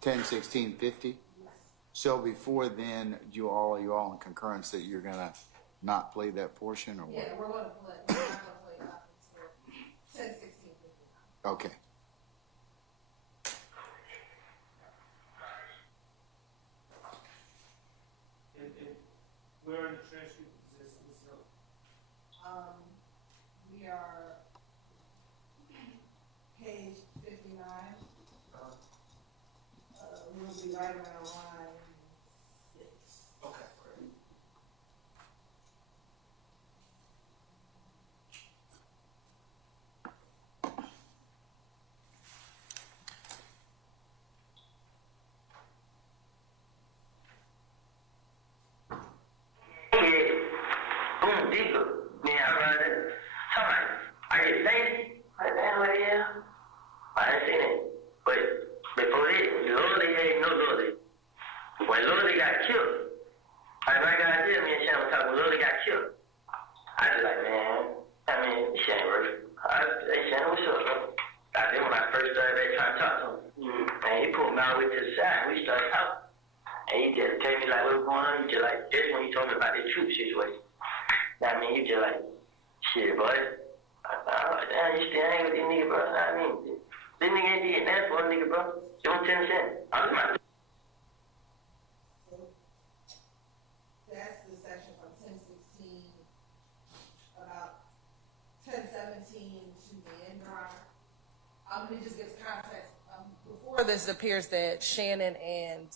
10/16/50? Yes. So before then, you all in concurrence that you're gonna not play that portion, or what? Yeah, we're gonna play, we're not gonna play up until 10/16/59. Okay. And where in the transcript is this? We are page 59. We'll be right around line 6. Okay, great. Rico, me brother. Somebody, are you saying? What the hell are you? I ain't seen it. But before this, Lordy ain't no Lordy. When Lordy got killed, like my guy did, me and Shannon was talking, when Lordy got killed, I was like, man, I mean, this ain't working. Hey, Shannon, what's up, bro? I did when I first started trying to talk to him. Man, he pulled me all the way to the side. We started talking. And he just told me, like, what's going on? He just like, this when he told me about the troop situation. I mean, you just like, shit, boy. I like, damn, you still hang with these niggas, bro. I mean, this nigga ain't getting that for a nigga, bro. Give him 10 cents. I'm not. That's the section from 10/16, about 10/17 to the end drive. It just gives context. Before this, it appears that Shannon and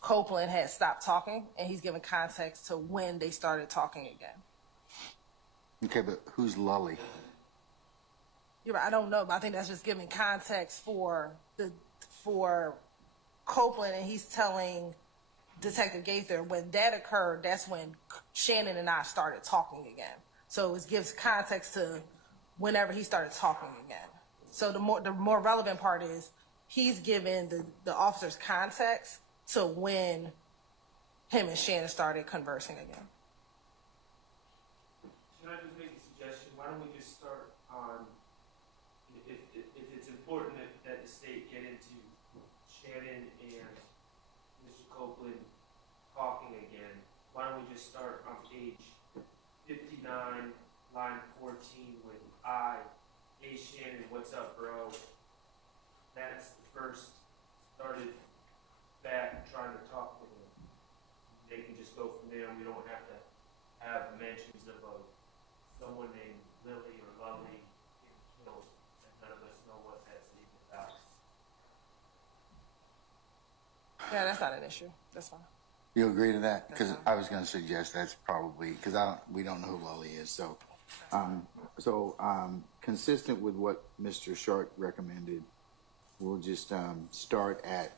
Copeland had stopped talking, and he's giving context to when they started talking again. Okay, but who's Lully? You're right, I don't know, but I think that's just giving context for Copeland, and he's telling Detective Gaither when that occurred, that's when Shannon and I started talking again. So it gives context to whenever he started talking again. So the more relevant part is he's giving the officers context to when him and Shannon started conversing again. Can I just make a suggestion? Why don't we just start on, if it's important that the state get into Shannon and Mr. Copeland talking again, why don't we just start on page 59, line 14 with hey Shannon, what's up, bro? That's the first started back trying to talk to him. They can just go from there, and we don't have to have mentions of someone named Lily or Lovely getting killed, and none of us know what that's even about. Yeah, that's not an issue. That's fine. You agree to that? Because I was going to suggest that's probably because we don't know who Lully is. So, consistent with what Mr. Sharp recommended, we'll just start at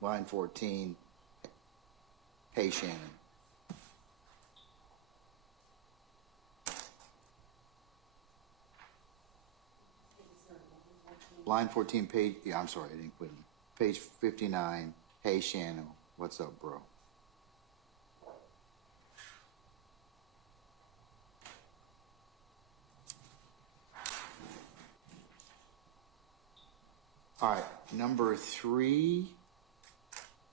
line 14. Hey, Shannon. Line 14, page. Yeah, I'm sorry, I didn't put it. Page 59. Hey, Shannon, what's up, bro? All right, number 3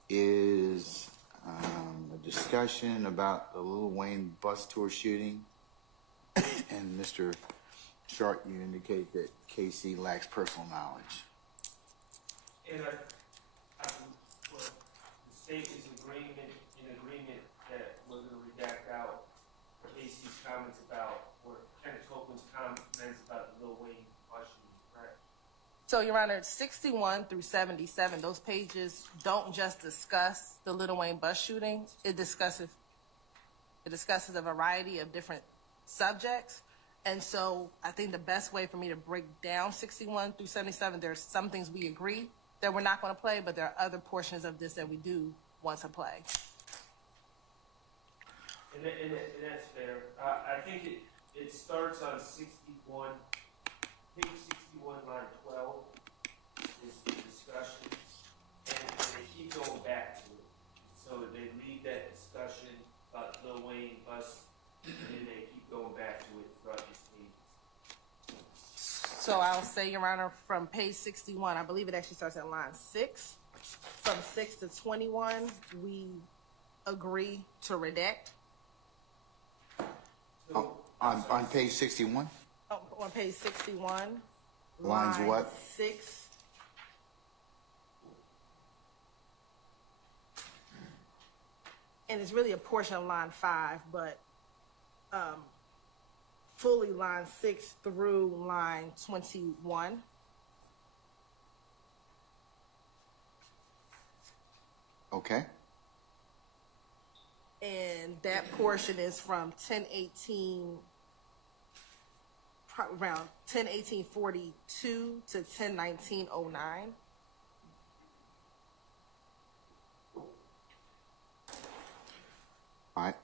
is a discussion about the Lil Wayne bus tour shooting. And Mr. Sharp, you indicate that KC lacks personal knowledge. And well, the state is in agreement that we're going to redact out Casey's comments about, or Kenneth Copeland's comments about the Lil Wayne bus shooting, correct? So, Your Honor, 61 through 77, those pages don't just discuss the Lil Wayne bus shooting. It discusses a variety of different subjects. And so I think the best way for me to break down 61 through 77, there's some things we agree that we're not going to play, but there are other portions of this that we do want to play. And that's fair. I think it starts on 61, page 61, line 12 is the discussion, and they keep going back to it. So they lead that discussion about Lil Wayne bus, and then they keep going back to it throughout these pages. So I'll say, Your Honor, from page 61, I believe it actually starts at line 6. from 6 to 21, we agree to redact. Oh, on page 61? Oh, on page 61. Lines line what? 6. And it's really a portion of line 5, but fully line 6 through line 21. Okay. And that portion is from 1018, around 101842 to 101909. All right.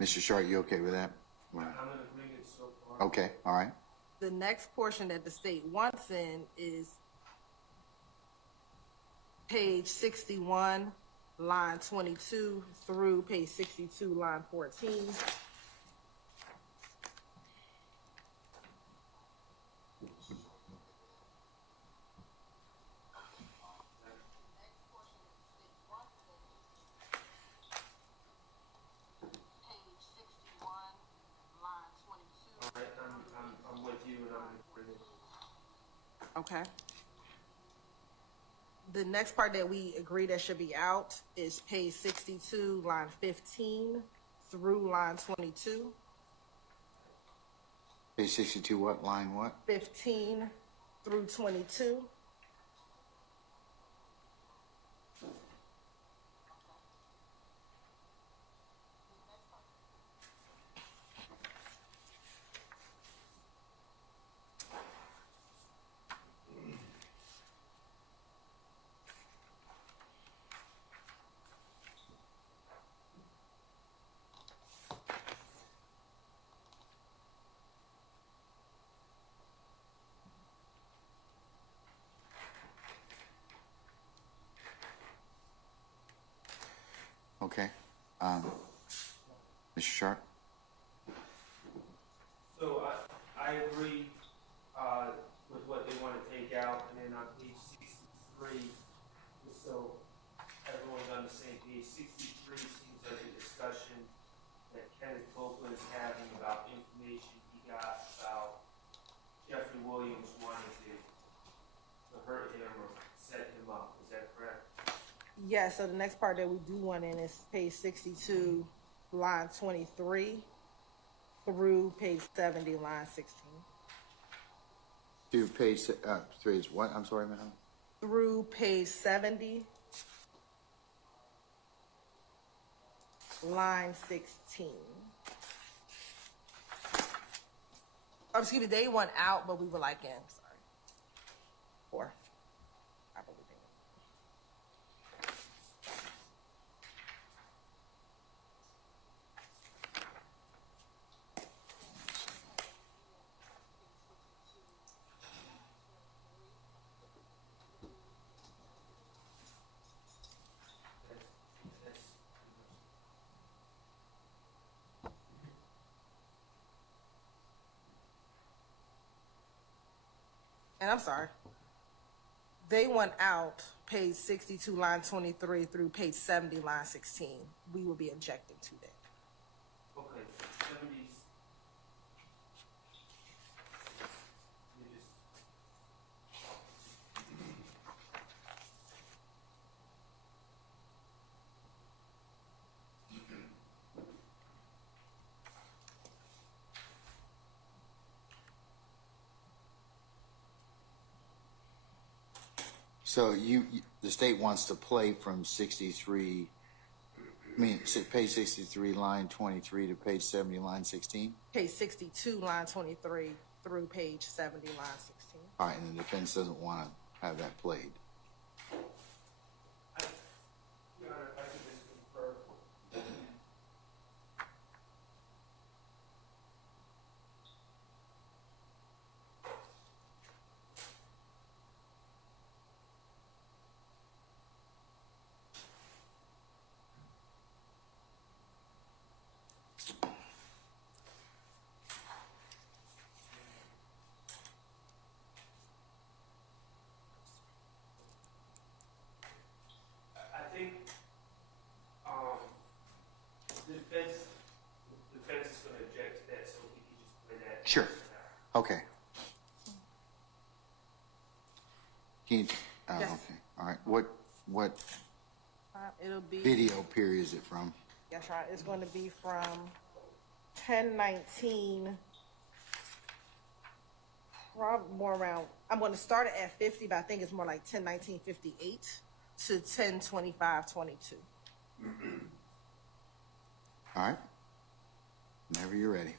Mr. Sharp, you okay with that? I'm in agreement so far. Okay, all right. The next portion that the state wants in is page 61, line 22 through page 62, line 14. All right, I'm with you and I'm in agreement. Okay. The next part that we agree that should be out is page 62, line 15 through line 22. Page 62, what? Line what? 15 through 22. Okay. Mr. Sharp? So I agree with what they want to take out, and then on page 63, just so everyone's on the same page, 63 seems like a discussion that Kenneth Copeland is having about information he got about Jeffrey Williams wanting to hurt him or set him up. Is that correct? Yeah, so the next part that we do want in is page 62, line 23 through page 70, line 16. To page 3 is what? I'm sorry, madam? Through page 70, line 16. Oh, excuse me, they want out, but we would like in. Sorry. Or, I believe That's And I'm sorry. They want out page 62, line 23 through page 70, line 16. We will be objecting to that. okay. 70s. Let me just. So the state wants to play from 63, page 63, line 23 to page 70, line 16? Page 62, line 23 through page 70, line 16. All right, and the defense doesn't want to have that played. Your Honor, if I could just confirm. Okay. Can you, Yes. okay, all right. What It'll be, video period is it from? yes, right, it's going to be from 10:19, probably more around, I'm going to start it at 50, but I think it's more like 10:19:58 to 10:25:22. All right. Whenever you're ready.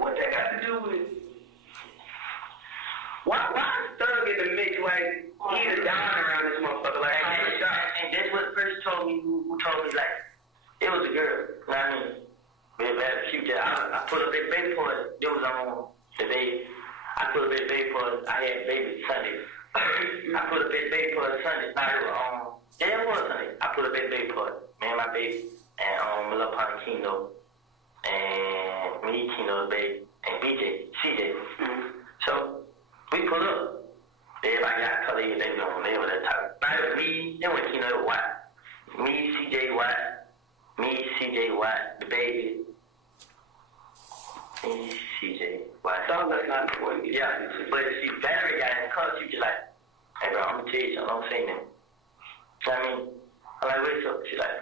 What that got to do with? Why is Thug in the mix? Like he's a don around this motherfucker. Like and that's what first told me. Who told me like it was a girl. You know what I mean? We had a few. I put a big baby for it. It was on the day. I put a big baby for it. I had baby Sunday. I put a big baby for it Sunday. Nah, it was yeah, it was Sunday. I put a big baby for it. Me and my baby and my little partner Kino and me, Kino's baby and BJ, CJ. So we pull up. Everybody got color. They were that type. Now it was me. Then when Kino was white. Me, CJ White. Me, CJ White, the baby. Me, CJ White. Sounds like not important. Yeah, but see, Battery got in the car, she was like, hey bro, I'm gonna tell you something, I'm saying that. You know what I mean? I'm like, what's up? She's like,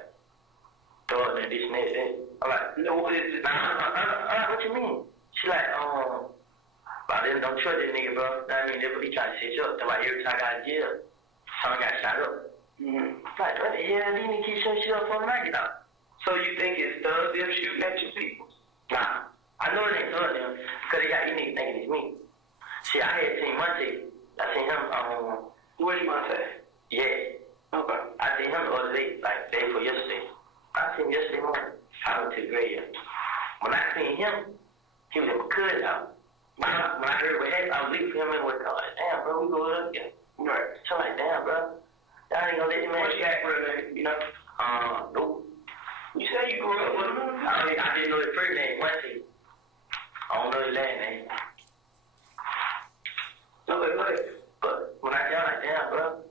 dog, and this and that. I'm like, no, what is it? What you mean? She like, I didn't don't trust this nigga, bro. You know what I mean? That's what he trying to set you up. That's why every time I got in jail, someone got shot up. Like, what the hell? These niggas keep shooting shit up for when I get out. So you think it's thugs them shooting at your people? Nah. I know it ain't thugs them, because they got you niggas thinking it's me. See, I had seen Monte. I seen him, where did Monte? Yeah. Okay. I seen him the other day, like day before yesterday. I seen him yesterday morning. I went to the graveyard. When I seen him, he was at my cousin's house. When I heard what happened, I was leaving for him and work. I was like, damn, bro, we go up again. Right. So I'm like, damn, bro. Y'all ain't gonna let him man. What's that, bro, you know? Nope. You say you grew up with him? I didn't know his first name, Monte. I don't know his last name. No, but when I got like, damn, bro.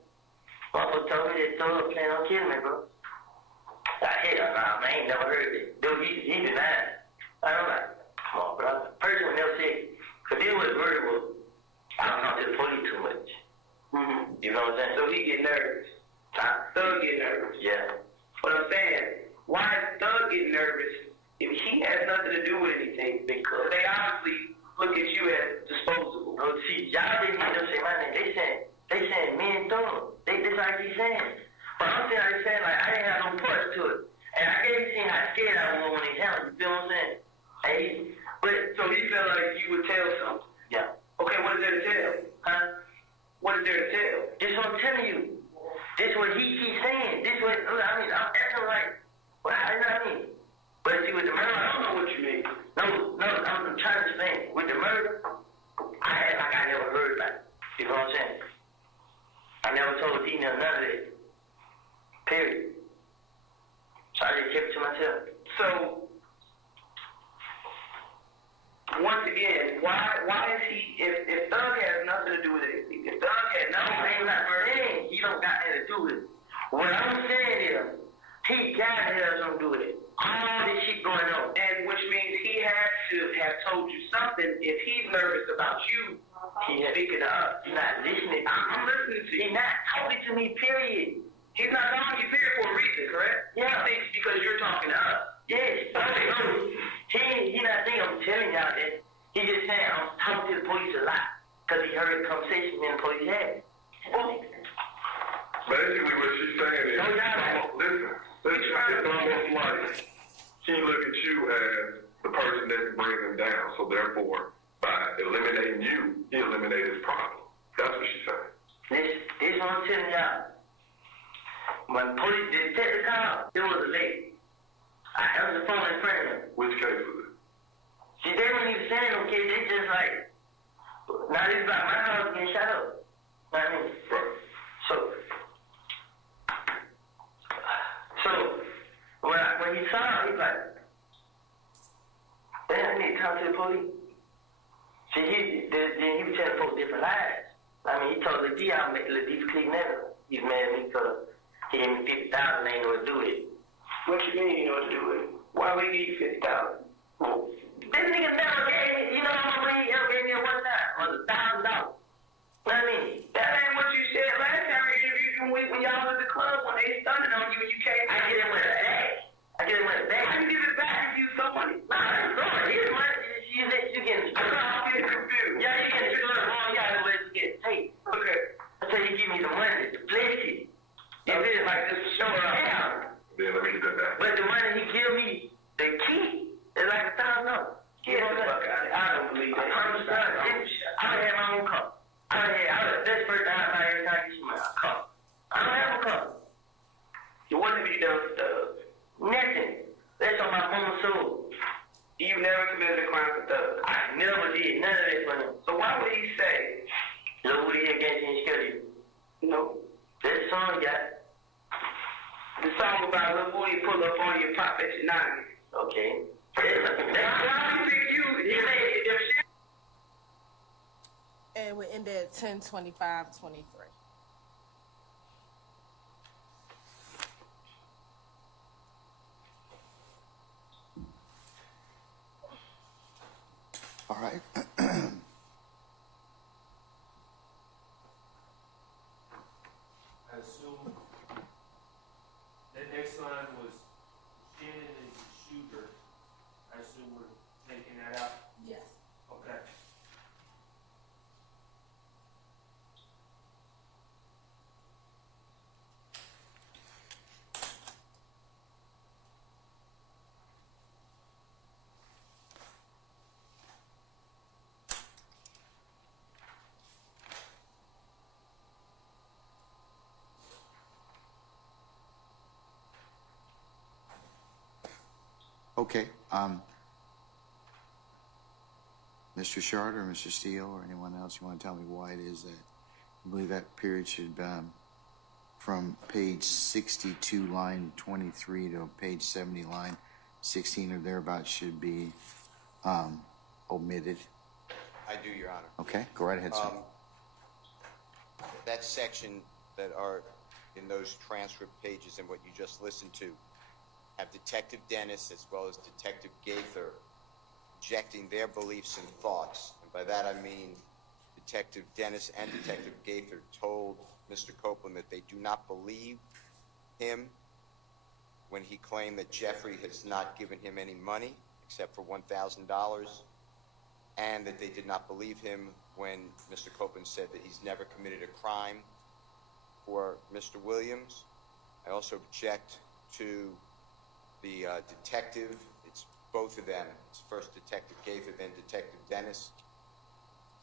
Motherfucker told me that Thug plan on killing me, bro. Like, hell nah, man, I ain't never heard it. Dude, he denied. I'm like, come on, bro. Person would never say, because this was word was, I don't talk to the police too much. You know what I'm saying? So he get nervous. Thug get nervous. Yeah. But I'm saying, why is Thug getting nervous if he has nothing to do with anything? Because they obviously look at you as disposable. Oh, see, y'all didn't hear them say my name. They saying me and Thug. This like he's saying. But I'm saying like I didn't have no parts to it. And I can't see how scared I was when he held. You feel what I'm saying? But so he felt like you would tell something. Yeah. Okay, what is there to tell? Huh? What is there to tell? This what I'm telling you. This what he keeps saying. This what I mean. I'm acting like, well, you know what I mean? But see, with the murder, I don't know what you mean. No, I'm trying to explain. With the murder, I act like I never heard about it. You know what I'm saying? I never told Dina none of it. Period. So I just kept it to myself. So, once again, why is he, if Thug has nothing to do with it, if Thug had nothing to he don't got anything to do with it. What I'm saying is, he got to have something to do with it. All this shit going on. And which means he has to have told you something if he's nervous about you. He's speaking to us. He's not listening. I'm listening to you. He's not talking to me, period. He's not talking to you, period, for a reason, correct? Yeah. He thinks because you're talking to us. Yes. He not thinking I'm telling y'all that. He just saying I'm talking to the police a lot because he heard the conversation me and the police had. Basically, what she's saying is, listen, it's almost like she look at you as the person that can bring him down. So therefore, by eliminating you, he eliminated his problem. That's what she's saying. This what I'm telling y'all. When police detective called, it was a lady. I answered the phone in front of him. Which case was it? See, they weren't even saying no case. They just like, now this is about my house getting shot up. You know what I mean? Right. So, When he saw him, he's like, damn, I need to talk to the police. See, then he was telling folks different lies. I mean, he told Lil D I'll make Lil D clean never. He's mad at me because he gave me 50,000 and ain't know what to do with it. What you mean you know what to do with it? Why would he give you 50,000? Well, this nigga never gave me, you know how much money he ever gave me at one time? It was $1,000. What I mean? That ain't what you said last time we interviewed you when y'all was at the club when they stunted on you and you came. I get it with a bag. I get it with a bag. How you give it back if you stole money? Nah, that's wrong. Here's money. You getting screwed. I'm getting confused. Yeah, you getting screwed wrong. You gotta let it get paid. Okay. Until you give me the money to bless it. You did it like this to show up. Yeah. Then let me get that back. But the money he give me, the key, is like $1,000. Get the fuck out of it. I don't believe that. I promise you, I would have my own car. That's the first time I ever got you my car. I don't have a car. So what have you done for thugs? Nothing. That's on my mama's soul. You never committed a crime for thugs? I never did. None of that for him. So why would he say, look what he against you and schedule you? No. That's the song he got. The song about little boy you pull up on your pop at your 90s. Okay. That's why you think you made them shit. And we end at 10:25:23. All right. I assume that next line was Shannon is a shooter. I assume we're taking that out. Yes. Okay. Okay. Mr. Shard or Mr. Steele or anyone else, you want to tell me why it is that you believe that period should, from page 62, line 23 to page 70, line 16 or thereabouts should be omitted? I do, Your Honor. Okay, go right ahead, sir. That section that are in those transcript pages and what you just listened to have Detective Dennis as well as Detective Gaither projecting their beliefs and thoughts. And by that I mean Detective Dennis and Detective Gaither told Mr. Copeland that they do not believe him when he claimed that Jeffrey has not given him any money except for $1,000, and that they did not believe him when Mr. Copeland said that he's never committed a crime for Mr. Williams. I also object to the detective, it's both of them, it's first Detective Gaither, then Detective Dennis,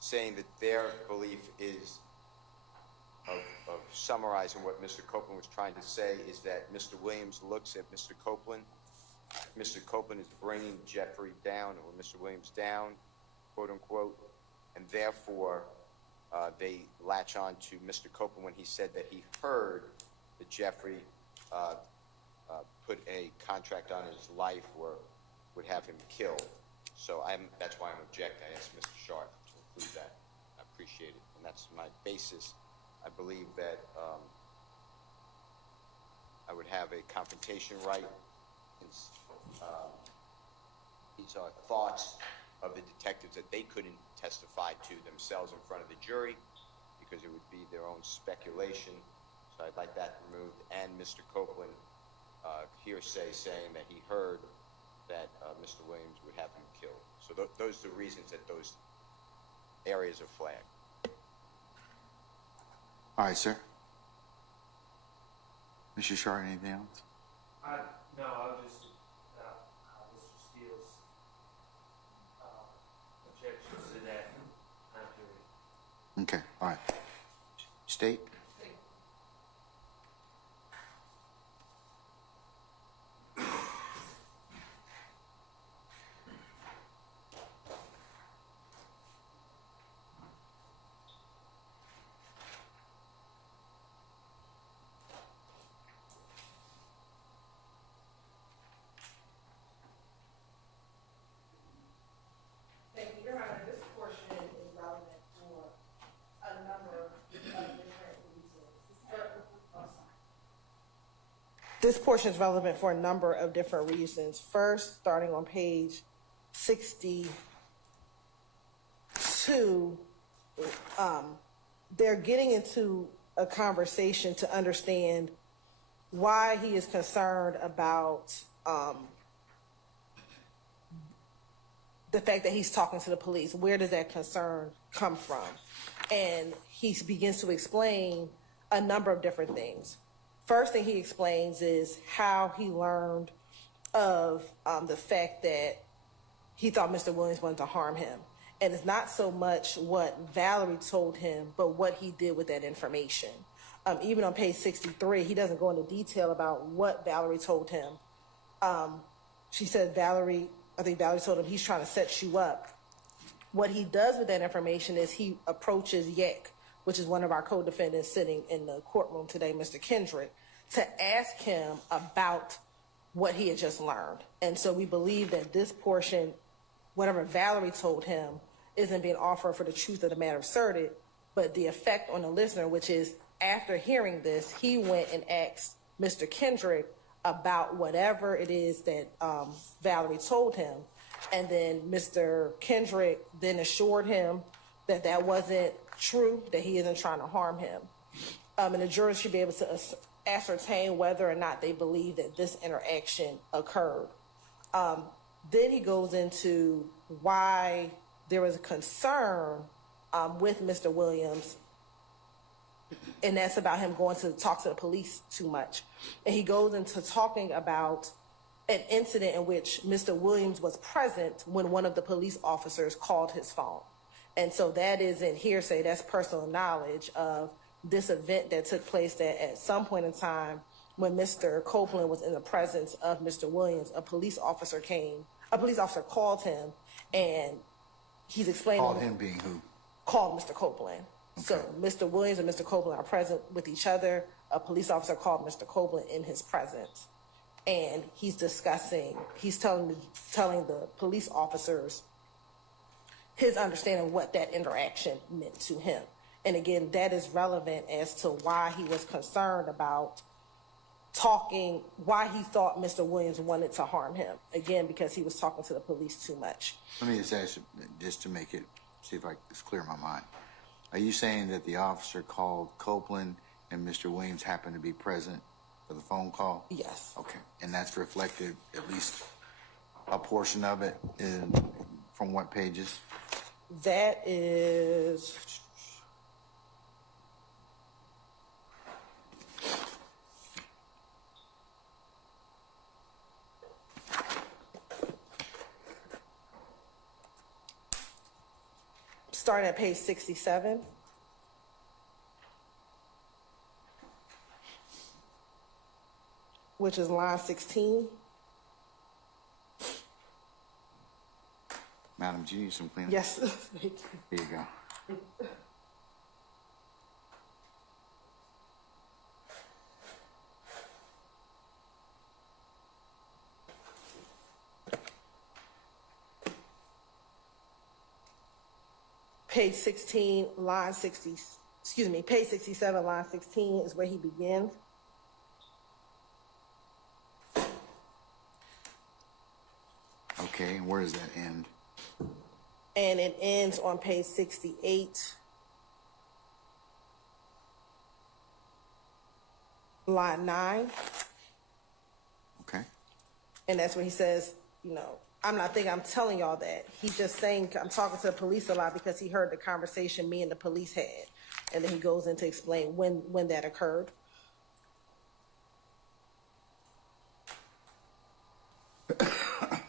saying that their belief is of summarizing what Mr. Copeland was trying to say is that Mr. Williams looks at Mr. Copeland. Mr. Copeland is bringing Jeffrey down, or Mr. Williams down, quote unquote, and therefore they latch on to Mr. Copeland when he said that he heard that Jeffrey put a contract on his life or would have him killed. So that's why I'm objecting. I asked Mr. Sharp to include that. I appreciate it. And that's my basis. I believe that I would have a confrontation right. These are thoughts of the detectives that they couldn't testify to themselves in front of the jury because it would be their own speculation. So I'd like that removed. And Mr. Copeland hearsay saying that he heard that Mr. Williams would have him killed. So those are the reasons that those areas are flagged. All right, sir. Mr. Shard, anything else? No, I'll just, Mr. Steele's objections to that time period. Okay, all right. State? This portion is relevant for a number of different reasons. First, starting on page 62, they're getting into a conversation to understand why he is concerned about the fact that he's talking to the police. Where does that concern come from? And he begins to explain a number of different things. First thing he explains is how he learned of the fact that he thought Mr. Williams wanted to harm him. And it's not so much what Valerie told him, but what he did with that information. Even on page 63, he doesn't go into detail about what Valerie told him. She said, I think Valerie told him he's trying to set you up. What he does with that information is he approaches Yak, which is one of our co-defendants sitting in the courtroom today, Mr. Kendrick, to ask him about what he had just learned. And so we believe that this portion, whatever Valerie told him, isn't being offered for the truth of the matter asserted, but the effect on the listener, which is after hearing this, he went and asked Mr. Kendrick about whatever it is that Valerie told him. And then Mr. Kendrick then assured him that that wasn't true, that he isn't trying to harm him. And the jurors should be able to ascertain whether or not they believe that this interaction occurred. Then he goes into why there was a concern with Mr. Williams, and that's about him going to talk to the police too much. And he goes into talking about an incident in which Mr. Williams was present when one of the police officers called his phone. And so that isn't hearsay, that's personal knowledge of this event that took place, that at some point in time when Mr. Copeland was in the presence of Mr. Williams, a police officer called him, and he's explaining. Called him being who? Called Mr. Copeland. Okay. So Mr. Williams and Mr. Copeland are present with each other. A police officer called Mr. Copeland in his presence. And he's telling the police officers his understanding of what that interaction meant to him. And again, that is relevant as to why he was concerned about why he thought Mr. Williams wanted to harm him. Again, because he was talking to the police too much. Let me just ask you, just to make it, see if it's clear in my mind. Are you saying that the officer called Copeland and Mr. Williams happened to be present for the phone call? Yes. Okay. And that's reflected, at least a portion of it, from what pages? That is... starting at page 67. Which is line 16. Madam, do you need some cleanup? Yes. Here you go. Page 16, line 60, page 67, line 16 is where he begins. Okay, and where does that end? And it ends on page 68, line 9. Okay. And that's when he says, I'm telling y'all that. He's just saying, I'm talking to the police a lot because he heard the conversation me and the police had. And then he goes in to explain when that occurred.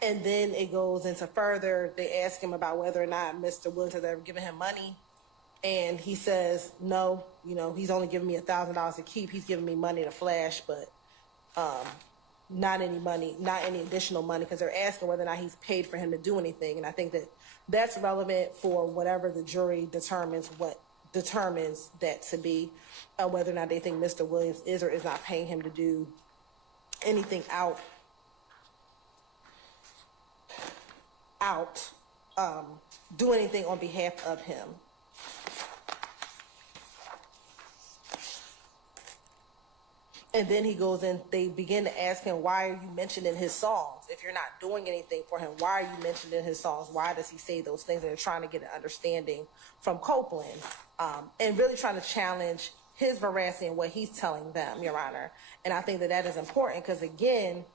And then it goes into further, they ask him about whether or not Mr. Williams has ever given him money. And he says, no, he's only giving me $1,000 to keep. He's giving me money to flash, but not any money, not any additional money, because they're asking whether or not he's paid for him to do anything. And I think that that's relevant for whatever the jury determines that to be, whether or not they think Mr. Williams is or is not paying him to do anything do anything on behalf of him. And then he goes in, they begin to ask him, why are you mentioning his songs? If you're not doing anything for him, why are you mentioning his songs? Why does he say those things? And they're trying to get an understanding from Copeland, and really trying to challenge his veracity and what he's telling them, Your Honor. And I think that that is important because, again,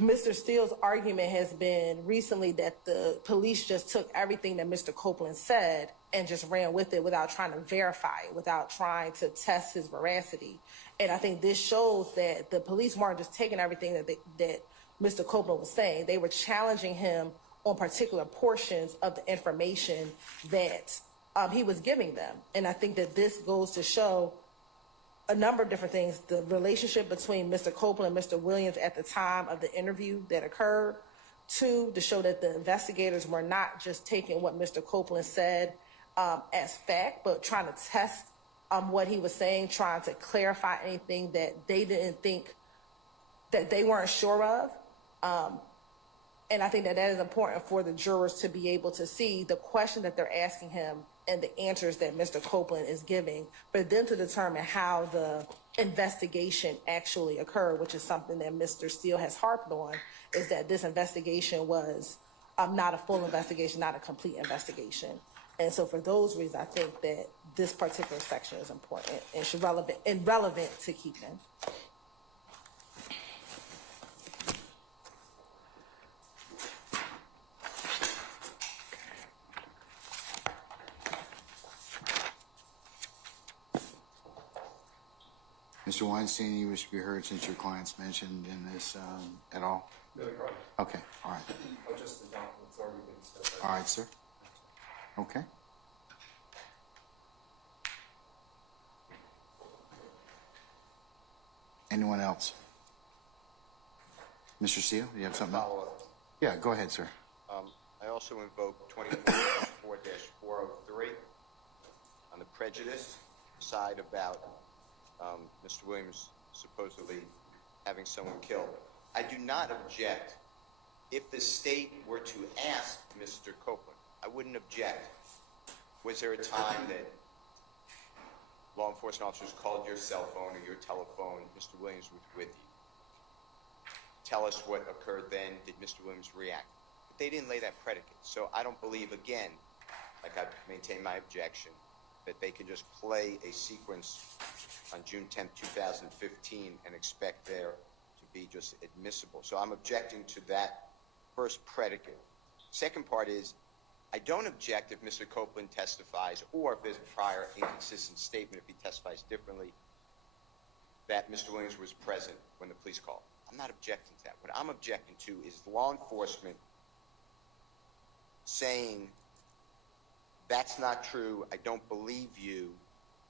Mr. Steele's argument has been recently that the police just took everything that Mr. Copeland said and just ran with it without trying to verify it, without trying to test his veracity. And I think this shows that the police weren't just taking everything that Mr. Copeland was saying. They were challenging him on particular portions of the information that he was giving them. And I think that this goes to show a number of different things. The relationship between Mr. Copeland and Mr. Williams at the time of the interview that occurred. Two, to show that the investigators were not just taking what Mr. Copeland said as fact, but trying to test what he was saying, trying to clarify anything that they didn't think, that they weren't sure of. And I think that that is important for the jurors to be able to see the question that they're asking him and the answers that Mr. Copeland is giving, but then to determine how the investigation actually occurred, which is something that Mr. Steele has harped on, is that this investigation was not a full investigation, not a complete investigation. And so for those reasons, I think that this particular section is important and relevant to keep in. Mr. Weinstein, you wish to be heard since your client's mentioned in this at all? No problem. Okay, all right. I'll just adopt what's already been said. All right, sir. Okay. Anyone else? Mr. Steele, do you have something? Follow up. Yeah, go ahead, sir. I also invoke 24-4-403 on the prejudice side about Mr. Williams supposedly having someone killed. I do not object if the state were to ask Mr. Copeland. I wouldn't object. Was there a time that law enforcement officers called your cell phone or your telephone, Mr. Williams was with you? Tell us what occurred then. Did Mr. Williams react? But they didn't lay that predicate. So I don't believe, again, like I've maintained my objection, that they can just play a sequence on June 10th, 2015 and expect there to be just admissible. So I'm objecting to that first predicate. Second part is, I don't object if Mr. Copeland testifies or if there's a prior inconsistent statement, if he testifies differently, that Mr. Williams was present when the police called. I'm not objecting to that. What I'm objecting to is law enforcement saying, that's not true, I don't believe you,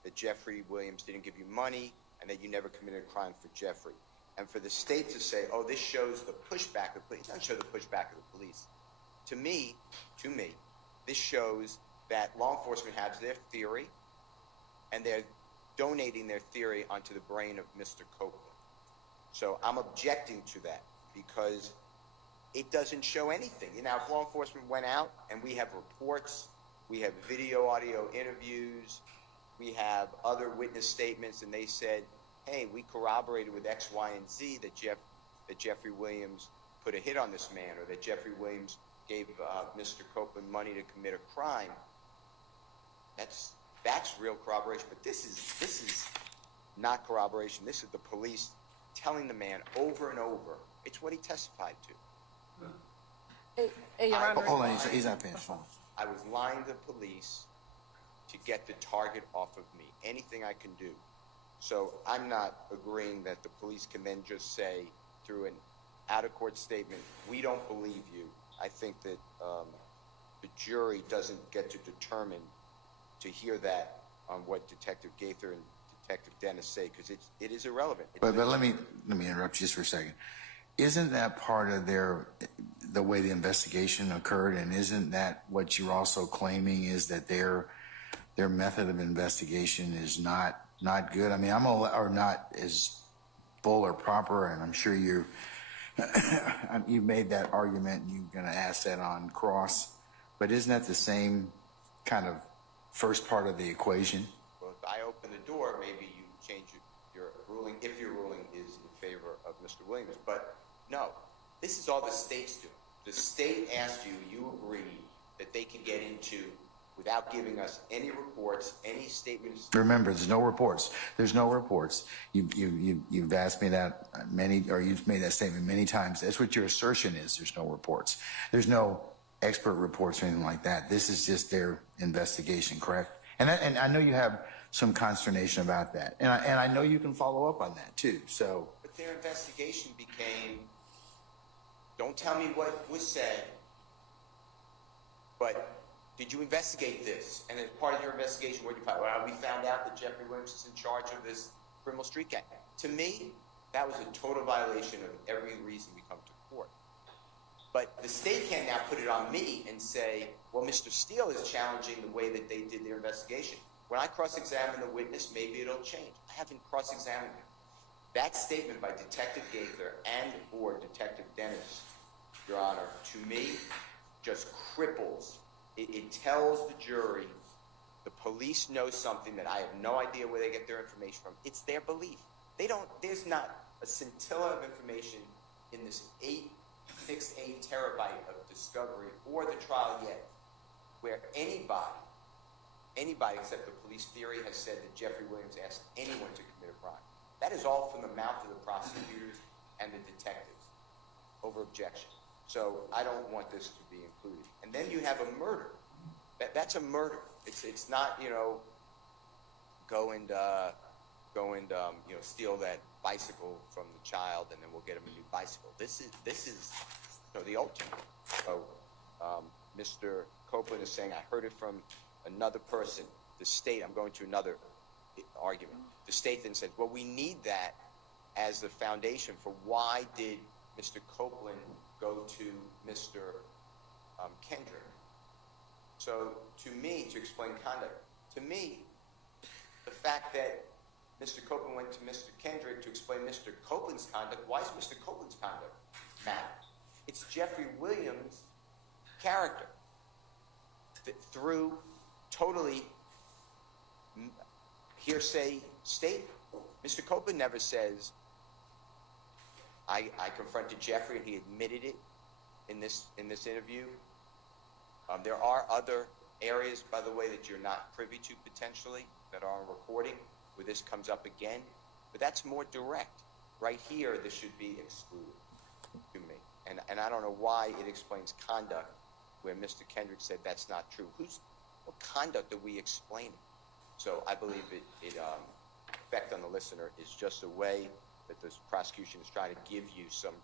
that Jeffrey Williams didn't give you money and that you never committed a crime for Jeffrey. And for the state to say, oh, this shows the pushback of the police, it doesn't show the pushback of the police. To me, this shows that law enforcement has their theory and they're donating their theory onto the brain of Mr. Copeland. So I'm objecting to that because it doesn't show anything. You know, if law enforcement went out and we have reports, we have video, audio interviews, we have other witness statements, and they said, hey, we corroborated with X, Y, and Z that Jeffrey Williams put a hit on this man, or that Jeffrey Williams gave Mr. Copeland money to commit a crime. That's real corroboration. But this is not corroboration. This is the police telling the man over and over. It's what he testified to. Hey, Your Honor. Hold on, he's not finished. Hold on. I was lying to the police to get the target off of me. Anything I can do. So I'm not agreeing that the police can then just say through an out-of-court statement, we don't believe you. I think that the jury doesn't get to determine to hear that on what Detective Gaither and Detective Dennis say, because it is irrelevant. But let me interrupt you just for a second. Isn't that part of the way the investigation occurred, and isn't that what you're also claiming is that their method of investigation is not good? I mean, or not as full or proper, and I'm sure you made that argument and you're going to ask that on cross, but isn't that the same kind of first part of the equation? Well, if I open the door, maybe you change your ruling, if your ruling is in favor of Mr. Williams. But no, this is all the state's doing. The state asked you, you agreed that they can get into, without giving us any reports, any statements. Remember, there's no reports. There's no reports. You've asked me that you've made that statement many times. That's what your assertion is. There's no reports. There's no expert reports or anything like that. This is just their investigation, correct? And I know you have some consternation about that. And I know you can follow up on that too, so. But their investigation became, don't tell me what was said, but did you investigate this? And as part of your investigation, what did you find? Well, we found out that Jeffrey Williams is in charge of this criminal street gang. To me, that was a total violation of every reason we come to court. But the state can now put it on me and say, well, Mr. Steele is challenging the way that they did their investigation. When I cross-examine the witness, maybe it'll change. I haven't cross-examined him. That statement by Detective Gaither and or Detective Dennis, Your Honor, to me, just cripples. It tells the jury the police know something that I have no idea where they get their information from. It's their belief. There's not a scintilla of information in this 8 terabyte of discovery or the trial yet where anybody except the police theory has said that Jeffrey Williams asked anyone to commit a crime. That is all from the mouth of the prosecutors and the detectives over objection. So I don't want this to be included. And then you have a murder. That's a murder. It's not, go and steal that bicycle from the child and then we'll get him a new bicycle. This is the ultimate. So Mr. Copeland is saying, I heard it from another person. The state, I'm going to another argument. The state then said, well, we need that as the foundation for why did Mr. Copeland go to Mr. Kendrick. So to me, to explain conduct, to me, the fact that Mr. Copeland went to Mr. Kendrick to explain Mr. Copeland's conduct, why is Mr. Copeland's conduct matter? It's Jeffrey Williams' character through totally hearsay statement. Mr. Copeland never says, I confronted Jeffrey and he admitted it in this interview. There are other areas, by the way, that you're not privy to potentially that are on recording where this comes up again, but that's more direct. Right here, this should be excluded to me. And I don't know why it explains conduct where Mr. Kendrick said that's not true. What conduct are we explaining? So I believe effect on the listener is just a way that this prosecution is trying to give you some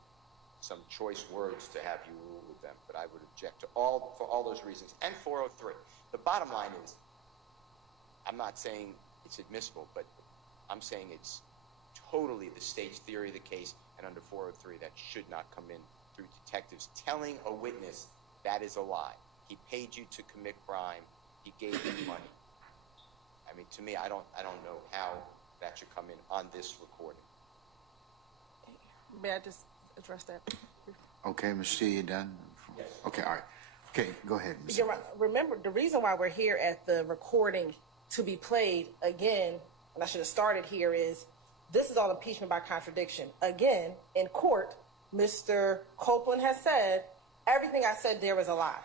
choice words to have you rule with them. But I would object to for all those reasons. And 403. The bottom line is, I'm not saying it's admissible, but I'm saying it's totally the state's theory of the case, and under 403 that should not come in through detectives telling a witness that is a lie. He paid you to commit crime. He gave you money. I mean, to me, I don't know how that should come in on this recording. May I just address that? Okay, Mr. Steele, you done? Yes. Okay, all right. Okay, go ahead. Ms. You're right. Remember, the reason why we're here at the recording to be played again, and I should have started here, is this is all impeachment by contradiction. Again, in court, Mr. Copeland has said, everything I said there was a lie.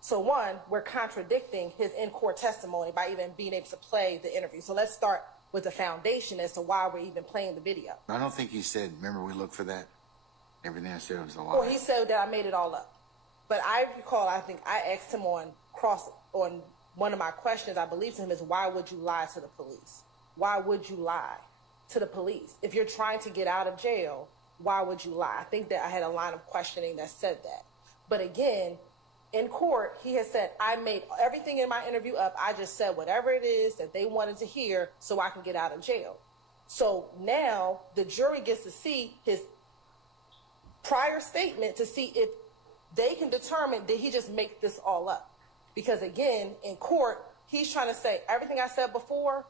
So one, we're contradicting his in-court testimony by even being able to play the interview. So let's start with the foundation as to why we're even playing the video. I don't think he said, remember we looked for that? Everything I said was a lie. Well, he said that I made it all up. But I recall, I think I asked him on one of my questions, I believe to him, is why would you lie to the police? Why would you lie to the police? If you're trying to get out of jail, why would you lie? I think that I had a line of questioning that said that. But again, in court, he has said, I made everything in my interview up. I just said whatever it is that they wanted to hear so I can get out of jail. So now the jury gets to see his prior statement to see if they can determine, did he just make this all up? Because again, in court, he's trying to say everything I said before,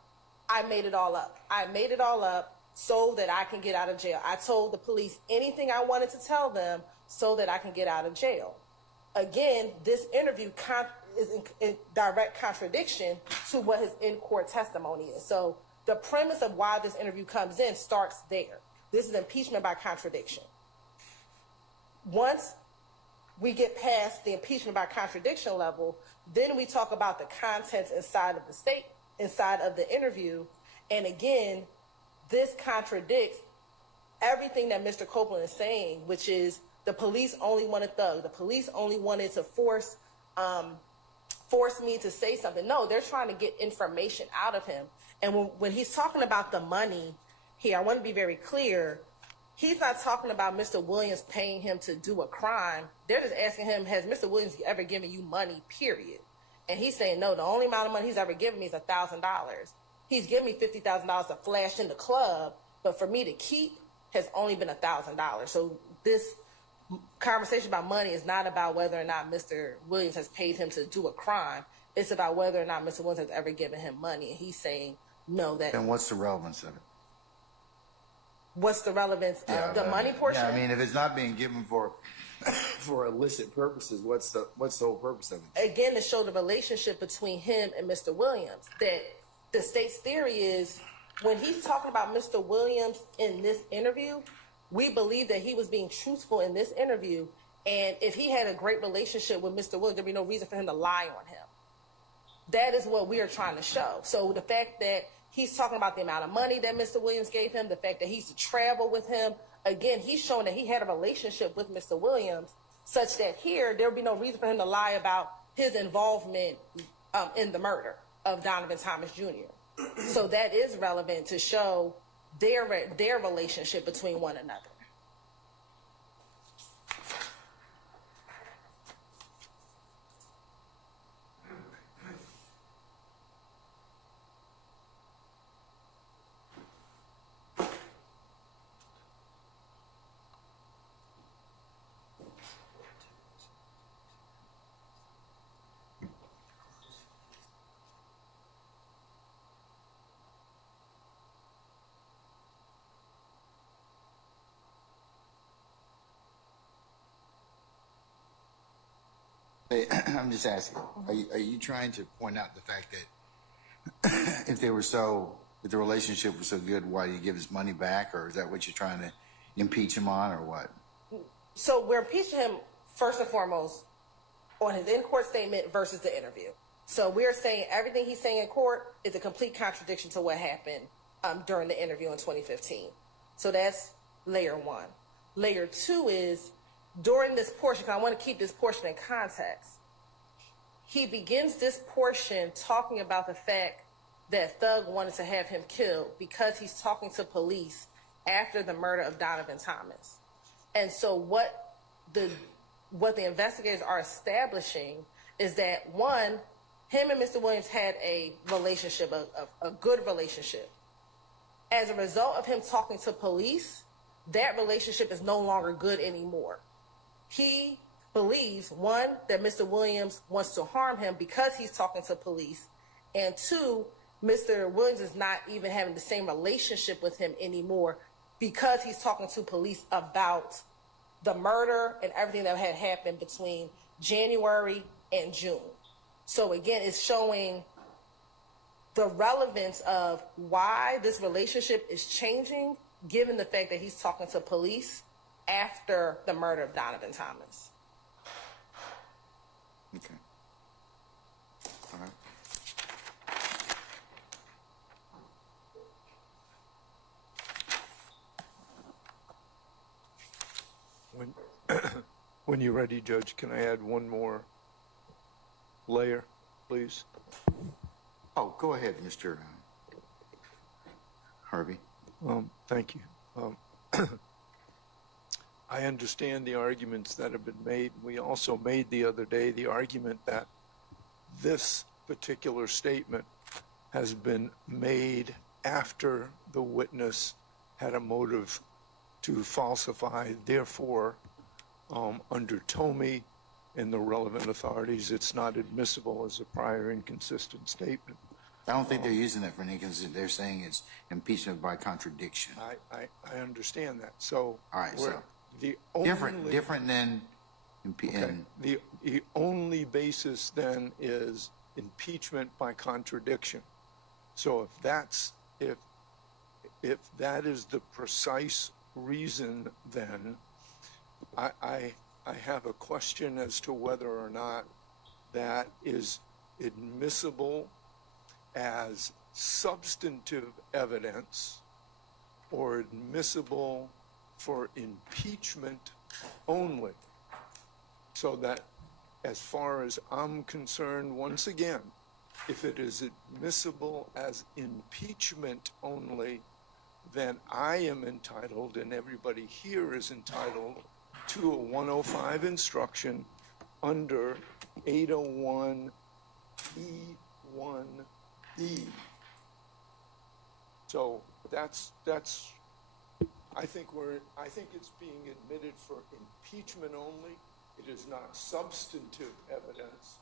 I made it all up. I made it all up so that I can get out of jail. I told the police anything I wanted to tell them so that I can get out of jail. Again, this interview is in direct contradiction to what his in-court testimony is. So the premise of why this interview comes in starts there. This is impeachment by contradiction. Once we get past the impeachment by contradiction level, then we talk about the contents inside of the interview. And again, this contradicts everything that Mr. Copeland is saying, which is the police only wanted Thug. The police only wanted to force me to say something. No, they're trying to get information out of him. And when he's talking about the money here, I want to be very clear. He's not talking about Mr. Williams paying him to do a crime. They're just asking him, has Mr. Williams ever given you money, period? And he's saying, no, the only amount of money he's ever given me is $1,000. He's given me $50,000 to flash in the club, but for me to keep has only been $1,000. So this conversation about money is not about whether or not Mr. Williams has paid him to do a crime. It's about whether or not Mr. Williams has ever given him money. And he's saying, no, that... And what's the relevance of it? What's the relevance of the money portion? Yeah, I mean, if it's not being given for illicit purposes, what's the whole purpose of it? Again, to show the relationship between him and Mr. Williams. That the state's theory is, when he's talking about Mr. Williams in this interview, we believe that he was being truthful in this interview. And if he had a great relationship with Mr. Williams, there'd be no reason for him to lie on him. That is what we are trying to show. So the fact that he's talking about the amount of money that Mr. Williams gave him, the fact that he used to travel with him, again, he's showing that he had a relationship with Mr. Williams, such that here, there would be no reason for him to lie about his involvement in the murder of Donovan Thomas Jr. So that is relevant to show their relationship between one another. I'm just asking, are you trying to point out the fact that if the relationship was so good, why do you give his money back? Or is that what you're trying to impeach him on, or what? So we're impeaching him first and foremost on his in-court statement versus the interview. So we're saying everything he's saying in court is a complete contradiction to what happened during the interview in 2015. So that's layer one. Layer two is, during this portion, because I want to keep this portion in context, he begins this portion talking about the fact that Thug wanted to have him killed because he's talking to police after the murder of Donovan Thomas. And so what the investigators are establishing is that, one, him and Mr. Williams had a relationship, a good relationship. As a result of him talking to police, that relationship is no longer good anymore. He believes, one, that Mr. Williams wants to harm him because he's talking to police, and two, Mr. Williams is not even having the same relationship with him anymore because he's talking to police about the murder and everything that had happened between January and June. So again, it's showing the relevance of why this relationship is changing, given the fact that he's talking to police after the murder of Donovan Thomas. Okay. All right. When you're ready, Judge, can I add one more layer, please? Oh, go ahead, Mr. Harvey. Thank you. I understand the arguments that have been made. We also made the other day the argument that this particular statement has been made after the witness had a motive to falsify. Therefore, under TOMI and the relevant authorities, it's not admissible as a prior inconsistent statement. I don't think they're using that for an inconsistent. They're saying it's impeachment by contradiction. I understand that. So, all right, so the only, different than the only basis then is impeachment by contradiction. So if that's if if that is the precise reason, then I have a question as to whether or not that is admissible as substantive evidence or admissible for impeachment only. So that, as far as I'm concerned, once again, if it is admissible as impeachment only, then I am entitled, and everybody here is entitled, to a 105 instruction under 801 E1D. So that's I think it's being admitted for impeachment only. It is not substantive evidence,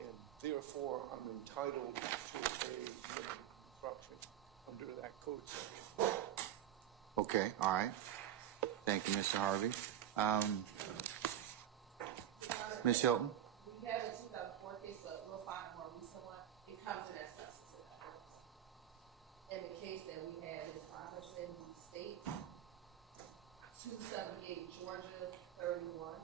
and therefore I'm entitled to a limited instruction under that code section. Okay, all right. Thank you, Mr. Harvey. Ms. Hilton? We have a 2004 case, but we'll find a more recent one. It comes in as substantive evidence. And the case that we had is Robinson v. State, 278 Georgia 31.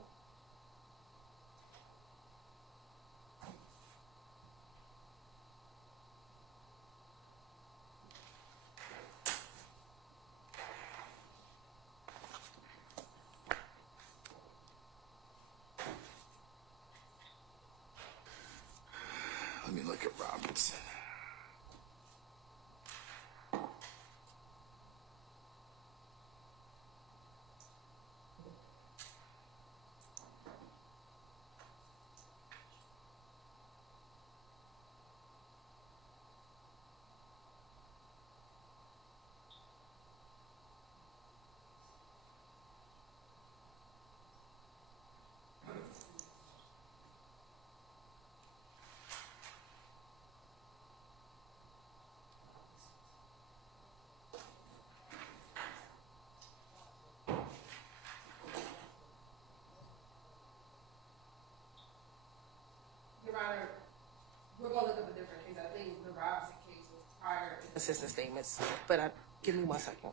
Let me look at Robinson. Your Honor, we're going to look up a different case. I think the Robinson case was prior assistant statements, but give me 1 second.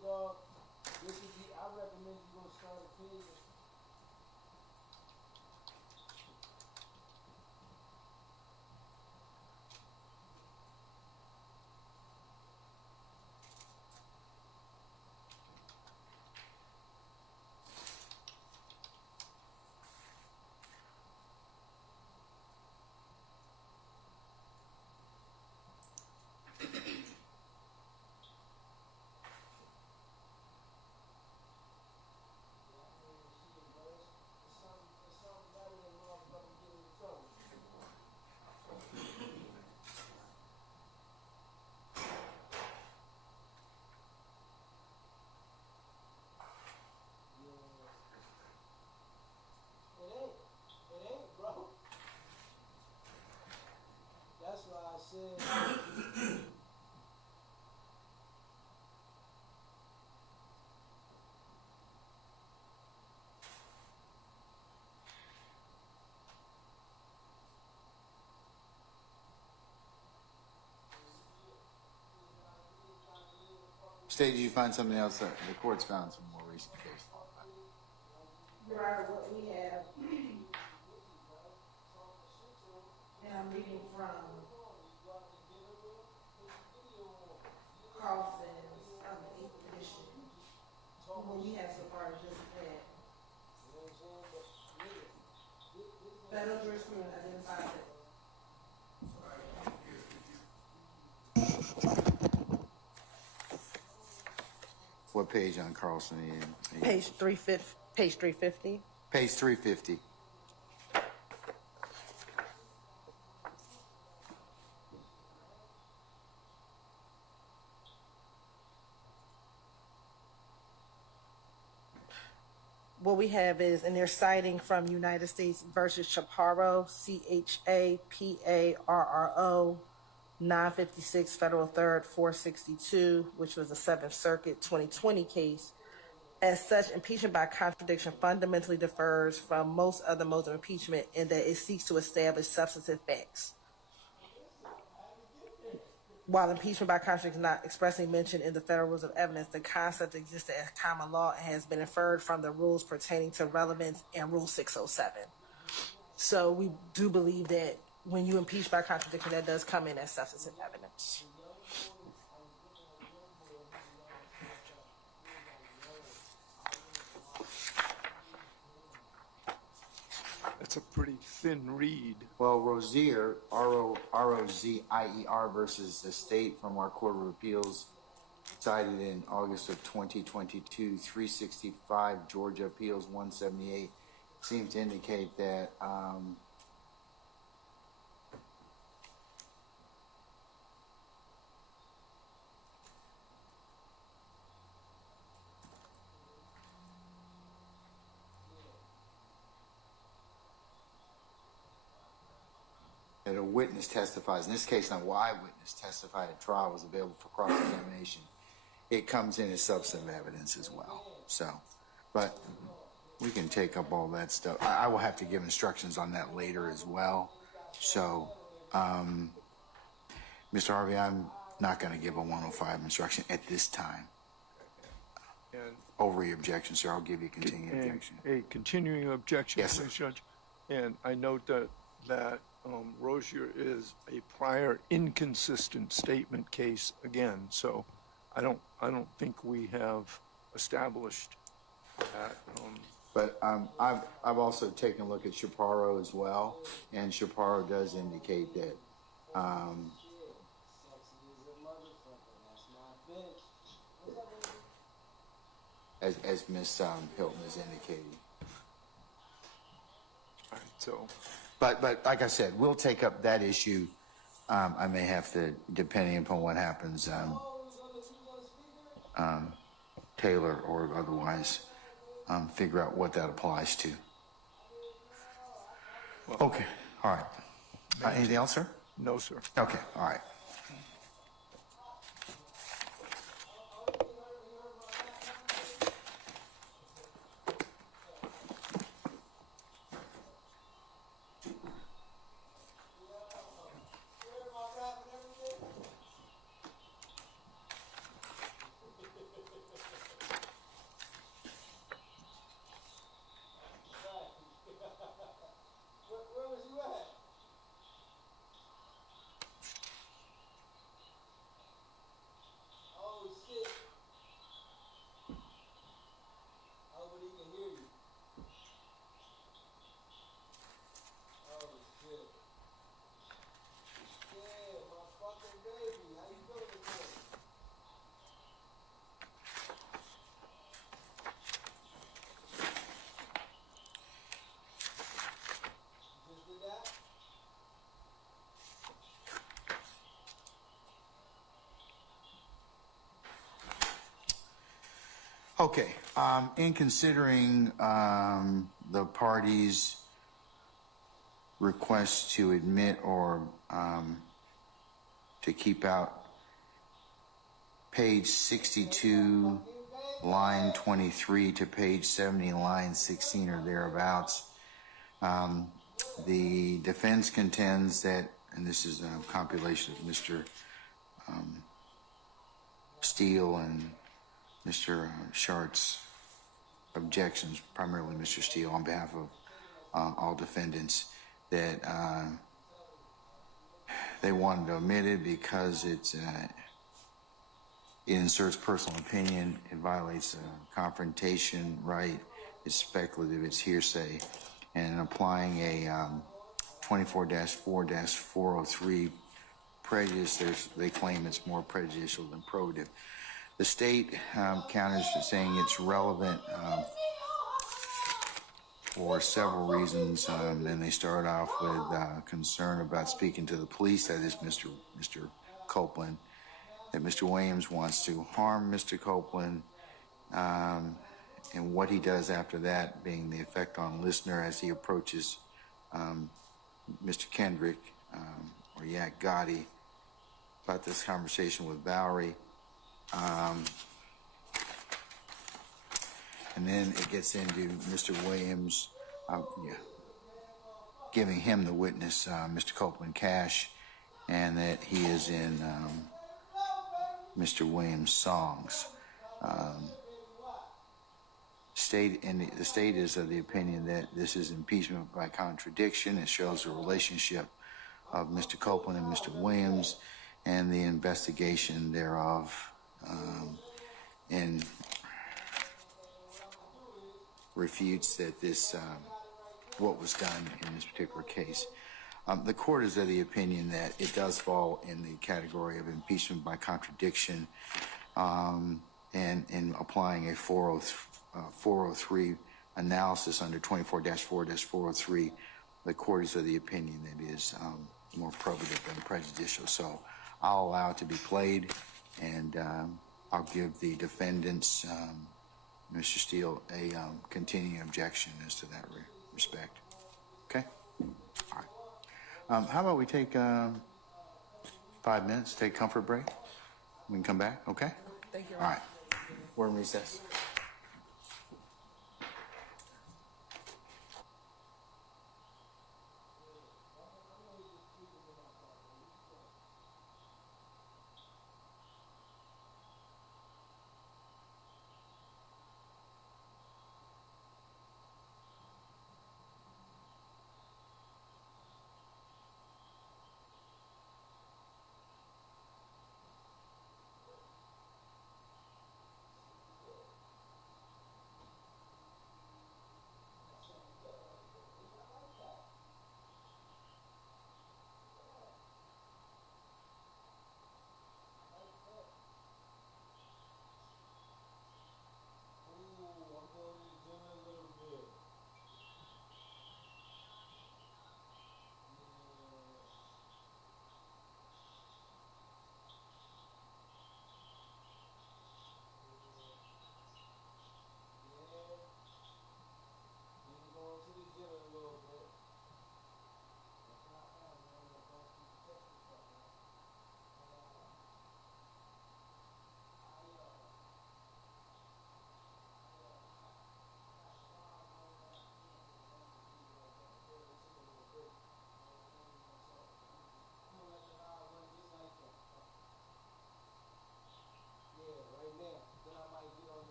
dog. This is the, I recommend you go start a page. It ain't, bro. That's why I said. State, did you find something else that the court's found some more recent case law about? Your Honor, what we have, and I'm reading from Carlson's 8th edition. What we have so far is just that federal jurisprudence identifies that. What page on Carlson are you in? Page 350. Page 350. Page 350. What we have is, and they're citing from United States versus Chaparro, Chaparro, 956 Federal 3rd 462, which was a 7th Circuit 2020 case. As such, impeachment by contradiction fundamentally differs from most other modes of impeachment in that it seeks to establish substantive facts. While impeachment by contradiction is not expressly mentioned in the federal rules of evidence, the concept existed as common law and has been inferred from the rules pertaining to relevance and Rule 607. So we do believe that when you impeach by contradiction, that does come in as substantive evidence. That's a pretty thin read. Well, Rozier, Rozier versus the state from our Court of Appeals, cited in August of 2022, 365 Georgia Appeals 178, seems to indicate that that a witness testifies. In this case, an eyewitness testified at trial was available for cross-examination. It comes in as substantive evidence as well. So, but we can take up all that stuff. I will have to give instructions on that later as well. So, Mr. Harvey, I'm not going to give a 105 instruction at this time. And Over your objection, sir. I'll give you a continuing objection. a continuing objection, Yes, sir. please, Judge. And I note that Rozier is a prior inconsistent statement case again. So I don't think we have established that. But I've also taken a look at Chaparro as well, and Chaparro does indicate that as Miss Hilton has indicated. All right, so But like I said, we'll take up that issue. I may have to, depending upon what happens, Taylor or otherwise, figure out what that applies to. Okay, all right. Anything else, sir? no, sir. Okay, all right. Okay, in considering the parties' request to admit or to keep out page 62, line 23 to page 70, line 16 or thereabouts, the defense contends that, and this is a compilation of Mr. Steele and Mr. Shart's objections, primarily Mr. Steele, on behalf of all defendants, that they wanted to omit it because it inserts personal opinion, it violates a confrontation right, it's speculative, it's hearsay, and applying a 24-4-403 prejudice, they claim it's more prejudicial than probative. The state counters to saying it's relevant for several reasons, and they start off with concern about speaking to the police, that is Mr. Copeland, that Mr. Williams wants to harm Mr. Copeland, and what he does after that being the effect on listener as he approaches Mr. Kendrick or Yak Gotti about this conversation with Valerie. And then it gets into Mr. Williams giving him the witness, Mr. Copeland Cash, and that he is in Mr. Williams' songs. The state is of the opinion that this is impeachment by contradiction. It shows the relationship of Mr. Copeland and Mr. Williams and the investigation thereof, and refutes that this what was done in this particular case. The court is of the opinion that it does fall in the category of impeachment by contradiction, and in applying a 403 analysis under 24-4-403, the court is of the opinion that it is more probative than prejudicial. So I'll allow it to be played, and I'll give the defendants, Mr. Steele, a continuing objection as to that respect. Okay? All right. How about we take 5 minutes, take a comfort break? We can come back, okay? Thank you. All right. We're in recess.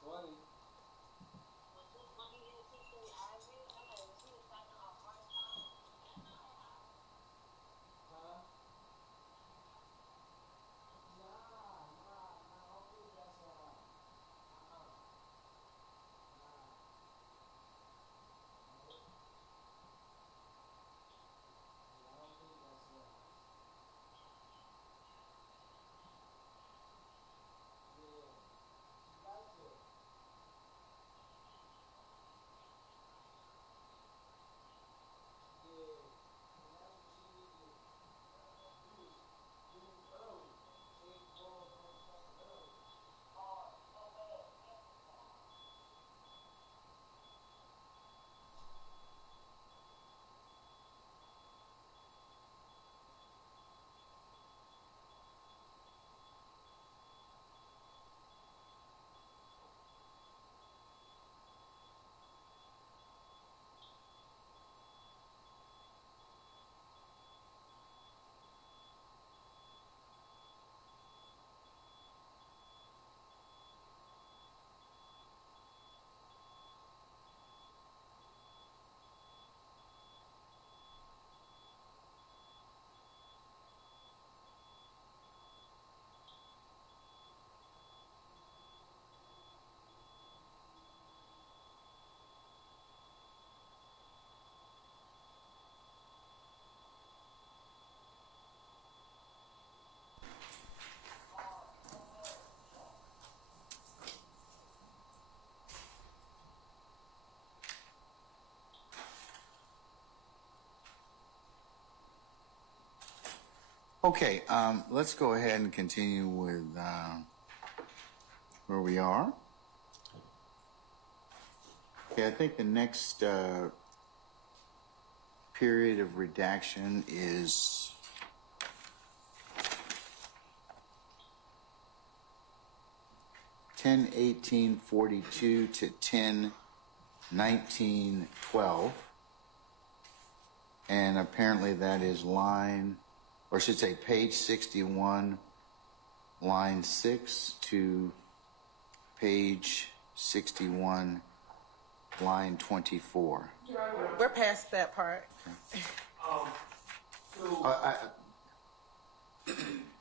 220. Huh? Nah, I don't think that's I don't think that's yeah. She likes it. Yeah. And that's what she needs to do early. Take calls from something early. Okay, let's go ahead and continue with where we are. Okay, I think the next period of redaction is (10/18/42) to (10/19/12), and apparently that is line, or I should say page 61, line 6 to page 61, line 24. We're past that part. So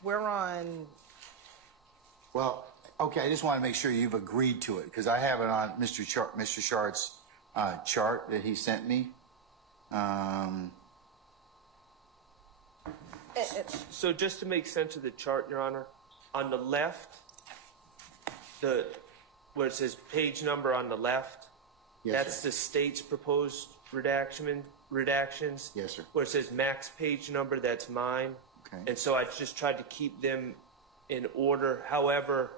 We're on. Well, okay, I just want to make sure you've agreed to it, because I have it on Mr. Shart's chart that he sent me. So just to make sense of the chart, Your Honor, on the left, where it says page number on the left, Yes, that's sir. the state's proposed redactions. Yes, sir. Where it says max page number, that's mine. Okay. And so I just tried to keep them in order. However,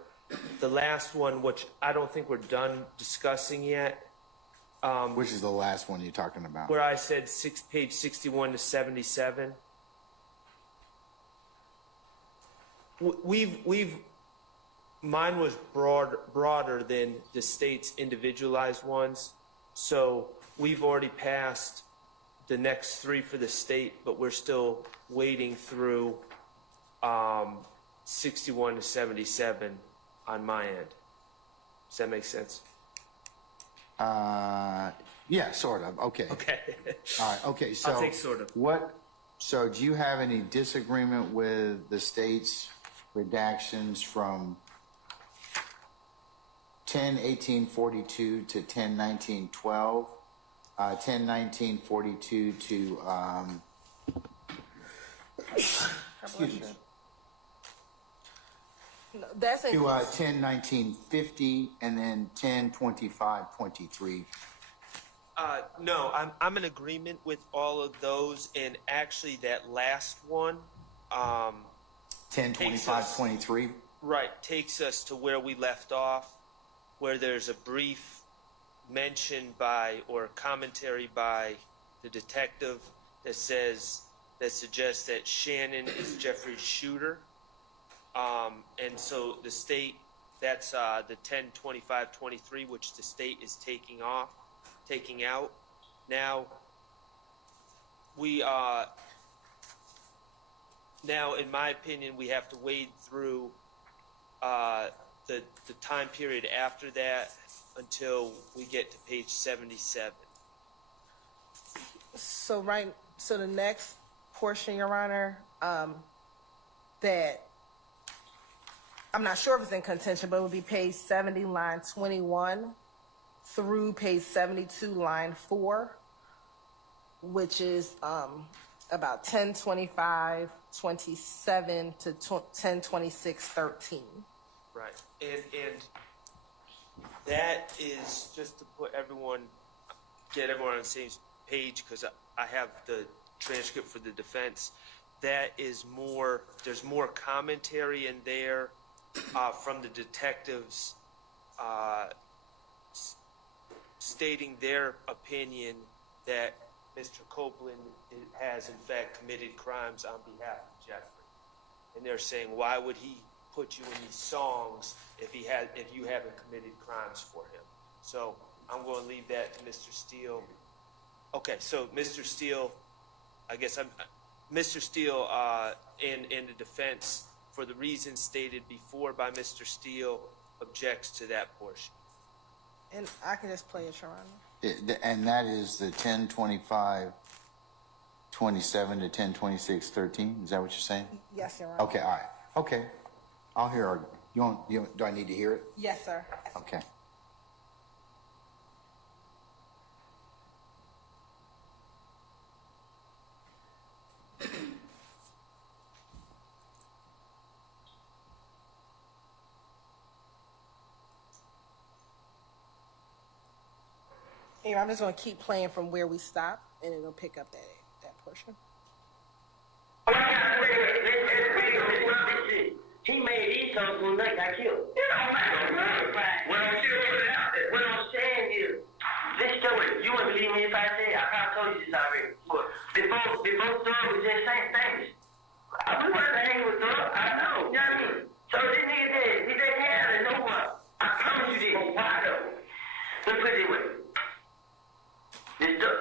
the last one, which I don't think we're done discussing yet, Which is the last one you're talking about? where I said page 61 to 77. Mine was broader than the state's individualized ones. So we've already passed the next three for the state, but we're still waiting through 61 to 77 on my end. Does that make sense? Yeah, sort of. Okay. Okay. All right. Okay. So I'll take sort of. So do you have any disagreement with the state's redactions from 10/18/42 to 10/19/12, 10/19/42 to excuse me, No, that's in. to 10/19/50, and then 10/25/23. No, I'm in agreement with all of those, and actually that last one, 10/25/23. right, takes us to where we left off, where there's a brief mention by or commentary by the detective that suggests that Shannon is Jeffrey's shooter, and so the state, that's the 10/25/23, which the state is taking out. Now now in my opinion we have to wade through the time period after that until we get to page 77. So the next portion, Your Honor, that I'm not sure if it's in contention, but it would be page 70, line 21 through page 72, line 4, which is about 10:25:27 to 10:26:13. Right. And that is just to get everyone on the same page, because I have the transcript for the defense. That is there's more commentary in there from the detectives stating their opinion that Mr. Copeland has in fact committed crimes on behalf of Jeffrey. And they're saying, why would he put you in these songs if you haven't committed crimes for him? So I'm going to leave that to Mr. Steele. Okay, so Mr. Steele, Mr. Steele in the defense, for the reasons stated before by Mr. Steele, objects to that portion. And I can just play it, Your Honor. And that is the 10:25:27 to 10:26:13. Is that what you're saying? Yes, Your Honor. Okay, all right. Okay, I'll hear. Do I need to hear it? Yes, sir. Okay. Here, I'm just going to keep playing from where we stopped, and it'll pick up that portion. He made these songs when they got killed. What I'm saying is, this story, you wouldn't believe me if I said, I kind of told you this already. But before Thug was just saying things. We wasn't hanging with Thug, I know. You know what I mean? So this nigga did. He just had it, no one. I promise you this. Why though? Let's put it this way. This Thug,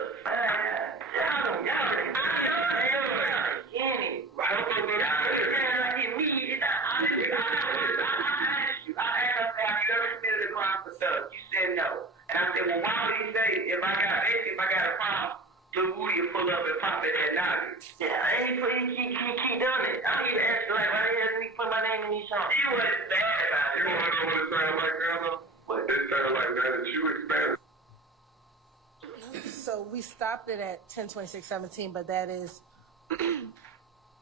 no. And I said, well, why would he say, if I got a problem, Lil Woody will pull up and pop it at night? Yeah, and he keep doing it. I don't even ask, like, why the hell did he put my name in these songs? He wasn't bad about it. You want to know what it sounds like now, though? What? It sounds like that you expanded. So we stopped it at 10:26:17, but that is,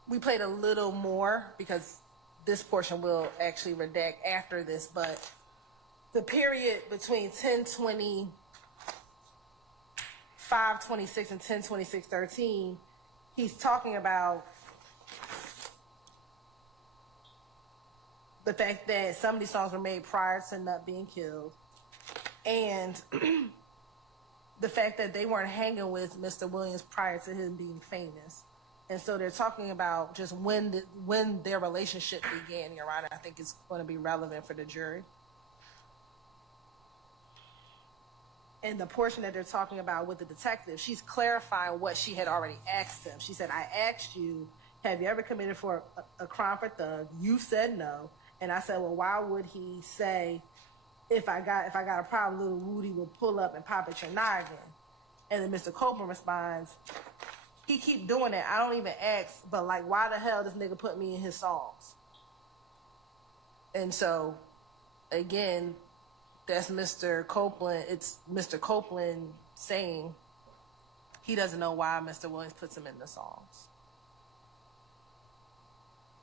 we played a little more because this portion will actually redact after this, but the period between 10:25:26 and 10:26:13, he's talking about the fact that some of these songs were made prior to Nut being killed, and the fact that they weren't hanging with Mr. Williams prior to him being famous. And so they're talking about just when their relationship began, Your Honor. I think it's going to be relevant for the jury. And the portion that they're talking about with the detective, she's clarifying what she had already asked him. She said, I asked you, have you ever committed for a crime for Thug? You said no. And I said, well, why would he say, if I got a problem, Lil Woody will pull up and pop at your noggin? And then Mr. Copeland responds, he keep doing that. I don't even ask, but like, why the hell this nigga put me in his songs? And so, again, that's Mr. Copeland. It's Mr. Copeland saying he doesn't know why Mr. Williams puts him in the songs.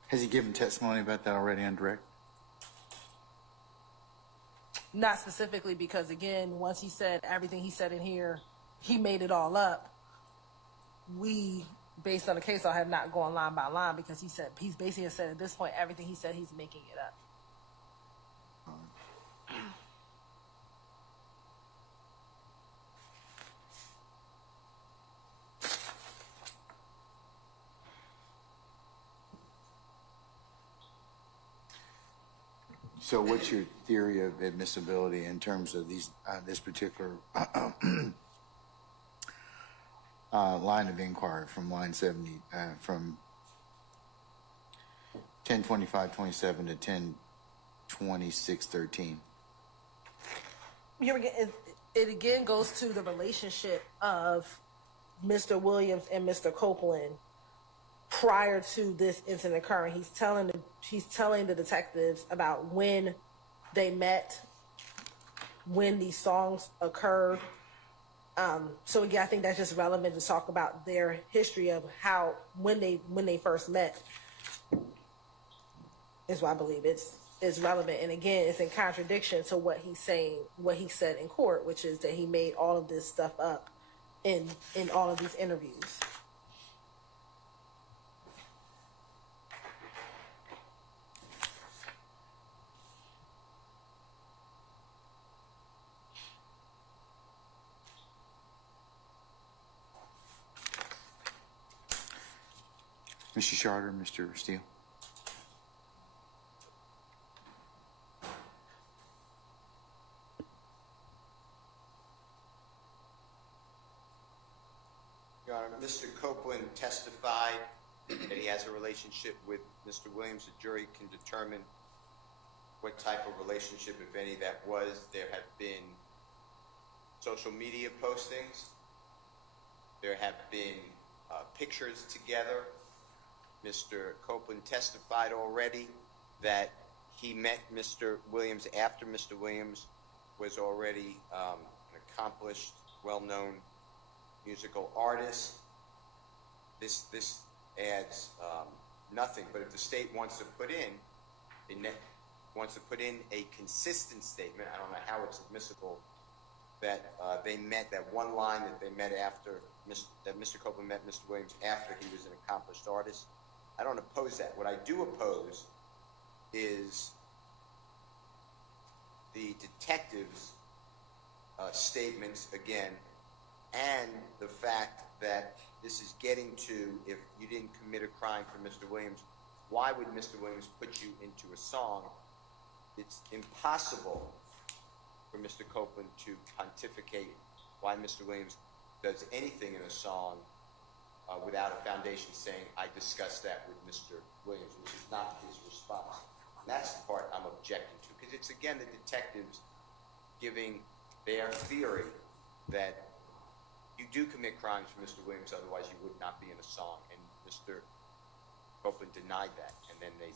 Has he given testimony about that already on direct? Not specifically, because again, once he said everything he said in here, he made it all up. We, based on the case, I have not gone line by line, because he's basically said at this point, everything he said, he's making it up. So what's your theory of admissibility in terms of this particular line of inquiry from line 70, from 10:25:27 to 2613. Here again, it again goes to the relationship of Mr. Williams and Mr. Copeland prior to this incident occurring. He's telling the detectives about when they met, when these songs occurred. So again, I think that's just relevant to talk about their history of how when they first met. Is why I believe it's relevant. And again, it's in contradiction to what he's saying, what he said in court, which is that he made all of this stuff up in all of these interviews. Mr. Charter, Mr. Steele. Your Honor, Mr. Copeland testified that he has a relationship with Mr. Williams. The jury can determine what type of relationship, if any, that was. There have been social media postings. There have been pictures together. Mr. Copeland testified already that he met Mr. Williams after Mr. Williams was already an accomplished, well-known musical artist. This adds nothing. But if the state wants to put in a consistent statement, I don't know how it's admissible that they met, that one line that they met after that Mr. Copeland met Mr. Williams after he was an accomplished artist. I don't oppose that. What I do oppose is the detectives' statements again, and the fact that this is getting to, if you didn't commit a crime for Mr. Williams, why would Mr. Williams put you into a song? It's impossible for Mr. Copeland to pontificate why Mr. Williams does anything in a song without a foundation saying, I discussed that with Mr. Williams, which is not his response. And that's the part I'm objecting to, because it's, again, the detectives giving their theory that you do commit crimes for Mr. Williams, otherwise you would not be in a song. And Mr. Copeland denied that, and then they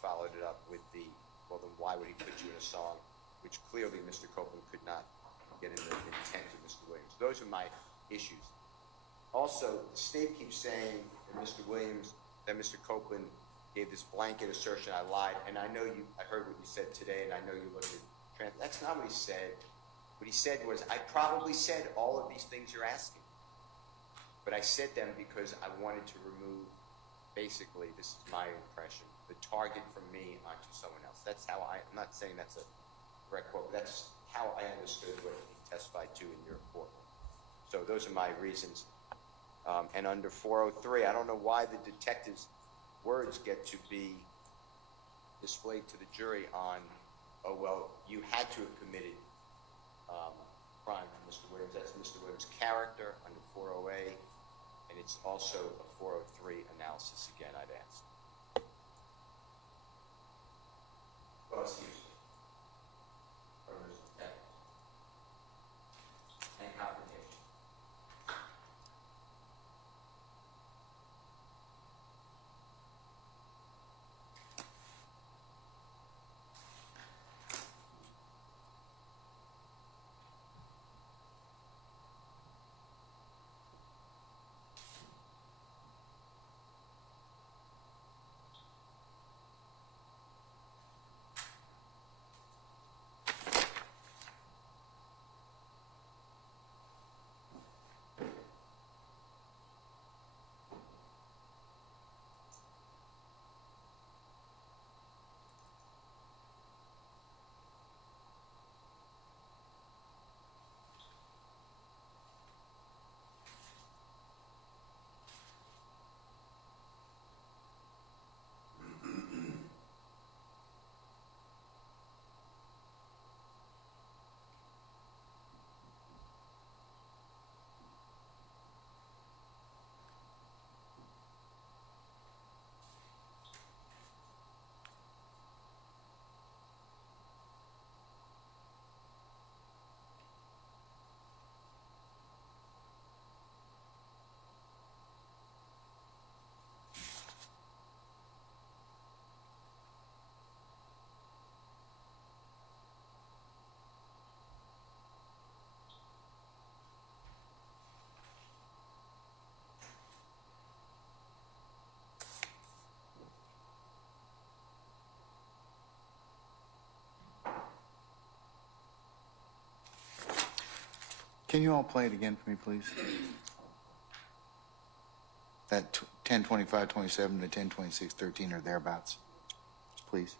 followed it up with the, well, then why would he put you in a song, which clearly Mr. Copeland could not get in the intent of Mr. Williams. Those are my issues. Also, the state keeps saying that Mr. Williams, that Mr. Copeland gave this blanket assertion, I lied, and I heard what you said today, and I know you looked at, that's not what he said. What he said was, I probably said all of these things you're asking, but I said them because I wanted to remove, basically, this is my impression, the target from me onto someone else. That's how I'm not saying that's a correct quote, that's how I understood what he testified to in your court. So those are my reasons. And under 403, I don't know why the detective's words get to be displayed to the jury on, oh, well, you had to have committed crime for Mr. Williams. That's Mr. Williams' character under 408, and it's also a 403 analysis again, I'd ask. Well, excuse me. And confrontation. Can you all play it again for me, please? That 10:25:27 to 10:26:13 or thereabouts, please.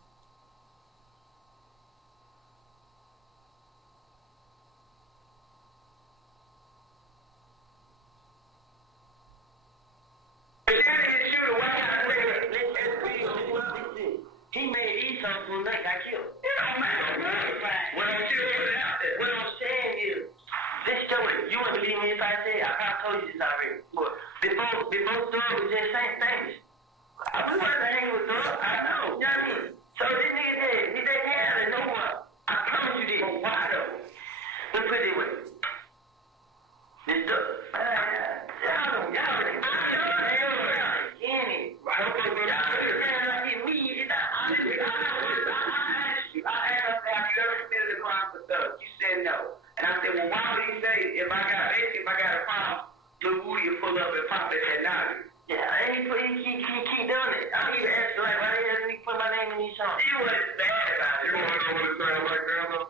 He made these songs when they got killed. It don't matter. What I'm saying is, this story, you wouldn't believe me if I said, I probably told you this already. But before Thug was just saying famous. We wasn't hanging with Thug. I know. You know what I mean? So this nigga dead. He dead out of nowhere. I promise you this. But why though? Let's put it this way. This Thug. No. And I said, well, why would he say if I got a problem, Lil Woody will pull up and pop at that night? Yeah, and he keep doing it. I don't even ask like, why the hell did he put my name in these songs? You was bad about it. You want to know what it sounds like now, though?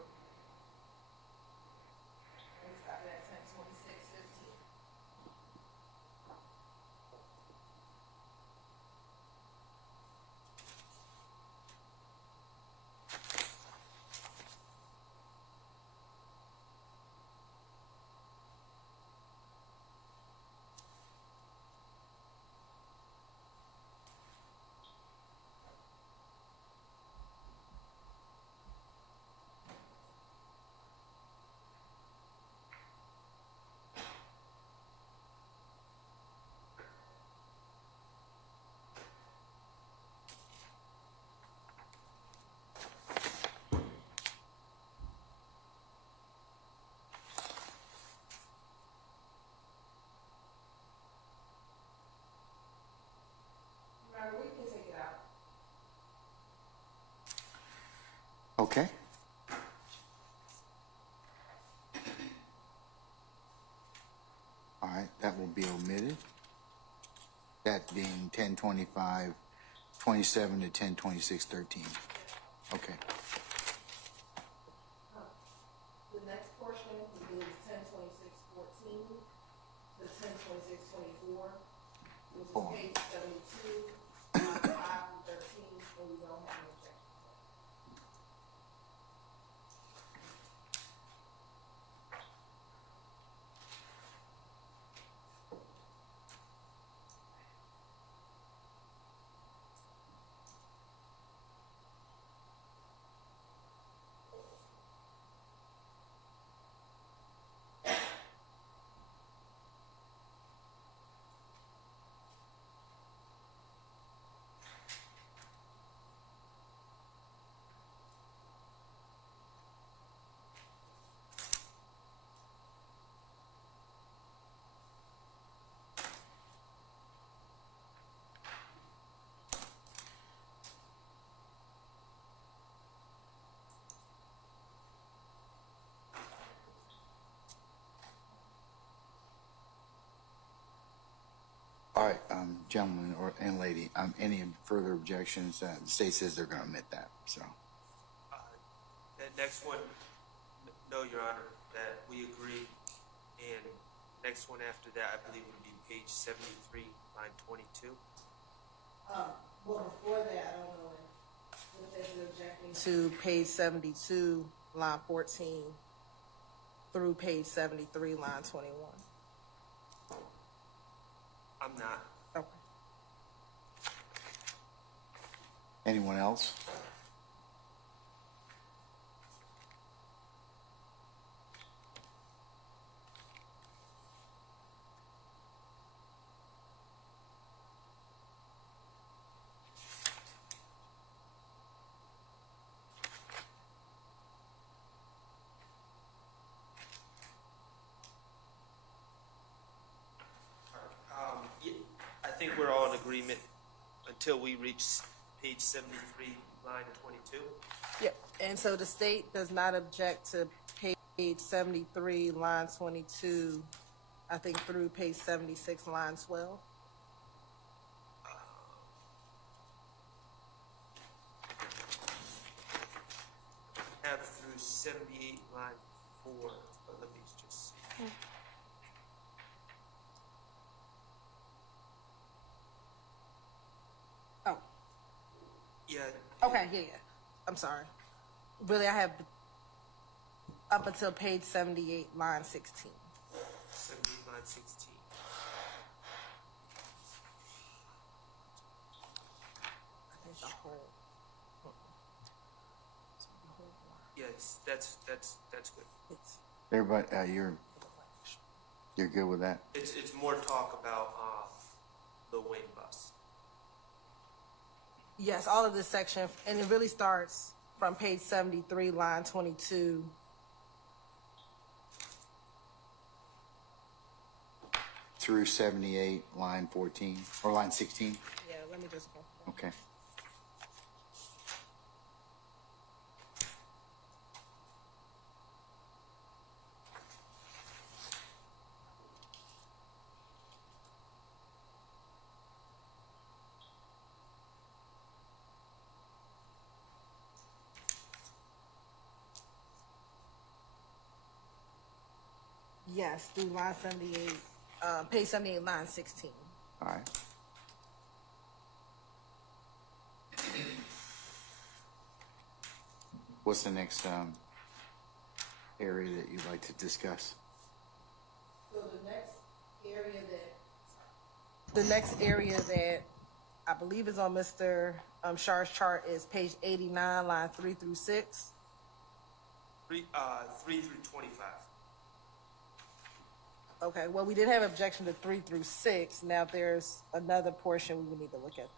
We can take it out. Okay. All right, that will be omitted. That being 10:25:27 to 10:26:13. Okay. The next portion is 10:26:14 to 10:26:24, which is Oh. page 72, 5 through 13, and we don't have an objection. All right, gentlemen and lady, any further objections? The state says they're going to omit that, so. That next one, no, Your Honor, that we agree. And next one after that, I believe would be page 73, line 22. Well, before that, I don't know if there's an objection to page 72, line 14, through page 73, line 21. I'm not. Okay. Anyone else? Yeah, I think we're all in agreement until we reach page 73, line 22. Yep, and so the state does not object to page 73, line 22, I think through page 76, line 12. Have through 78, line 4, but let me just see. Oh, Yeah. okay, yeah. I'm sorry. Really, I have up until page 78, line 16. 70, line 16. I think the whole. Yes, that's good. It's Everybody, you're good with that? It's more talk about the wing bus. yes, all of this section, and it really starts from page 73, line 22. Through 78, line 14, or line 16? Yeah, let me just go. Okay. Yes, through line 78, page 78, line 16. All right. What's the next area that you'd like to discuss? So the next area that I believe is on Mr. Shar's chart is page 89, line 3 through 6. 3 through 25. Okay, well, we did have objection to 3 through 6. Now there's another portion we would need to look at.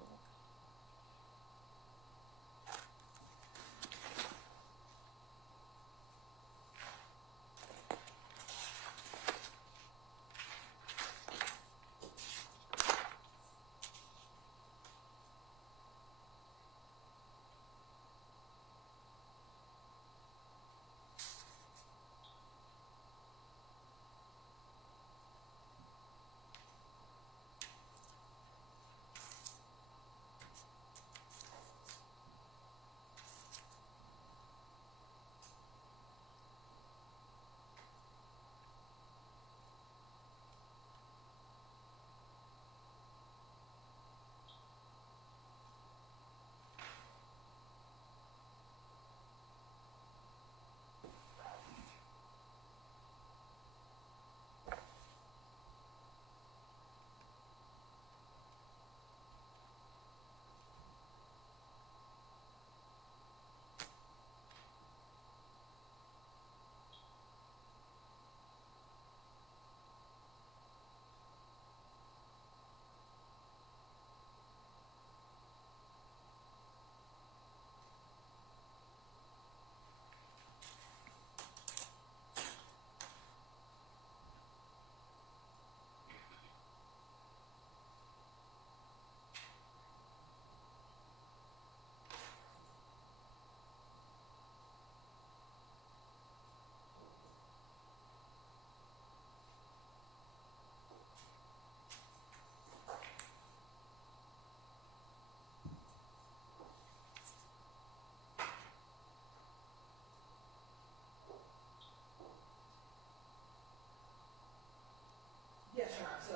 Yes, sure. So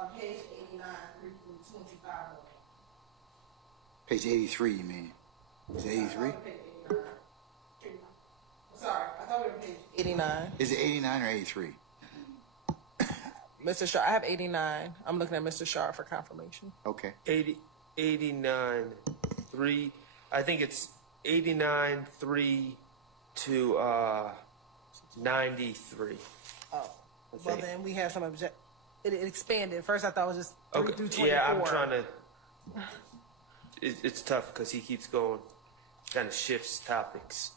on page 89, 3 through 25. Page 83, you mean? Is it 83? Sorry, I thought we were page 89. Is it 89 or 83? Mr. Shar, I have 89. I'm looking at Mr. Shar for confirmation. Okay. 89, 3. I think it's 89, 3 to 93. Oh, well then we have some it expanded. First I thought it was just 3 Okay. through 24. Yeah, I'm trying to. It's tough because he keeps going, kind of shifts topics.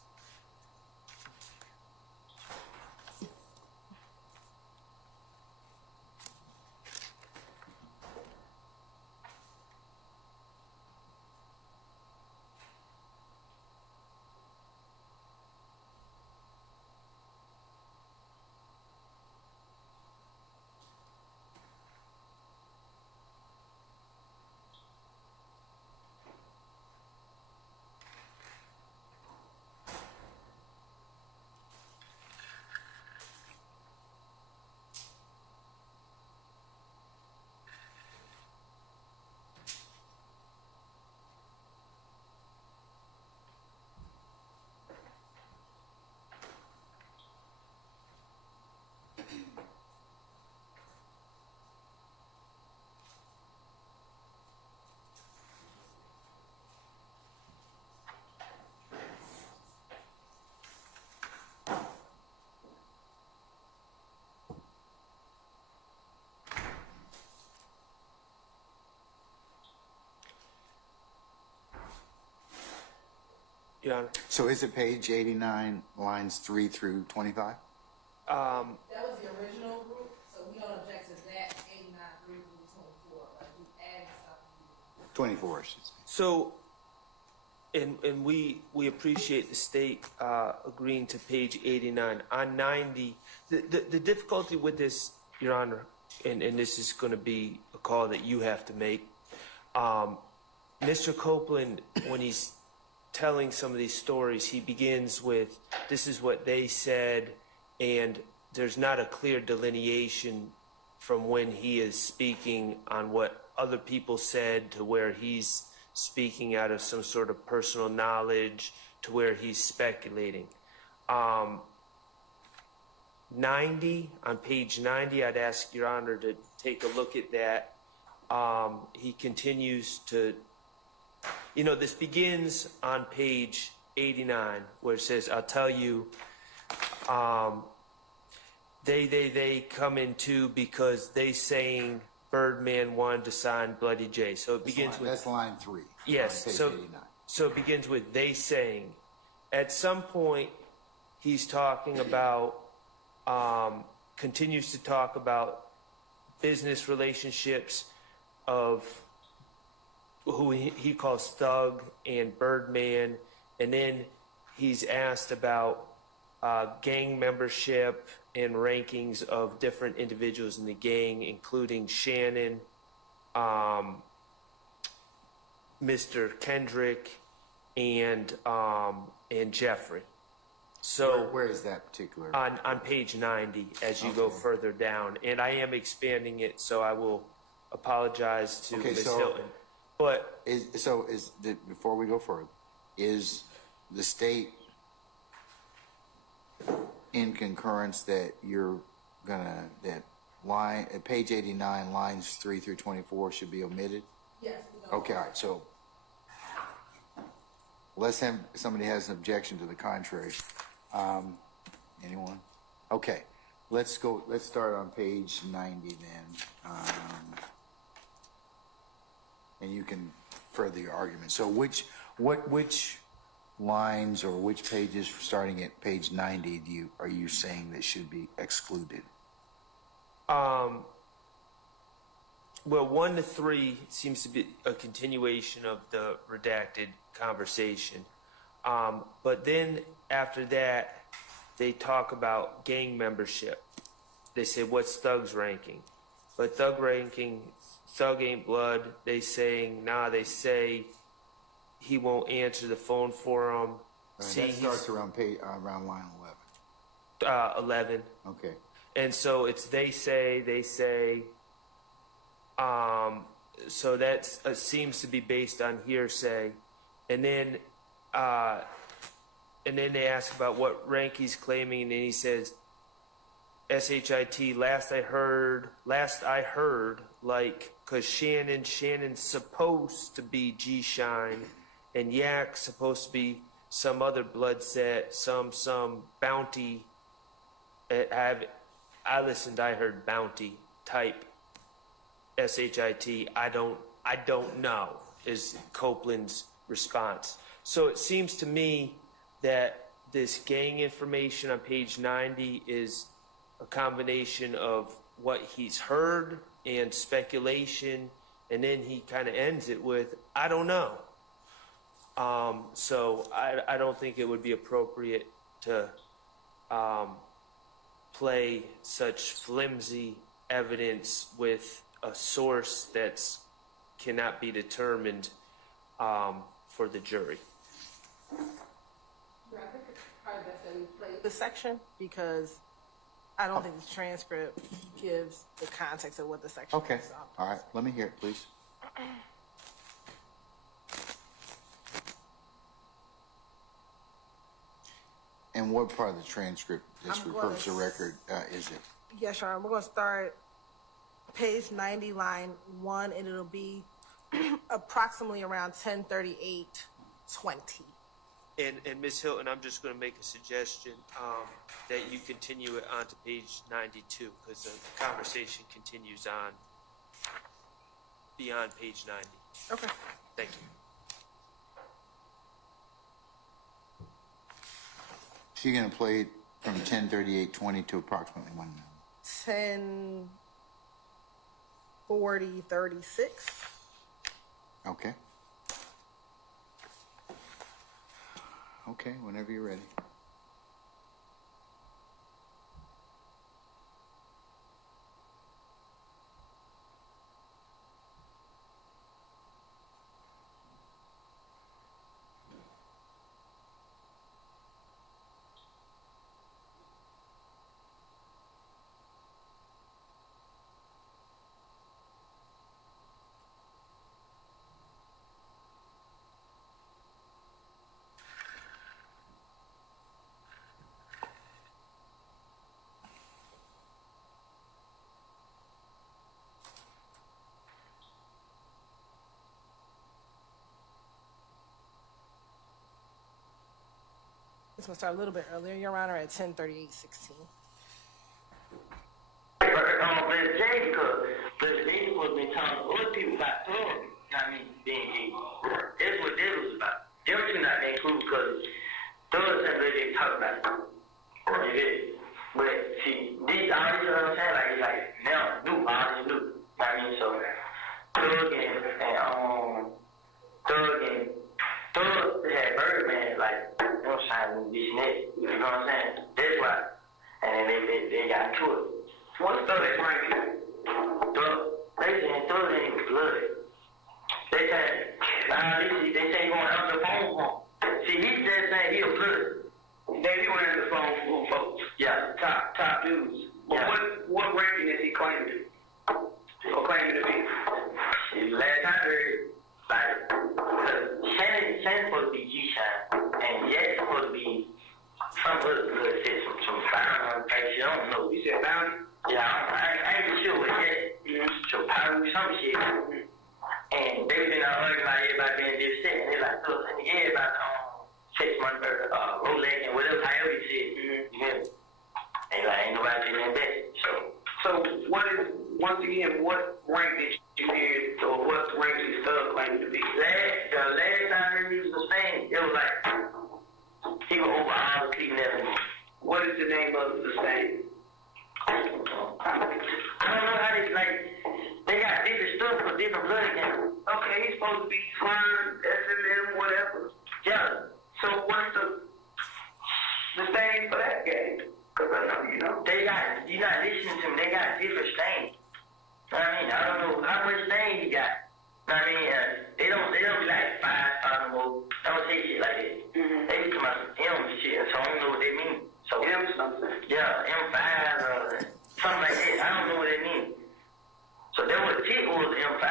Your Honor. So is it page 89, lines 3 through 25? That was the original group, so we don't object to that 89 through 24. Like we added something. 24, I should say. So, and we appreciate the state agreeing to page 89. On 90, the difficulty with this, Your Honor, and this is going to be a call that you have to make. Mr. Copeland, when he's telling some of these stories, he begins with, this is what they said, and there's not a clear delineation from when he is speaking on what other people said to where he's speaking out of some sort of personal knowledge to where he's speculating. 90, on page 90, I'd ask Your Honor to take a look at that. He continues to, this begins on page 89 where it says, I'll tell you, they come in too because they saying Birdman wanted to sign Bloody J. So it begins with... That's line 3. Yes, on page so 89. so it begins with they saying. At some point, he's talking about, continues to talk about business relationships of who he calls Thug and Birdman, and then he's asked about gang membership and rankings of different individuals in the gang, including Shannon, Mr. Kendrick, and Jeffrey. So Where is that particular? on page 90 as you go further down, and I am expanding it, so I will apologize to Ms. Hilton. But Before we go further, is the state in concurrence that you're gonna, that line, at page 89, lines 3 through 24 should be omitted? Yes. We don't. Okay, all right, so unless somebody has an objection to the contrary. Anyone? Okay, let's start on page 90 then. And you can further your argument. So which lines or which pages, starting at page 90, are you saying that should be excluded? Well, 1 to 3 seems to be a continuation of the redacted conversation. But then after that, they talk about gang membership. They say, what's Thug's ranking? But Thug ain't blood. They say he won't answer the phone for him. Right, that starts around line 11. 11. Okay. And so it's they say, so that seems to be based on hearsay. And then they ask about what rank he's claiming, and he says, SHIT, last I heard, like, cause Shannon's supposed to be G-Shine, and Yak's supposed to be some other blood set, some bounty. I listened, I heard bounty type SHIT. I don't know, is Copeland's response. So it seems to me that this gang information on page 90 is a combination of what he's heard and speculation, and then he kind of ends it with, I don't know. So I don't think it would be appropriate to play such flimsy evidence with a source that cannot be determined for the jury. I think it's probably best that we play this section because I don't think the transcript gives the context of what the section Okay. is. All right. Let me hear it, please. And what part of the transcript, just for purpose of record, is it? Yes, Your Honor. We're going to start page 90, line 1, and it'll be approximately around 10:38:20. And Ms. Hilton, I'm just going to make a suggestion that you continue it on to page 92 because the conversation continues on beyond page 90. Okay. Thank you. So you're going to play it from 10:38:20 to approximately 1 minute. 10:40:36. Okay. Okay, whenever you're ready. It's gonna start a little bit earlier, Your Honor, at 10:38:16. But Jay, because the lady was been telling other people about Thug, being gay. That's what that was about. Them two not that cool because Thug said they talk about it. You get it? But see, these artists, you know what I'm saying? Like, it's like now, new artists, new. So Thug had Birdman, like, you know what I'm saying, this and that. You know what I'm saying? That's why. And then they got to it. What's Thug that's right here? They saying Thug ain't blood. They say he gonna answer the phone for him. See, he's just saying he a blood. Then he went answer the phone for who folks? Yeah, top dudes. Yeah. What ranking is he claiming to be? Or claiming to be? Last I heard, like, Shannon's supposed to be G-Shine, and Jet's supposed to be some other good shit, some Bounty type shit. I don't know. You said Bounty? Yeah, I ain't sure what Jet. So probably some shit. And they been out arguing about everybody being this shit, and they like, look, and everybody 6 months Rolex and whatever, however you said. You hear me? And like, ain't nobody getting that. So what is, once again, what rank did you hear, or what rank is Thug claiming to be? The last time I heard he was sustained, it was like, he was over all the clean levels. What is the name of the sustained? I don't know how they, like, they got different stuff for different blood games. Okay, he's supposed to be Slurm, SMM, whatever. Yeah. So what's the stain for that game? Because I know, they got, you're not listening to them, they got different stains. I don't know how much stain he got. They don't be like 5 more. I don't say shit like that. Mm-hmm. They come out some M shit, so I don't know what they mean. So M something? Yeah, M5 or something like that. I don't know what they mean. So there was T was M5.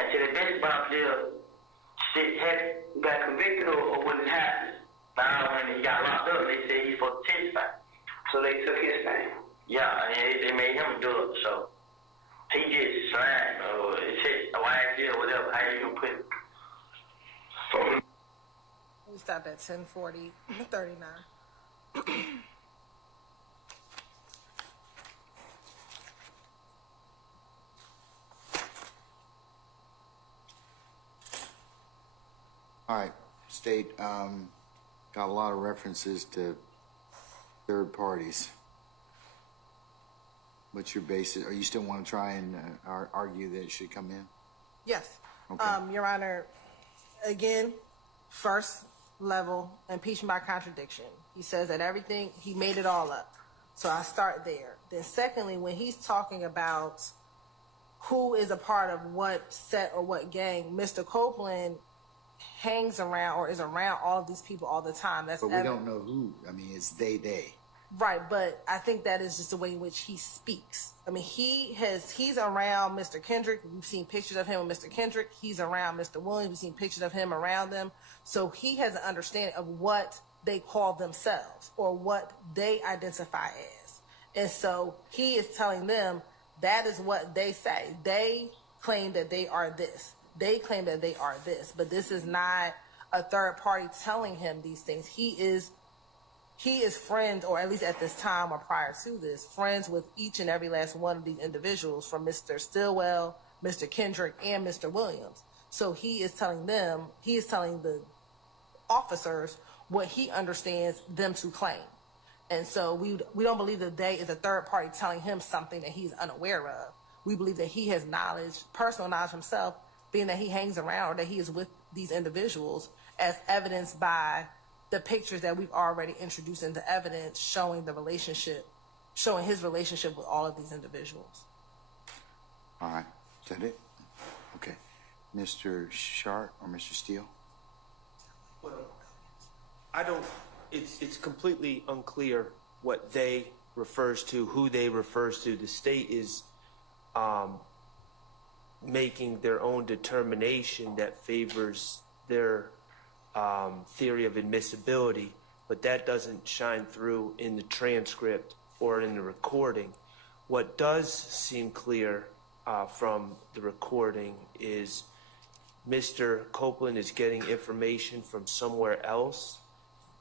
And to the best about there, got convicted or when it happened. Now when he got locked up, they said he's supposed to testify. So they took his name. Yeah, and they made him do it. So he just signed or it's a YG or whatever. How you gonna put it? So We stopped at 10:40:39. All right, State, got a lot of references to third parties. What's your basis? Are you still want to try and argue that it should come in? Yes. Okay. Your Honor, again, first level, impeachment by contradiction. He says that everything, he made it all up. So I start there. Then secondly, when he's talking about who is a part of what set or what gang, Mr. Copeland hangs around or is around all of these people all the time. That's But we don't know who. I mean, it's they. Right, but I think that is just the way in which he speaks. I mean, he's around Mr. Kendrick. We've seen pictures of him with Mr. Kendrick. He's around Mr. Williams. We've seen pictures of him around them. So he has an understanding of what they call themselves or what they identify as. And so he is telling them that is what they say. They claim that they are this. They claim that they are this. But this is not a third party telling him these things. He is friends, or at least at this time or prior to this, friends with each and every last one of these individuals, from Mr. Stillwell, Mr. Kendrick, and Mr. Williams. So he is telling the officers what he understands them to claim. And so we don't believe that they is a third party telling him something that he's unaware of. We believe that he has knowledge, personal knowledge himself, being that he hangs around or that he is with these individuals, as evidenced by the pictures that we've already introduced into evidence showing the relationship, showing his relationship with all of these individuals. All right. Is that it? Okay. Mr. Sharp or Mr. Steele? Well, I don't, it's completely unclear what they refers to, who they refers to. The state is making their own determination that favors their theory of admissibility, but that doesn't shine through in the transcript or in the recording. What does seem clear from the recording is Mr. Copeland is getting information from somewhere else,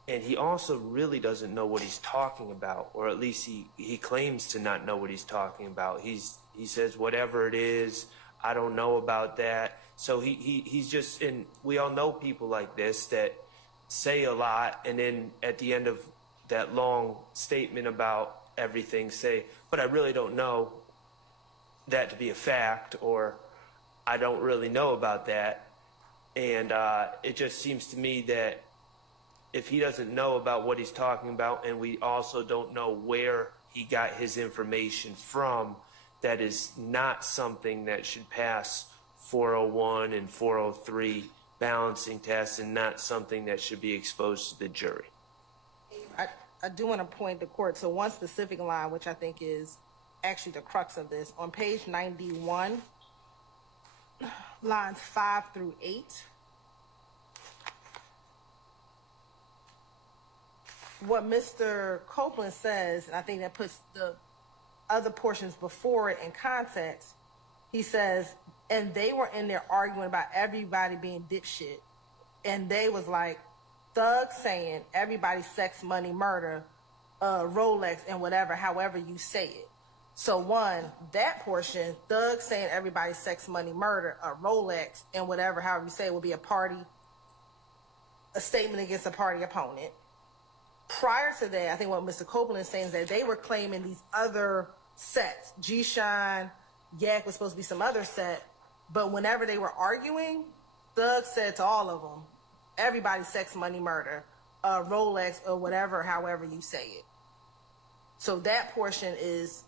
and he also really doesn't know what he's talking about, or at least he claims to not know what he's talking about. He says, whatever it is, I don't know about that. So he's just, and we all know people like this that say a lot, and then at the end of that long statement about everything say, but I really don't know that to be a fact, or I don't really know about that. And it just seems to me that if he doesn't know about what he's talking about, and we also don't know where he got his information from, that is not something that should pass 401 and 403 balancing tests, and not something that should be exposed to the jury. I do want to point the court to one specific line, which I think is actually the crux of this. On page 91, lines 5 through 8. What Mr. Copeland says, and I think that puts the other portions before it in context, he says, and they were in there arguing about everybody being dipshit. And they was like, Thug saying everybody sex, money, murder, Rolex, and whatever, however you say it. So one, that portion, Thug saying everybody sex, money, murder, a Rolex, and whatever, however you say it, would be a statement against a party opponent. Prior to that, I think what Mr. Copeland is saying is that they were claiming these other sets. G-Shine, Yak was supposed to be some other set, but whenever they were arguing, Thug said to all of them, everybody sex, money, murder, Rolex, or whatever, however you say it. So that portion is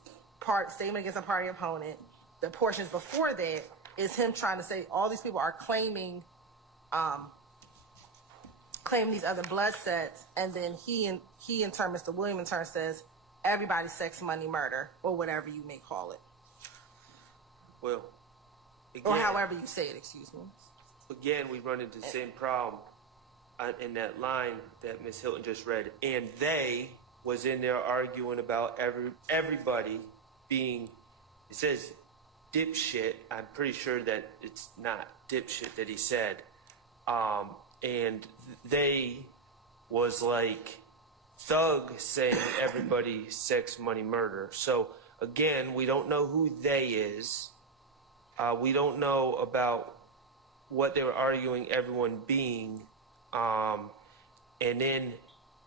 statement against a party opponent. The portions before that is him trying to say all these people are claiming these other blood sets, and then he in turn, Mr. William in turn says everybody sex, money, murder, or whatever you may call it. Well, again, or however you say it, excuse me. Again, we run into the same problem in that line that Ms. Hilton just read. And they was in there arguing about everybody being, it says dipshit. I'm pretty sure that it's not dipshit that he said. And they was like Thug saying everybody sex, money, murder. So again, we don't know who they is. We don't know about what they were arguing everyone being. And then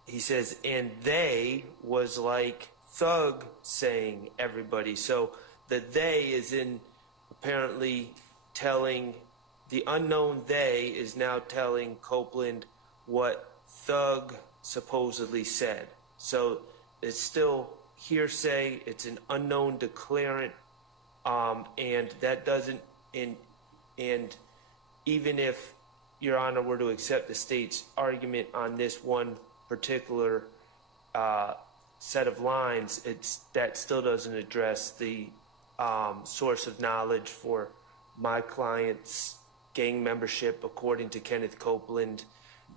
he says, and they was like Thug saying everybody. So the they is in apparently telling, the unknown they is now telling Copeland what Thug supposedly said. So it's still hearsay. It's an unknown declarant. And that doesn't, and even if Your Honor were to accept the state's argument on this one particular set of lines, that still doesn't address the source of knowledge for my client's gang membership according to Kenneth Copeland,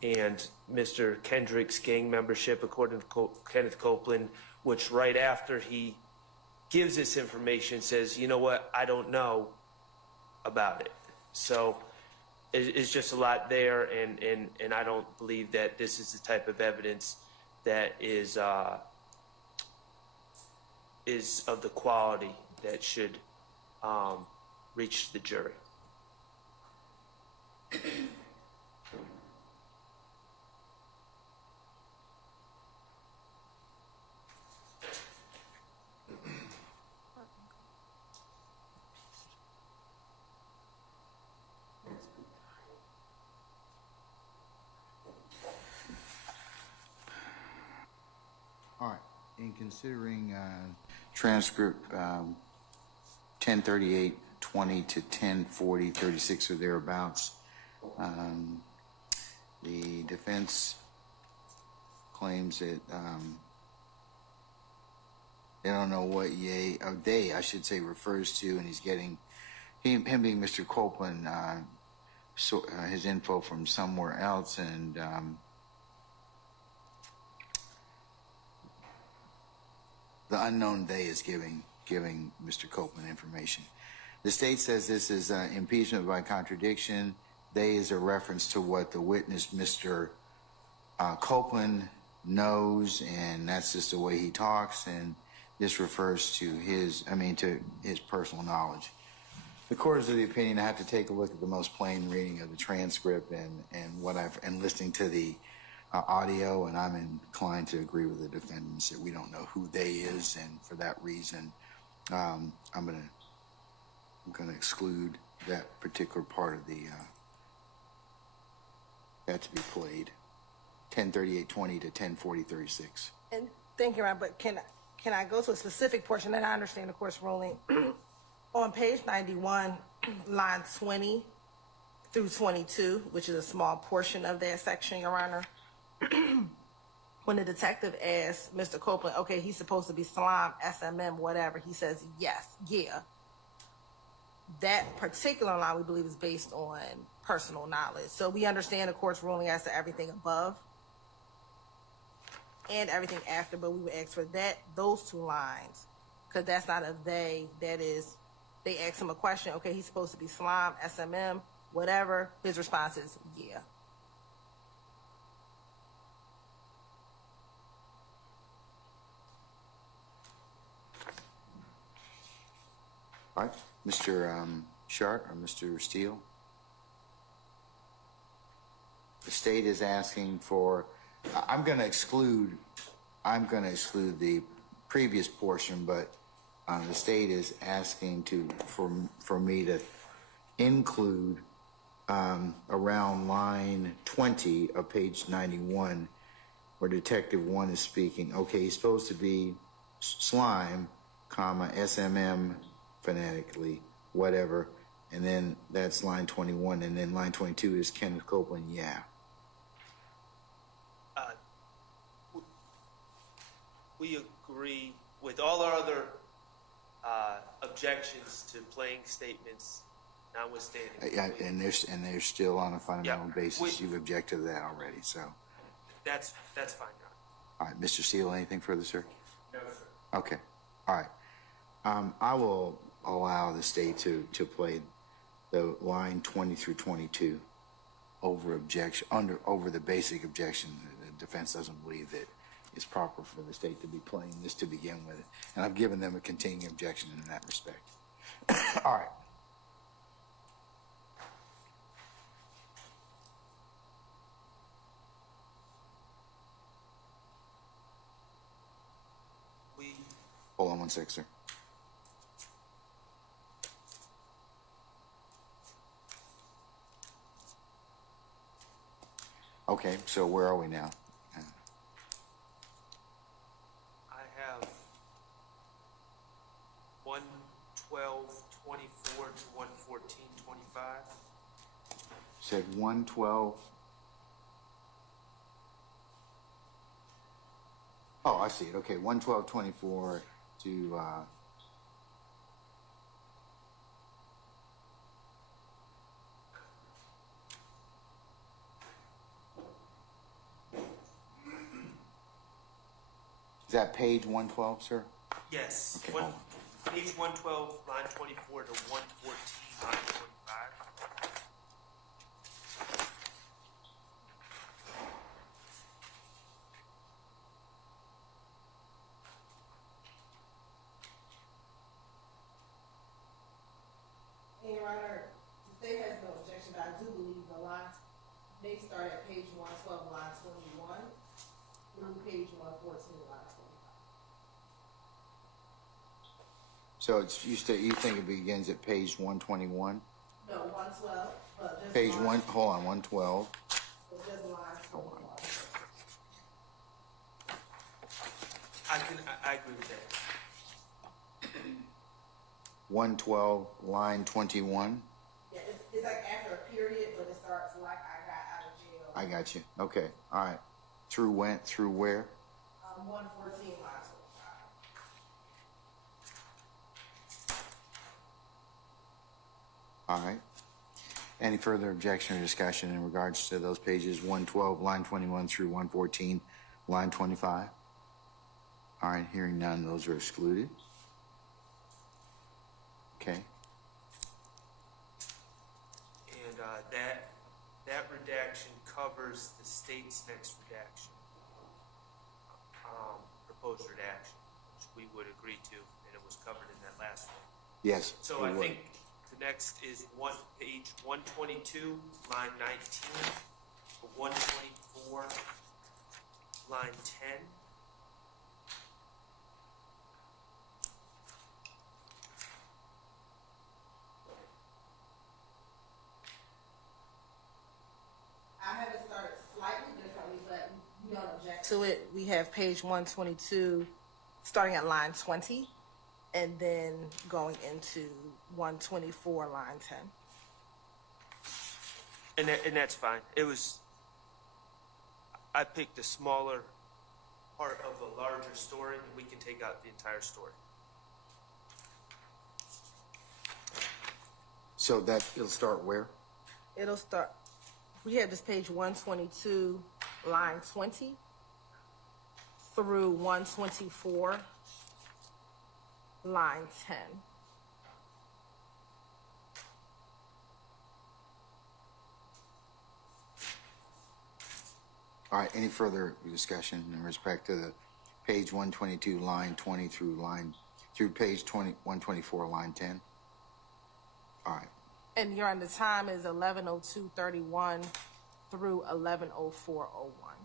and Mr. Kendrick's gang membership according to Kenneth Copeland, which right after he gives this information says, you know what, I don't know about it. So it's just a lot there, and I don't believe that this is the type of evidence that is of the quality that should reach the jury. in considering transcript 1038:20 to 1040:36 or thereabouts, the defense claims that they don't know what they, I should say, refers to, and he's getting him being Mr. Copeland, his info from somewhere else, and the unknown they is giving Mr. Copeland information. The state says this is impeachment by contradiction. They is a reference to what the witness, Mr. Copeland, knows, and that's just the way he talks, and this refers to his personal knowledge. The court is of the opinion I have to take a look at the most plain reading of the transcript and listening to the audio, and I'm inclined to agree with the defendants that we don't know who they is, and for that reason, I'm gonna exclude that particular part of the that to be played. 1038:20 to 1040:36. And thank you, Ron, but can I go to a specific portion that I understand the court's ruling? On page 91, line 20 through 22, which is a small portion of that section, Your Honor, when the detective asked Mr. Copeland, okay, he's supposed to be slime, SMM, whatever, he says, yes, yeah. That particular line, we believe, is based on personal knowledge. So we understand the court's ruling as to everything above and everything after, but we would ask for those two lines, because that's not a they, that is, they ask him a question, okay, he's supposed to be slime, SMM, whatever, his response is, yeah. All right, Mr. Shart or Mr. Steele? The state is asking for, I'm going to exclude the previous portion, but the state is asking for me to include around line 20 of page 91, where Detective 1 is speaking. Okay, he's supposed to be slime, comma, SMM, phonetically, whatever, and then that's line 21, and then line 22 is Kenneth Copeland, yeah. We agree with all our other objections to playing statements notwithstanding. Yeah, and they're still on a fundamental basis. You've objected to that already, so. That's fine, Your Honor. All right, Mr. Steele, anything further, sir? No, sir. Okay, all right. I will allow the state to play the line 20 through 22 over the basic objection. The defense doesn't believe that it's proper for the state to be playing this to begin with, and I've given them a continuing objection in that respect. All right. Hold on one sec, sir. Okay, so where are we now? I have 112:24 to 114:25. Said 112. Oh, I see it. Okay, 112:24 to is that page 112, sir? Yes. Okay, hold on. Page 112, line 24 to 114, line 25. Your Honor, the state has no objection, but I do believe the lines may start at page 112, line 21, through page 114, line 25. So you think it begins at page 121? No, 112, but just Page line, 1, hold on, 112. but just line 21. I can agree with that. 112, line 21. Yeah, it's like after a period, but it starts like I got out of jail. I got you. Okay. All right. Through when? Through where? 114 line 25. All right. Any further objection or discussion in regards to those pages 112, line 21 through 114, line 25? All right. Hearing none, those are excluded. Okay. And that redaction covers the state's next redaction, proposed redaction, which we would agree to, and it was covered in that last one. Yes. So I think the next is page 122, line 19, 124, line 10. I have it started slightly differently, but you don't object to it. We have page 122 starting at line 20 and then going into 124, line 10. And that's fine. I picked a smaller part of a larger story, and we can take out the entire story. So that it'll start where? It'll start, we have this page 122, line 20 through 124, line 10. All right. Any further discussion in respect to the page 122, line 20 through page 124, line 10? All right. And your the time is 11:02:31 through 11:04:01.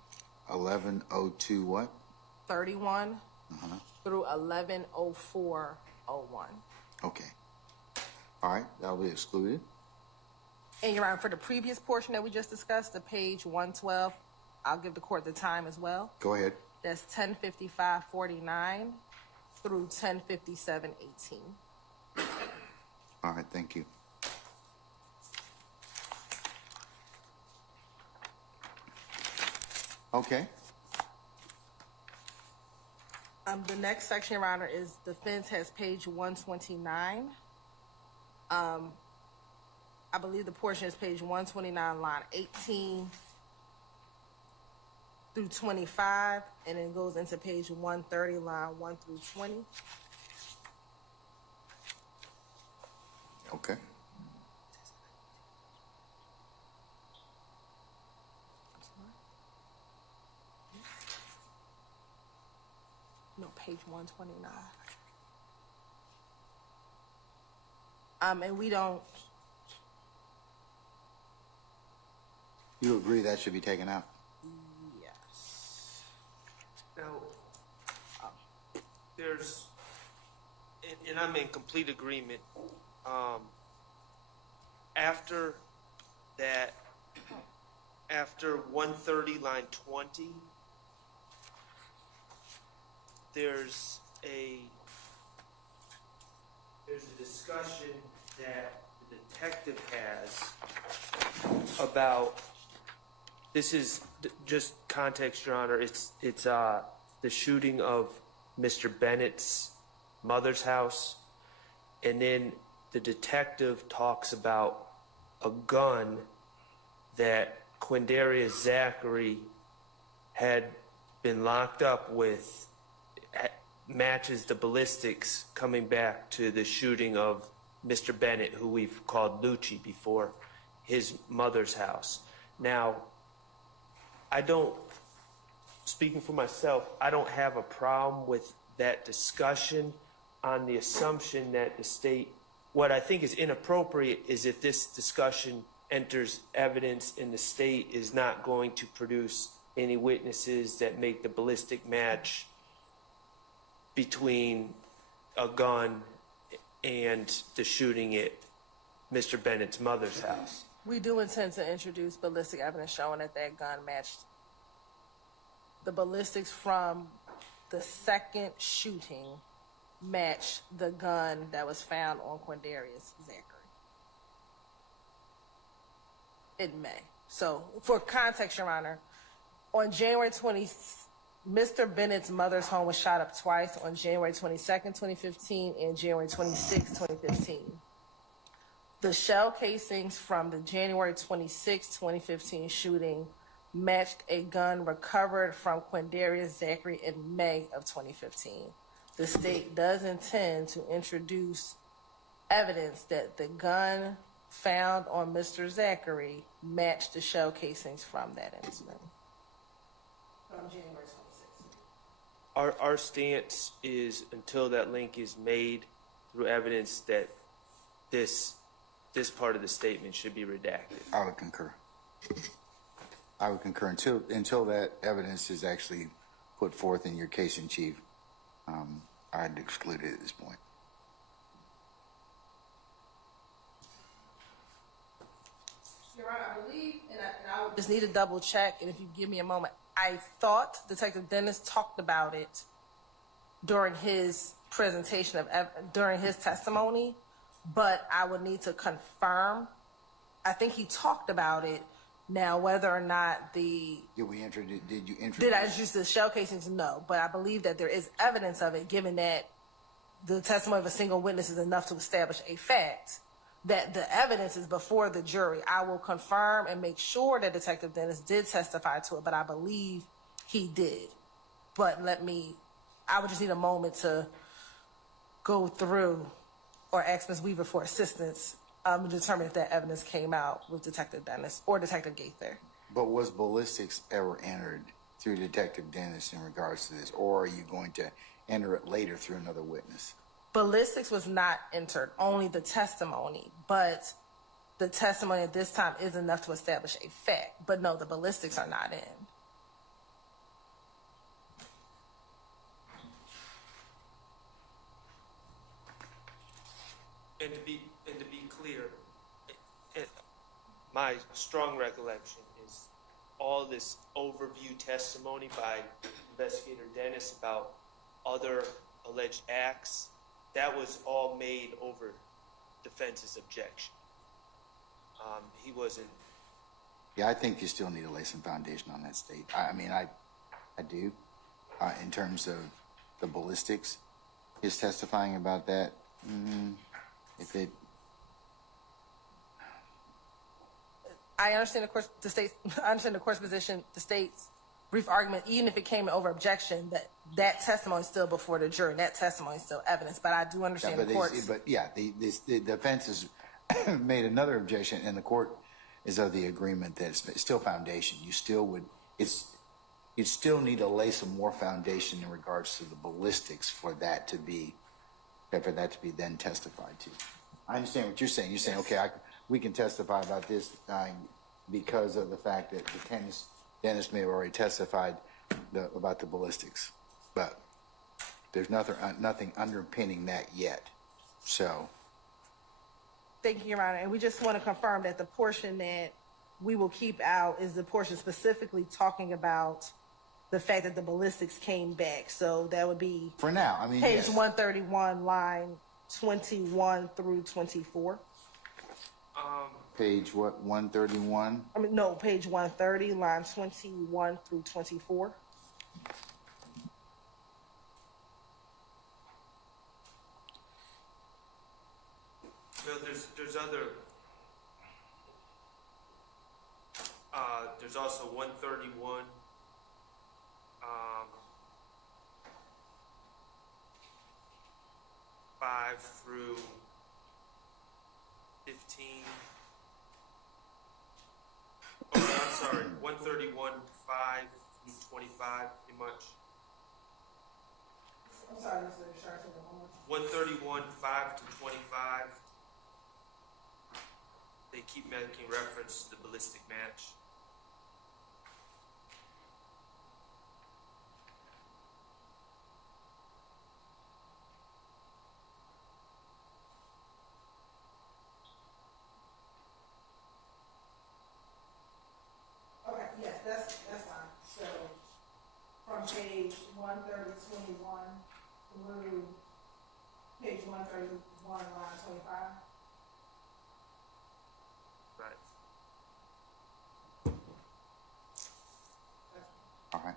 11:02 what? 31 through 11:04:01. Okay. All right. That'll be excluded. And your Honor, for the previous portion that we just discussed, the page 112, I'll give the court the time as well. Go ahead. That's 10:55:49 through 10:57:18. All right. Thank you. Okay. The next section, Your Honor, is defense has page 129. I believe the portion is page 129, line 18 through 25, and then goes into page 130, line 1 through 20. Okay. No, page 129. And we don't, You agree that should be taken out? yes. Now, there's, and I'm in complete agreement. After that, after 130, line 20, there's a discussion that the detective has about, this is just context, Your Honor, it's the shooting of Mr. Bennett's mother's house, and then the detective talks about a gun that Quindarius Zachary had been locked up with, matches the ballistics coming back to the shooting of Mr. Bennett, who we've called Lucci before, his mother's house. Now, speaking for myself, I don't have a problem with that discussion on the assumption that the state, what I think is inappropriate is if this discussion enters evidence and the state is not going to produce any witnesses that make the ballistic match between a gun and the shooting at Mr. Bennett's mother's house. We do intend to introduce ballistic evidence showing that that gun matched the ballistics from the second shooting match the gun that was found on Quindarius Zachary. It may. So, for context, Your Honor, on January 20th, Mr. Bennett's mother's home was shot up twice on January 22nd, 2015 and January 26th, 2015. The shell casings from the January 26, 2015 shooting matched a gun recovered from Quindarius Zachary in May of 2015. The state does intend to introduce evidence that the gun found on Mr. Zachary matched the shell casings from that incident. From January 26th. Our stance is until that link is made through evidence that this part of the statement should be redacted. I would concur. Until that evidence is actually put forth in your case in chief. I'd exclude it at this point. Your Honor, I believe, and I would just need to double check, and if you give me a moment, I thought Detective Dennis talked about it during his presentation during his testimony, but I would need to confirm. I think he talked about it. Now, whether or not did you introduce? Did I introduce the shell casings? No, but I believe that there is evidence of it, given that the testimony of a single witness is enough to establish a fact, that the evidence is before the jury. I will confirm and make sure that Detective Dennis did testify to it, but I believe he did. But I would just need a moment to go through or ask Ms. Weaver for assistance to determine if that evidence came out with Detective Dennis or Detective Gaither. But was ballistics ever entered through Detective Dennis in regards to this, or are you going to enter it later through another witness? Ballistics was not entered, only the testimony, but the testimony at this time is enough to establish a fact. But no, the ballistics are not in. And to be clear, my strong recollection is all this overview testimony by Investigator Dennis about other alleged acts. That was all made over defense's objection. He wasn't. Yeah, I think you still need to lay some foundation on that state. I do. In terms of the ballistics, his testifying about that. I understand, of course, position, the state's brief argument, even if it came over objection, that testimony is still before the jury. That testimony is still evidence. But I do understand the court's. The defense has made another objection, and the court is of the agreement that it's still foundation. You still need to lay some more foundation in regards to the ballistics for that to be then testified to. I understand what you're saying. You're saying, okay, we can testify about this because of the fact that Dennis may have already testified about the ballistics, but there's nothing underpinning that yet. So. Thank you, Your Honor. And we just want to confirm that the portion that we will keep out is the portion specifically talking about the fact that the ballistics came back. So that would be for now. Page 131, line 21 through 24. Page what? 131. No, page 130, line 21 through 24. Well, there's other. There's also 131. 5 through 15. Oh, I'm sorry. 131, 5 through 25, pretty much. I'm sorry, Mr. Sharp. 131, 5 to 25. They keep making reference to the ballistic match. Okay, yes, that's fine. So from page 130, 131, line 25. Right. All right.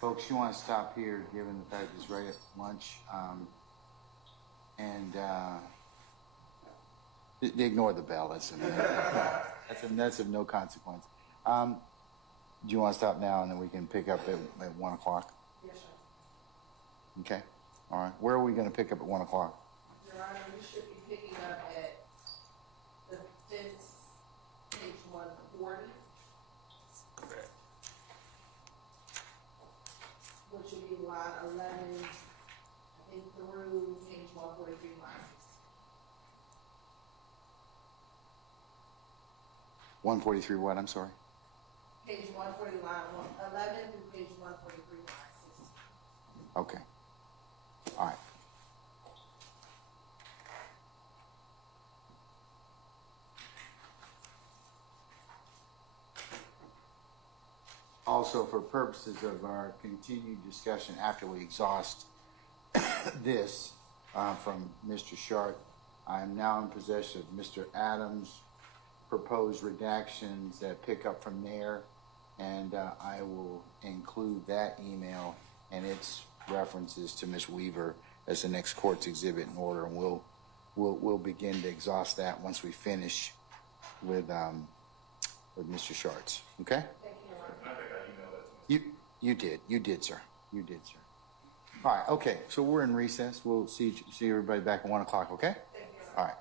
Folks, you want to stop here, given the fact it's right at lunch, and ignore the bell. That's of no consequence. Do you want to stop now, and then we can pick up at 1 o'clock? Yes, sir. Okay. All right. Where are we going to pick up at 1 o'clock? Your Honor, we should be picking up at the fence, page 140, Correct. which would be line 11, I think, through page 143, line 143 what? I'm sorry.60. Page 140, line 11 through page 143, line 60. Okay. All right. Also, for purposes of our continued discussion after we exhaust this from Mr. Sharp, I am now in possession of Mr. Adams' proposed redactions that pick up from there, and I will include that email and its references to Ms. Weaver as the next court's exhibit in order, and we'll begin to exhaust that once we finish with Mr. Shart's. Okay? Thank you, Your Honor. I think I emailed that to You did, sir. You did, sir. All right, okay. So we're in recess. We'll see everybody back at 1 o'clock. Okay? Thank you, Your Honor. All right.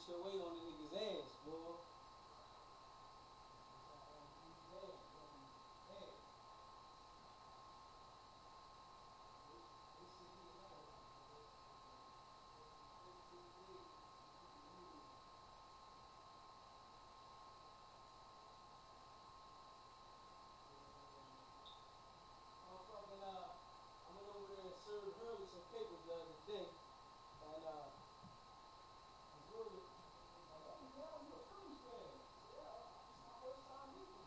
get your weight on the nigga's ass, boy. I went over there and served her with some papers the other day, and Julia was like, "Hey, man, you a Phillies fan?" I said, "Yeah, it's my first time meeting you."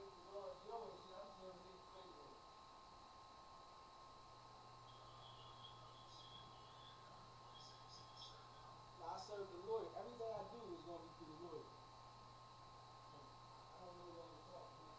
It was Joe and shit. I'm serving niggas papers. Now, I serve the lawyer. Everything I do is gonna be through the lawyer. I don't really want to talk to him.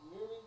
You hear me?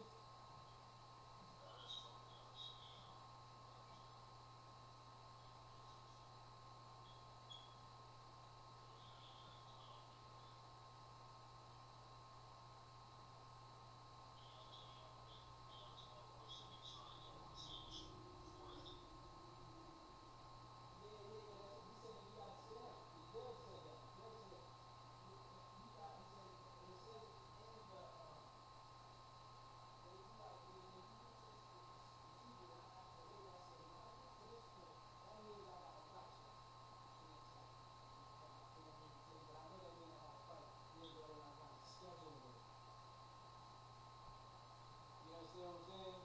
You understand what I'm saying?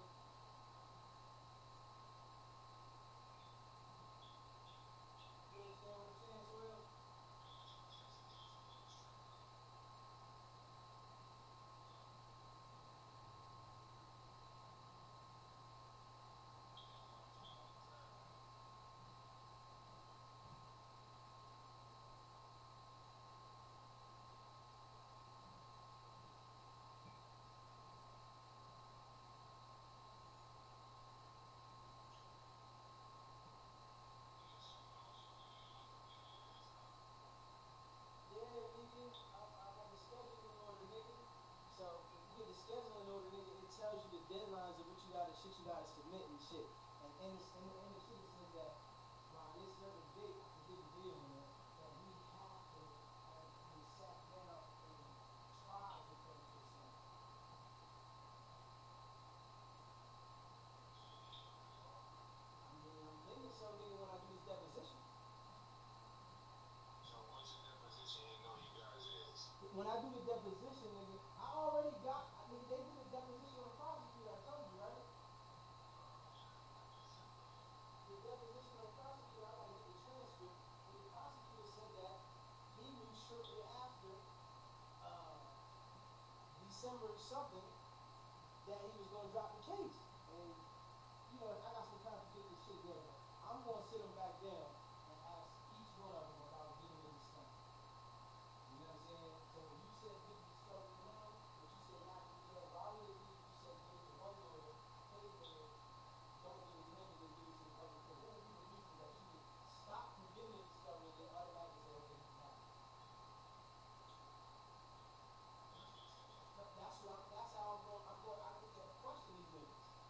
You understand what I'm saying, Soil? Yeah, nigga. I got the scheduling order, nigga. So if you get the scheduling order, nigga, it tells you the deadlines of what you gotta shit you gotta submit and shit. And in the shit it says that by this certain date, I forget the date on there, that we have to have been sat down and tried to come to something. I mean, I'm thinking so, nigga, when I do this deposition. When I do the deposition, nigga, I already got, nigga, they did a deposition on the prosecutor, I told you, right? The deposition on the prosecutor, I gotta get the transcript, but the prosecutor said that he knew shortly after, December something, that he was gonna drop the case. And, you know, I got some time to get this shit together. I'm gonna sit him back down and ask each one of them about getting the discovery. You know what I'm saying? So when you said get the discovery now, but you said not, you know, violated me, you said give it to one lawyer, pay the lawyer, don't give it to him, and then give it to the other. Because what would be the reason that you would stop from getting the discovery and then automatically say, okay, you have it? That's how I'm going to question these niggas.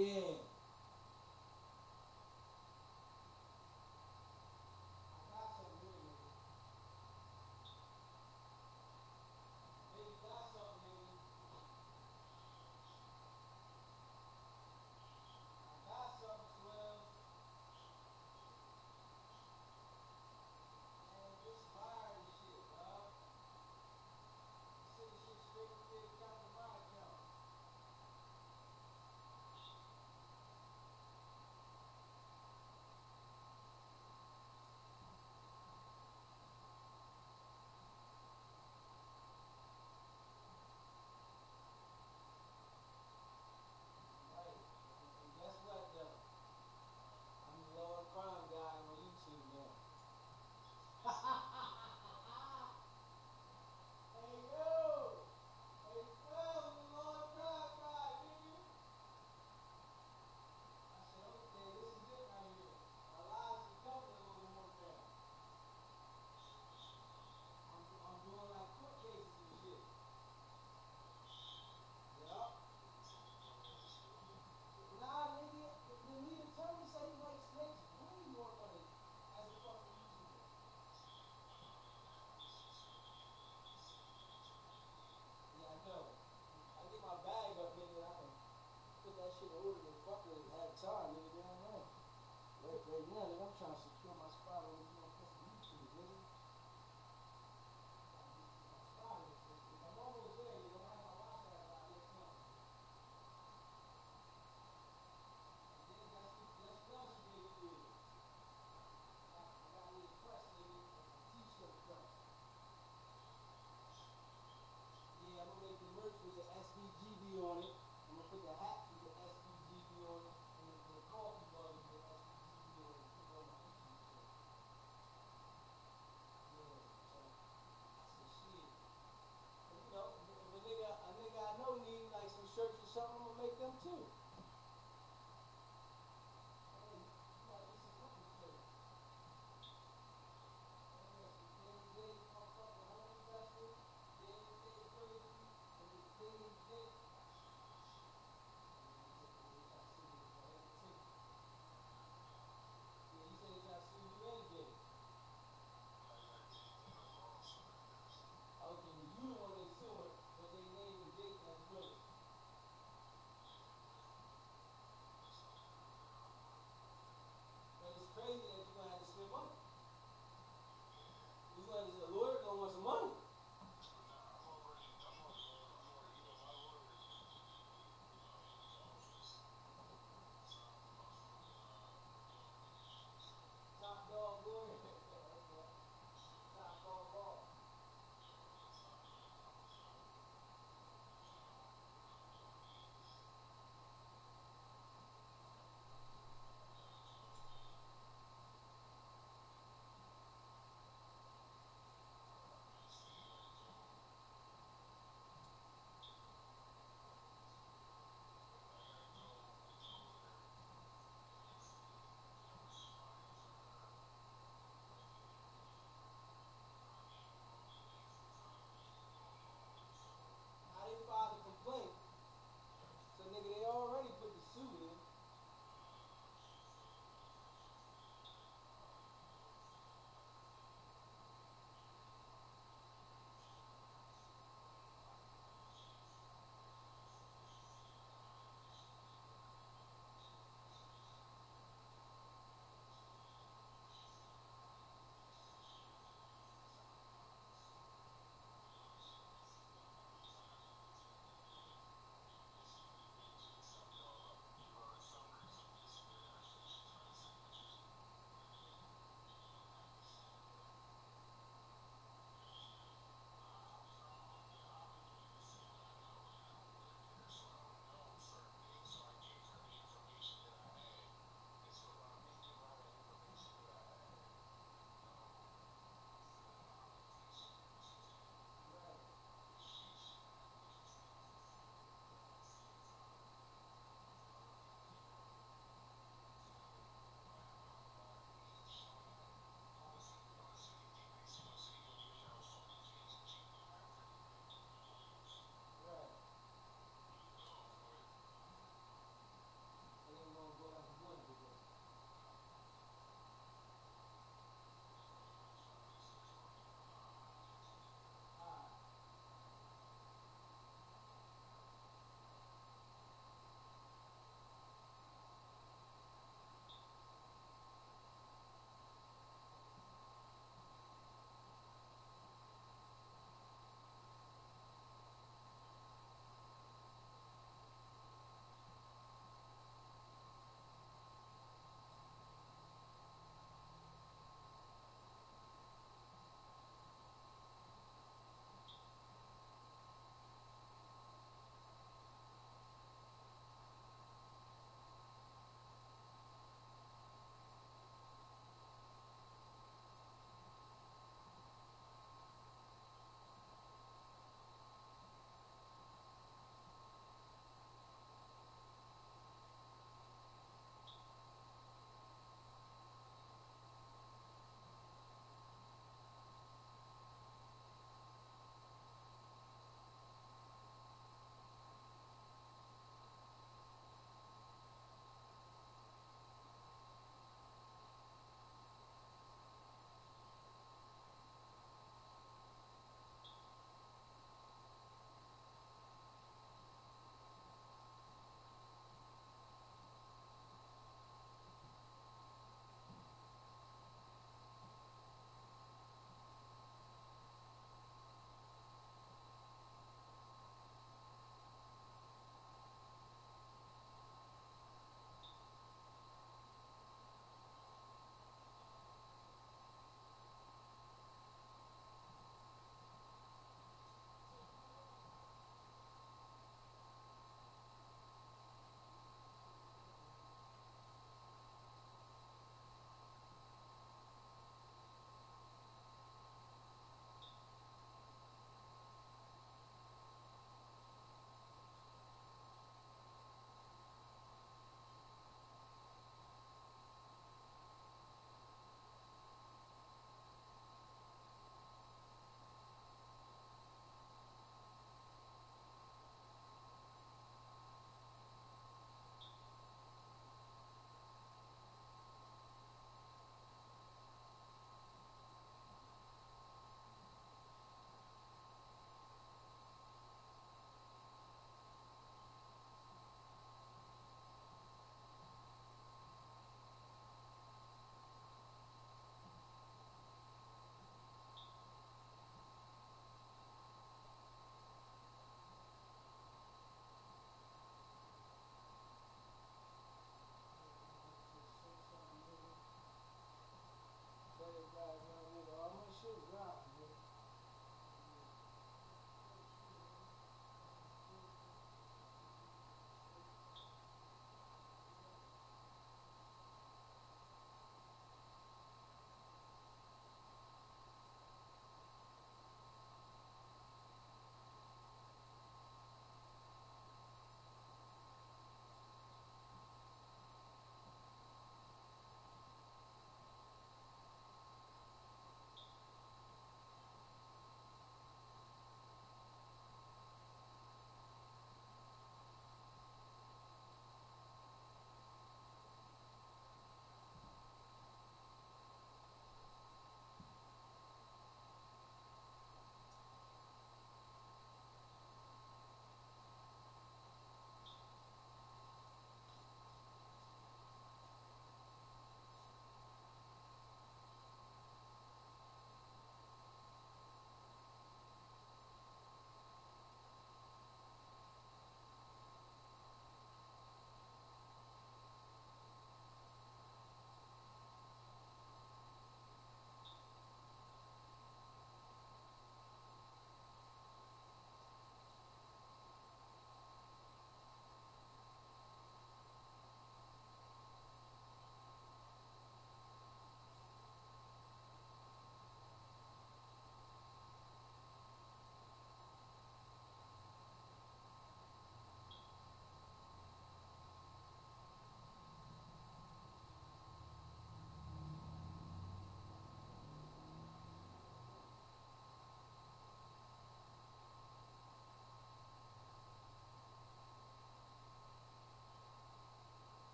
Yeah. I got something here, nigga. Baby got something, nigga. I got something, Swell. Man, this fire and shit, dog. Send this shit straight to the account to my account. Right. And guess what, though? I'm the lower crime guy on YouTube now. Hey, yo! Hey, Swell, I'm the lower crime guy, nigga. I said, okay, this is it right here. Our lives are coming a little more now. I'm doing like court cases and shit. Yup. Nah, nigga, the lead attorney said he makes way more money as a fucking YouTuber. Yeah, I know. I get my bag up, nigga, I can put that shit in order and fuck with it at time, nigga, damn right. Right now, nigga, I'm trying to secure my spot on this motherfucking YouTube, nigga. I'm almost there, you know, I have my watch out by next month. And then guess what else you nigga did? I got me a press, nigga, a t-shirt press. Yeah, I'm gonna make the merch with the SBGB on it. I'm gonna put the hat with the SBGB on it, and the coffee mug with the SBGB on it. Put it on my YouTube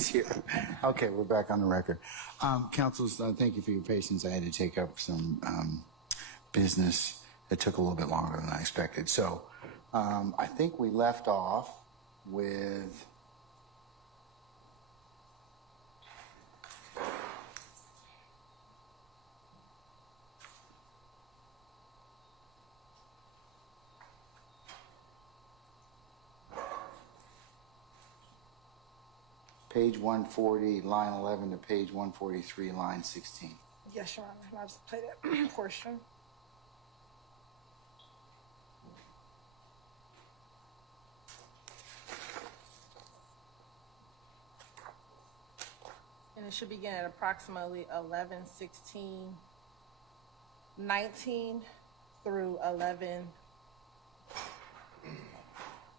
was here. Okay, we're back on the record. Councils, thank you for your patience. I had to take up some business. It took a little bit longer than I expected. So I think we left off with page 140, line 11 to page 143, line 16. Yes, Your Honor. I'll just play that portion. And it should begin at approximately 11:16:19 through 11.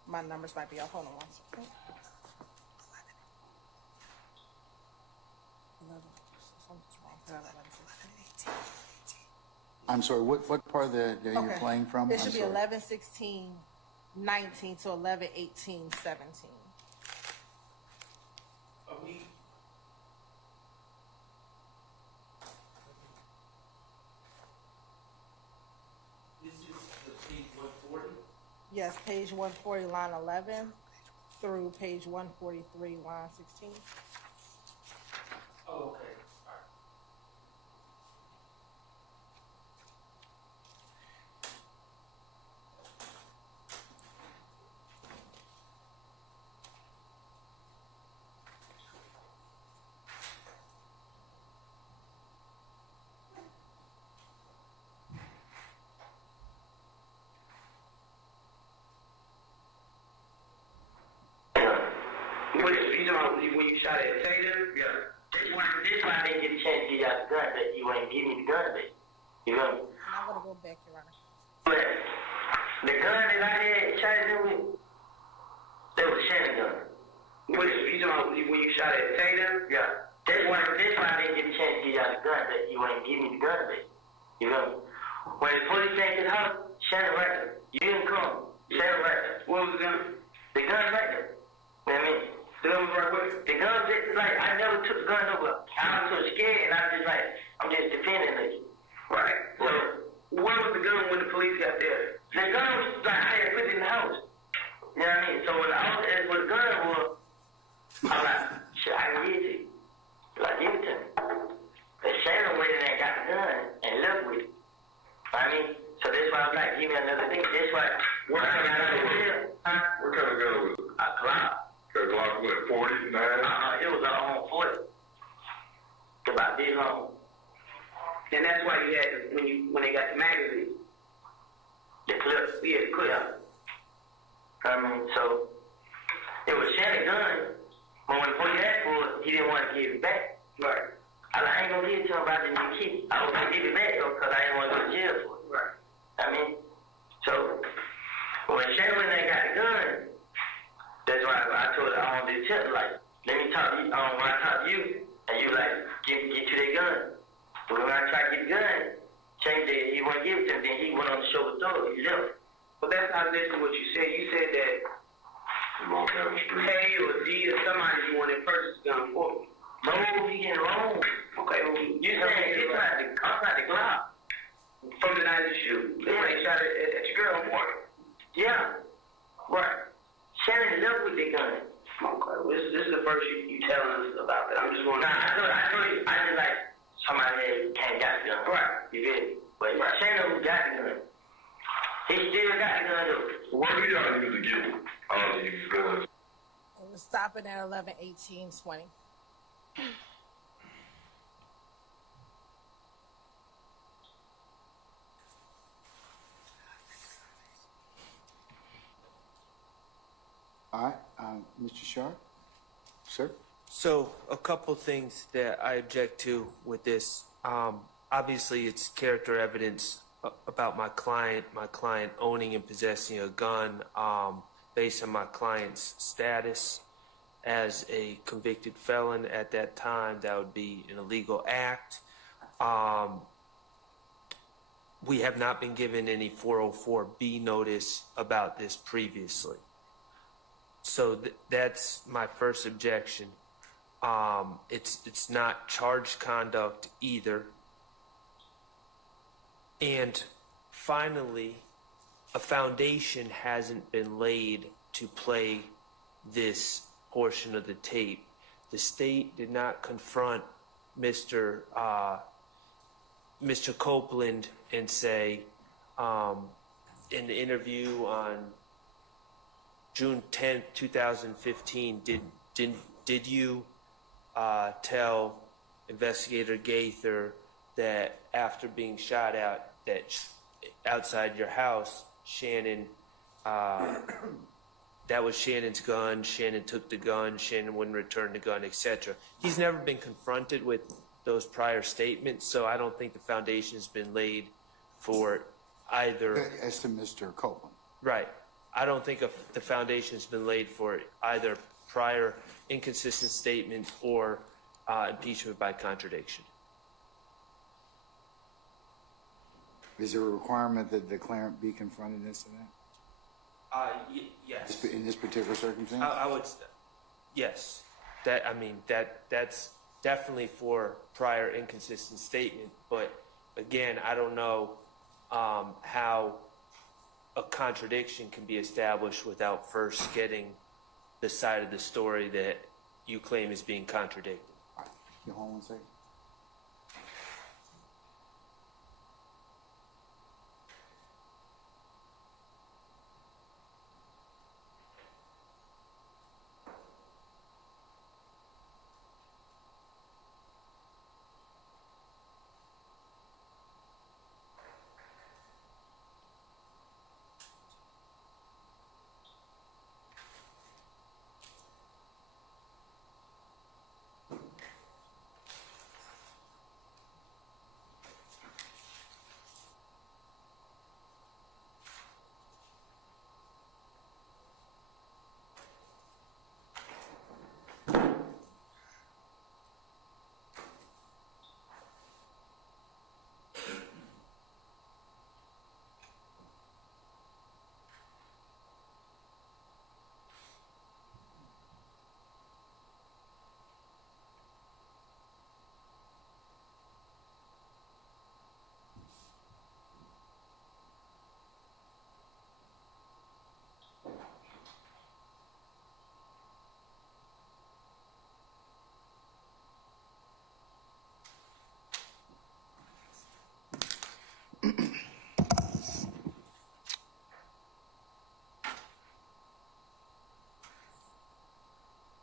My numbers might be off. Hold on one second. 11. Something's wrong. 11:16. I'm sorry, what part of the you're playing from? It should be I'm sorry. 11:16:19 to 11:18:17. Are we? This is the page 140? Yes, page 140, line 11 through page 143, line 16. Oh, okay. All right. You know, when you shot at Tatum? Yeah. This why I didn't get a chance to get out the gun, that you ain't give me the gun back. You know? And I'm going to go back, Your Honor. But the gun that I had shot at him with, that was a Shannon gun. You know, when you shot at Tatum? Yeah. That's why I didn't get a chance to get out the gun, that you ain't give me the gun back. You know? When the police came to the house, Shannon right there. You didn't come. Shannon right there. What was the gun? The gun right there. You know what I mean? The gun was right with the gun, like, I never took the gun over. I was so scared, and I was just like, I'm just defending it. Right. So, where was the gun when the police got there? The gun was like, I had put it in the house. You know what I mean? So, when the officer asked where the gun was, I was like, shit, I can get it to you. Like, give it to me. But Shannon went in there and got the gun and left with it. I mean, so that's why I was like, give me another thing. That's why. What kind of gun was it? What kind of gun was it? A Glock. A Glock, what, 49? It was on 40. About this long. And that's why you had to, when they got the magazine. The clip, we had the clip. So it was Shannon's gun, but when the police asked for it, he didn't want to give it back. Right. I ain't gonna give it to him, but I didn't keep it. I was gonna give it back though, because I didn't want to go to jail for it. Right. I mean, so when Shannon went there and got the gun, that's why I told her I wanted to tell her, like, let me talk to you, when I talk to you, and you like, get you that gun. But when I tried to get the gun, Shane said he wouldn't give it to me, then he went on the show with Thor, he left. Well, that's not listening to what you said. You said that Walk down the street. K or D or somebody you wanted to purchase the gun for. No, he getting wrong. Okay, well, you saying it's not the Glock from the night of the shoot. They shot at your girl Morgan. Yeah, right. Shannon left with the gun. Okay, well, this is the first you telling us about that. I'm just going. Nah, I told you. I just like somebody that can't got the gun. Right. You get it? But right. Shannon got the gun. He still got the gun though. What do y'all use to get all these guns? We're stopping at 11:18:20. All right, Mr. Sharp, sir. So, a couple things that I object to with this. Obviously, it's character evidence about my client owning and possessing a gun based on my client's status as a convicted felon at that time. That would be an illegal act. We have not been given any 404B notice about this previously. So that's my first objection. It's not charged conduct either. And finally, a foundation hasn't been laid to play this portion of the tape. The state did not confront Mr. Copeland and say, in the interview on June 10th, 2015, did you tell Investigator Gaither that after being shot out, that outside your house, Shannon, that was Shannon's gun, Shannon took the gun, Shannon wouldn't return the gun, etc. He's never been confronted with those prior statements, so I don't think the foundation has been laid for either. As to Mr. Copeland. Right. I don't think the foundation has been laid for either prior inconsistent statements or impeachment by contradiction. Is there a requirement that the declarant be confronted as to that? Yes. In this particular circumstance? I would, yes. That's definitely for prior inconsistent statement. But again, I don't know how a contradiction can be established without first getting the side of the story that you claim is being contradicted. All right. You hold one second.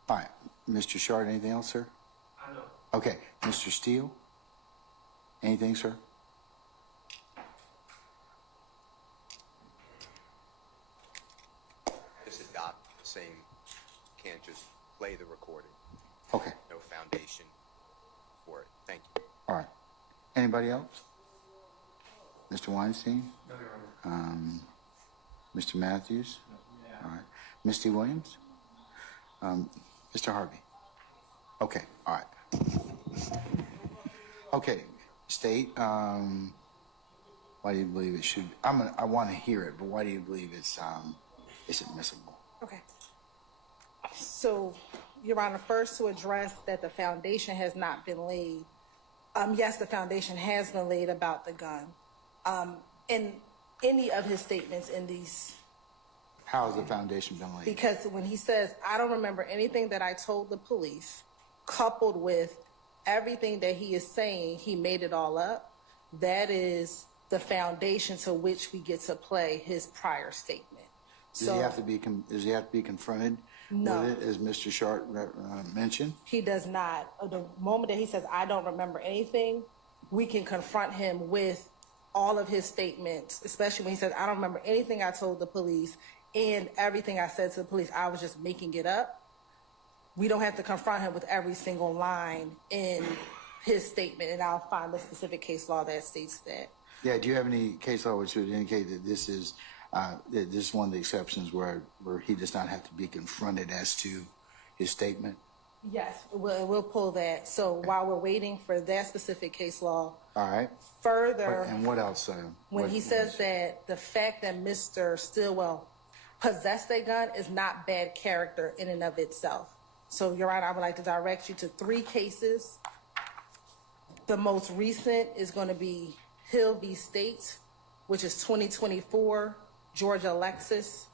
All right. Mr. Shard, anything else, sir? I know. Okay. Mr. Steele? Anything, sir? Just adopt the same, can't just play the recording. Okay. No foundation for it. Thank you. All right. Anybody else? Mr. Weinstein? No, Your Honor. Mr. Matthews? Yeah. All right. Misty Williams? Mr. Harvey? Okay. All right. Okay. State, why do you believe it should, I want to hear it, but why do you believe it's admissible? Okay. So, Your Honor, first to address that the foundation has not been laid. Yes, the foundation has been laid about the gun. In any of his statements in these, How has the foundation been laid? because when he says, I don't remember anything that I told the police, coupled with everything that he is saying, he made it all up. That is the foundation to which we get to play his prior statement. Does he have to be confronted No. with it, as Mr. Shart mentioned? He does not. The moment that he says, I don't remember anything, we can confront him with all of his statements, especially when he says, I don't remember anything I told the police and everything I said to the police, I was just making it up. We don't have to confront him with every single line in his statement, and I'll find the specific case law that states that. Yeah, do you have any case law which would indicate that this is one of the exceptions where he does not have to be confronted as to his statement? Yes, we'll pull that. So while we're waiting for that specific case law, All right. further, And what else? when he says that the fact that Mr. Stillwell possessed a gun is not bad character in and of itself. So, Your Honor, I would like to direct you to 3 cases. The most recent is going to be Hill v. State, which is 2024, Georgia Lexus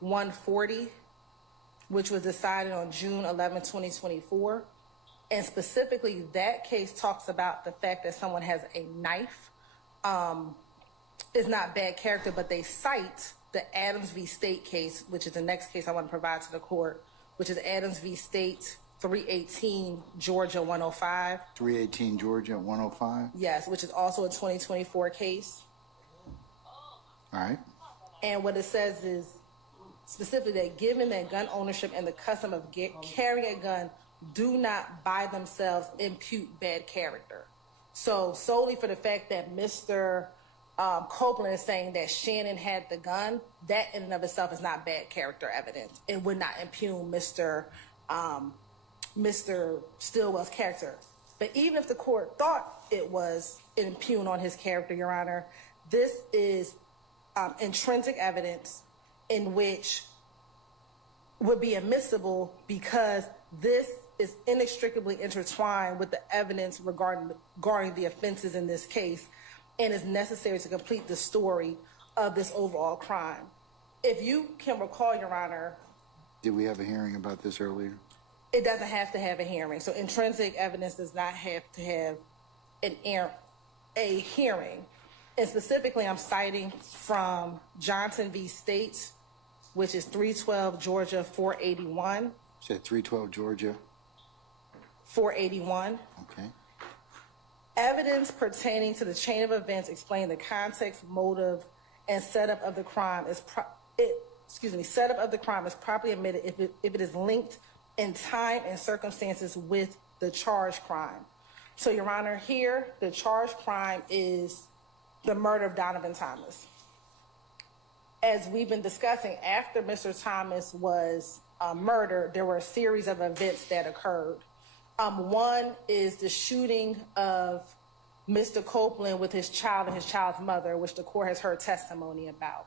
140, which was decided on June 11, 2024. And specifically, that case talks about the fact that someone has a knife. It's not bad character, but they cite the Adams v. State case, which is the next case I want to provide to the court, which is Adams v. State 318, Georgia 105. 318 Georgia 105. Yes, which is also a 2024 case. All right. And what it says is specifically that given that gun ownership and the custom of carrying a gun do not by themselves impute bad character. So solely for the fact that Mr. Copeland is saying that Shannon had the gun, that in and of itself is not bad character evidence. It would not impugn Mr. Stillwell's character. But even if the court thought it was an impugn on his character, Your Honor, this is intrinsic evidence in which would be admissible because this is inextricably intertwined with the evidence regarding the offenses in this case and is necessary to complete the story of this overall crime. If you can recall, Your Honor, Did we have a hearing about this earlier? it doesn't have to have a hearing. So intrinsic evidence does not have to have a hearing. And specifically, I'm citing from Johnson v. State, which is 312 Georgia 481. Said 312 Georgia. 481. Okay. Evidence pertaining to the chain of events explain the context, motive, and setup of the crime is setup of the crime is properly admitted if it is linked in time and circumstances with the charged crime. So, Your Honor, here the charged crime is the murder of Donovan Thomas. As we've been discussing, after Mr. Thomas was murdered, there were a series of events that occurred. One is the shooting of Mr. Copeland with his child and his child's mother, which the court has heard testimony about.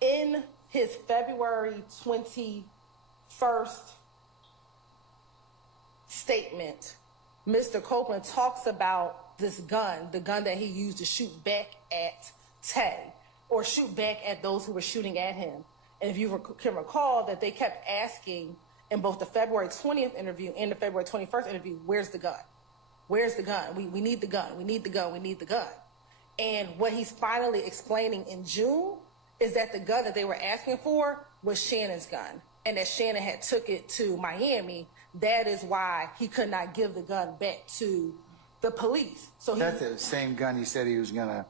In his February 21st statement, Mr. Copeland talks about this gun, the gun that he used to shoot back at Tay, or shoot back at those who were shooting at him. And if you can recall that they kept asking in both the February 20th interview and the February 21st interview, where's the gun? Where's the gun? We need the gun. We need the gun. We need the gun. And what he's finally explaining in June is that the gun that they were asking for was Shannon's gun, and that Shannon had took it to Miami. That is why he could not give the gun back to the police. So That's the same gun he said he was gonna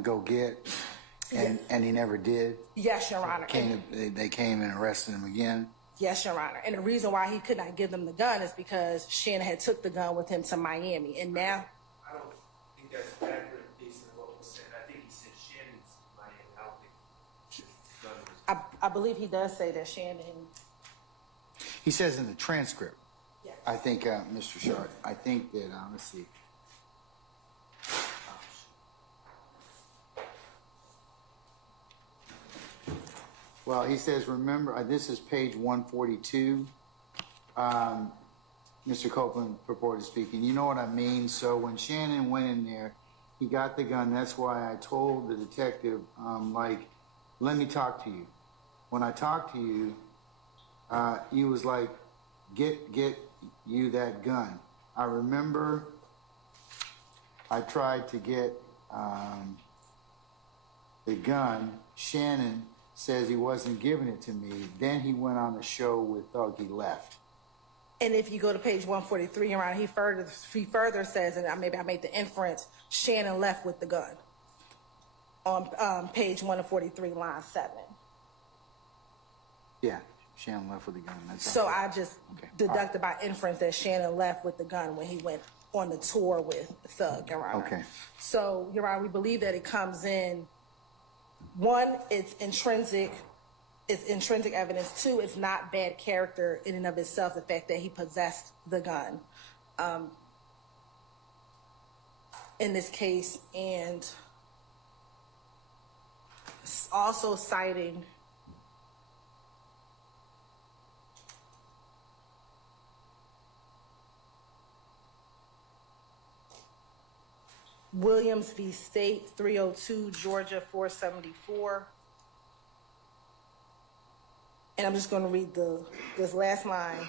go get, and he never did. Yes, Your Honor. They came and arrested him again. Yes, Your Honor. And the reason why he could not give them the gun is because Shannon had took the gun with him to Miami. And now, I don't think that's accurate based on what was said. I think he said Shannon's Miami. I don't think gun was. I believe he does say that Shannon. He says in the transcript. Yes. I think, Mr. Shard, I think that, let's see. Well, he says, remember, this is page 142. Mr. Copeland purported speaking. You know what I mean? So when Shannon went in there, he got the gun. That's why I told the detective, let me talk to you. When I talked to you, he was like, get you that gun. I remember I tried to get the gun. Shannon says he wasn't giving it to me. Then he went on a show with Thug. He left. And if you go to page 143, Your Honor, he further says, and maybe I made the inference, Shannon left with the gun on page 143, line 7. Yeah, Shannon left with the gun. That's So all. I just deducted by inference that Shannon left with the gun when he went on the tour with Thug, Your Honor. Okay. So, Your Honor, we believe that it comes in, one, it's intrinsic evidence. Two, it's not bad character in and of itself, the fact that he possessed the gun in this case, and also citing Williams v. State, 302 Georgia 474. And I'm just going to read this last line.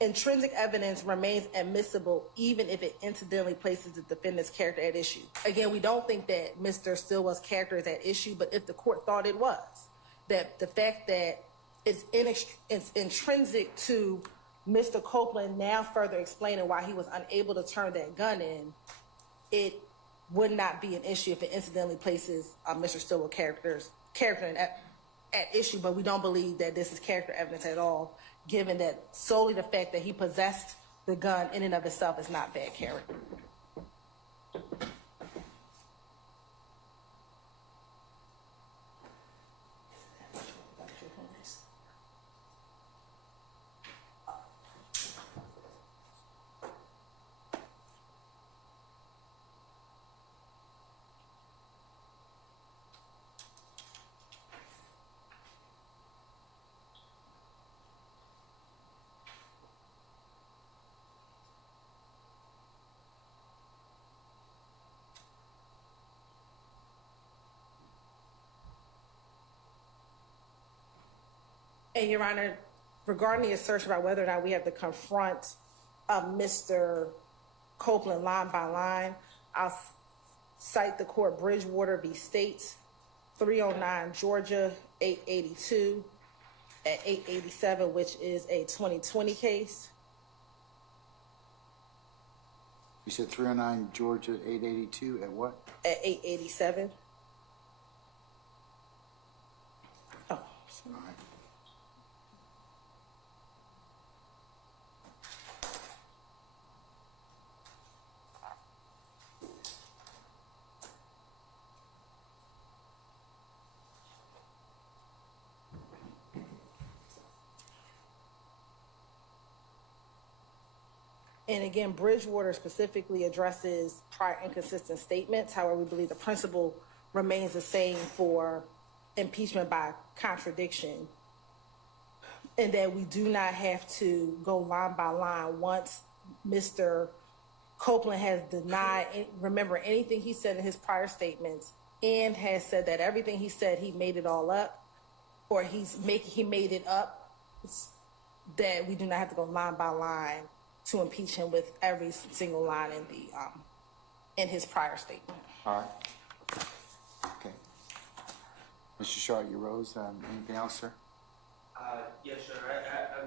Intrinsic evidence remains admissible even if it incidentally places the defendant's character at issue. Again, we don't think that Mr. Stillwell's character is at issue, but if the court thought it was, that the fact that it's intrinsic to Mr. Copeland now further explaining why he was unable to turn that gun in, it would not be an issue if it incidentally places Mr. Stillwell's character at issue, but we don't believe that this is character evidence at all, given that solely the fact that he possessed the gun in and of itself is not bad character. And Your Honor, regarding the assertion about whether or not we have to confront Mr. Copeland line by line, I'll cite the court Bridgewater v. States, 309 Georgia 882 at 887, which is a 2020 case. You said 309 Georgia 882 at what? At 887. Oh, sorry. All right. And again, Bridgewater specifically addresses prior inconsistent statements. However, we believe the principle remains the same for impeachment by contradiction, and that we do not have to go line by line once Mr. Copeland has denied, remember anything he said in his prior statements, and has said that everything he said, he made it all up, or he made it up, that we do not have to go line by line to impeach him with every single line in his prior statement. All right. Okay. Mr. Shaw, you rose. Anything else, sir? Yes, sir.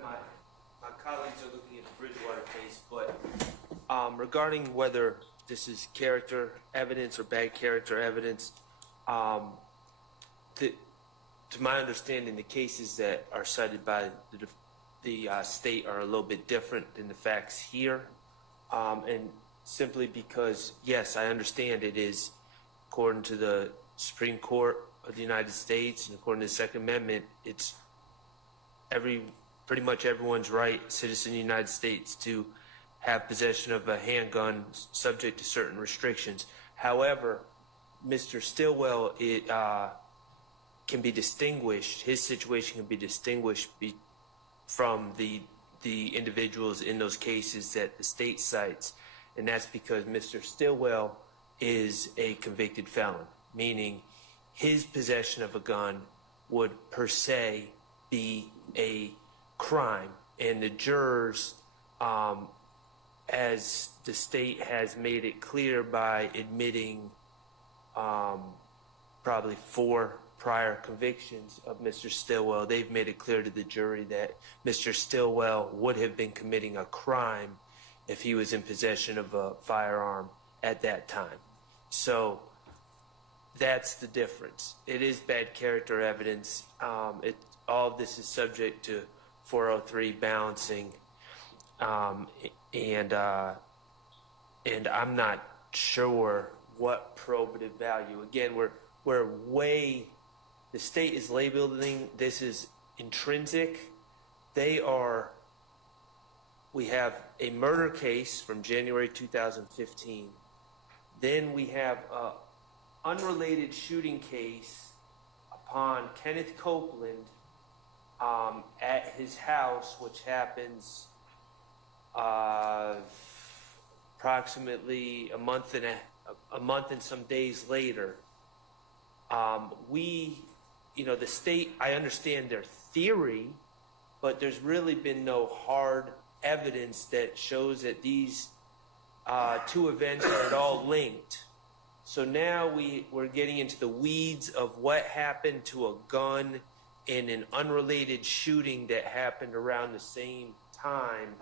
My colleagues are looking at the Bridgewater case, but regarding whether this is character evidence or bad character evidence, to my understanding, the cases that are cited by the state are a little bit different than the facts here, and simply because, yes, I understand it is, according to the Supreme Court of the United States and according to the Second Amendment, it's pretty much everyone's right, citizen of the United States, to have possession of a handgun subject to certain restrictions. However, Mr. Stillwell, can be distinguished, his situation can be distinguished from the individuals in those cases that the state cites, and that's because Mr. Stillwell is a convicted felon, meaning his possession of a gun would per se be a crime, and the jurors, as the state has made it clear by admitting probably 4 prior convictions of Mr. Stillwell, they've made it clear to the jury that Mr. Stillwell would have been committing a crime if he was in possession of a firearm at that time. So that's the difference. It is bad character evidence. All of this is subject to 403 balancing, and I'm not sure what probative value. Again, the state is labeling this as intrinsic. We have a murder case from January 2015. Then we have an unrelated shooting case upon Kenneth Copeland at his house, which happens approximately a month and some days later, the state, I understand their theory, but there's really been no hard evidence that shows that these two events are at all linked. So now we're getting into the weeds of what happened to a gun in an unrelated shooting that happened around the same time,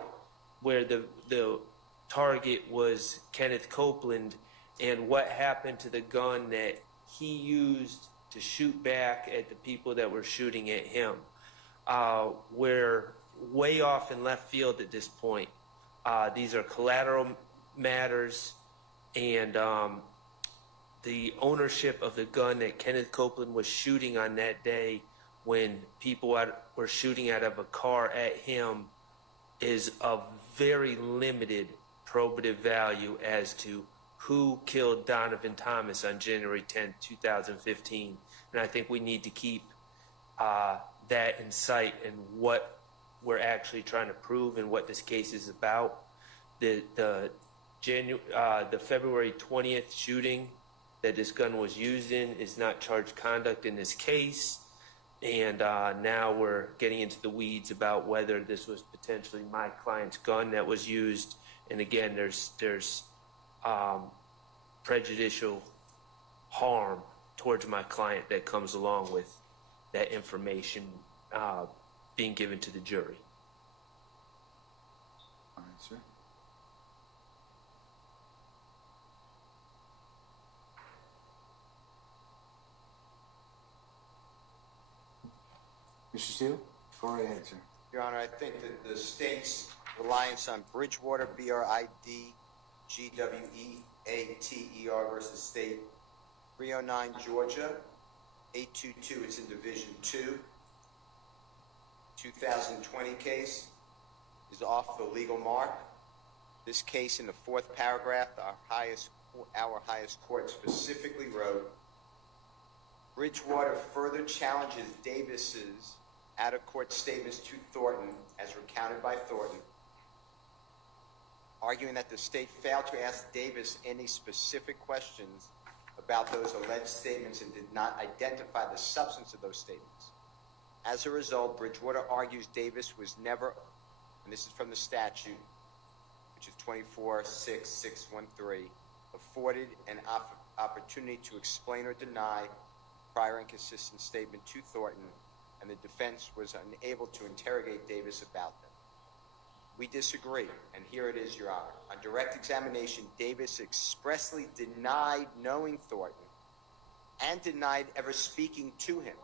where the target was Kenneth Copeland, and what happened to the gun that he used to shoot back at the people that were shooting at him. We're way off in left field at this point. These are collateral matters, and the ownership of the gun that Kenneth Copeland was shooting on that day when people were shooting out of a car at him is of very limited probative value as to who killed Donovan Thomas on January 10th, 2015. And I think we need to keep that in sight and what we're actually trying to prove and what this case is about. The February 20th shooting that this gun was used in is not charged conduct in this case. And now we're getting into the weeds about whether this was potentially my client's gun that was used. And again, there's prejudicial harm towards my client that comes along with that information being given to the jury. All right, sir. Mr. Steele, go right ahead, sir. Your Honor, I think that the state's reliance on Bridgewater, BRIDGWEATER versus State 309 Georgia, 822, it's in Division 2, 2020 case, is off the legal mark. This case, in the fourth paragraph, our highest court specifically wrote, Bridgewater further challenges Davis's out-of-court statements to Thornton, as recounted by Thornton, arguing that the state failed to ask Davis any specific questions about those alleged statements and did not identify the substance of those statements. As a result, Bridgewater argues Davis was never, and this is from the statute, which is 24-6-613, afforded an opportunity to explain or deny prior inconsistent statement to Thornton, and the defense was unable to interrogate Davis about them. We disagree, and here it is, Your Honor. On direct examination, Davis expressly denied knowing Thornton and denied ever speaking to him.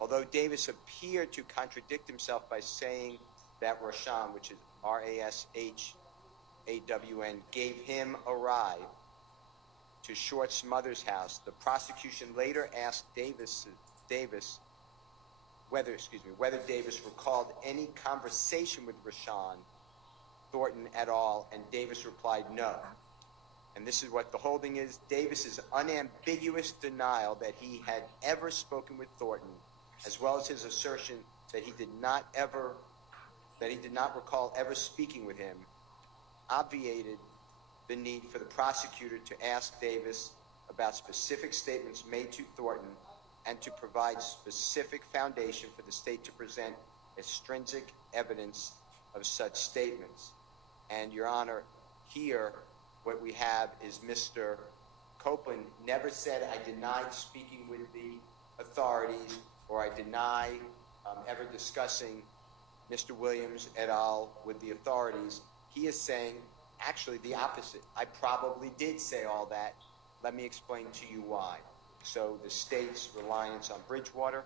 Although Davis appeared to contradict himself by saying that Rashawn, which is R-A-S-H-A-W-N, gave him a ride to Short's mother's house, the prosecution later asked whether Davis recalled any conversation with Rashawn Thornton at all, and Davis replied no. And this is what the holding is. Davis's unambiguous denial that he had ever spoken with Thornton, as well as his assertion that he did not recall ever speaking with him, obviated the need for the prosecutor to ask Davis about specific statements made to Thornton and to provide specific foundation for the state to present extrinsic evidence of such statements. And, Your Honor, here what we have is Mr. Copeland never said, I denied speaking with the authorities, or I deny ever discussing Mr. Williams et al. With the authorities. He is saying actually the opposite. I probably did say all that. Let me explain to you why. So the state's reliance on Bridgewater,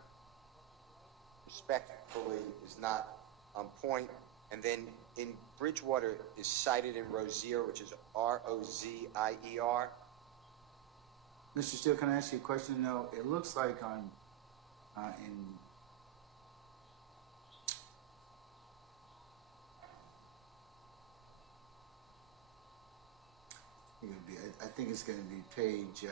respectfully, is not on point. And then in Bridgewater is cited in Rozier, which is R-O-Z-I-E-R. Mr. Steele, can I ask you a question? No, it looks like I think it's going to be page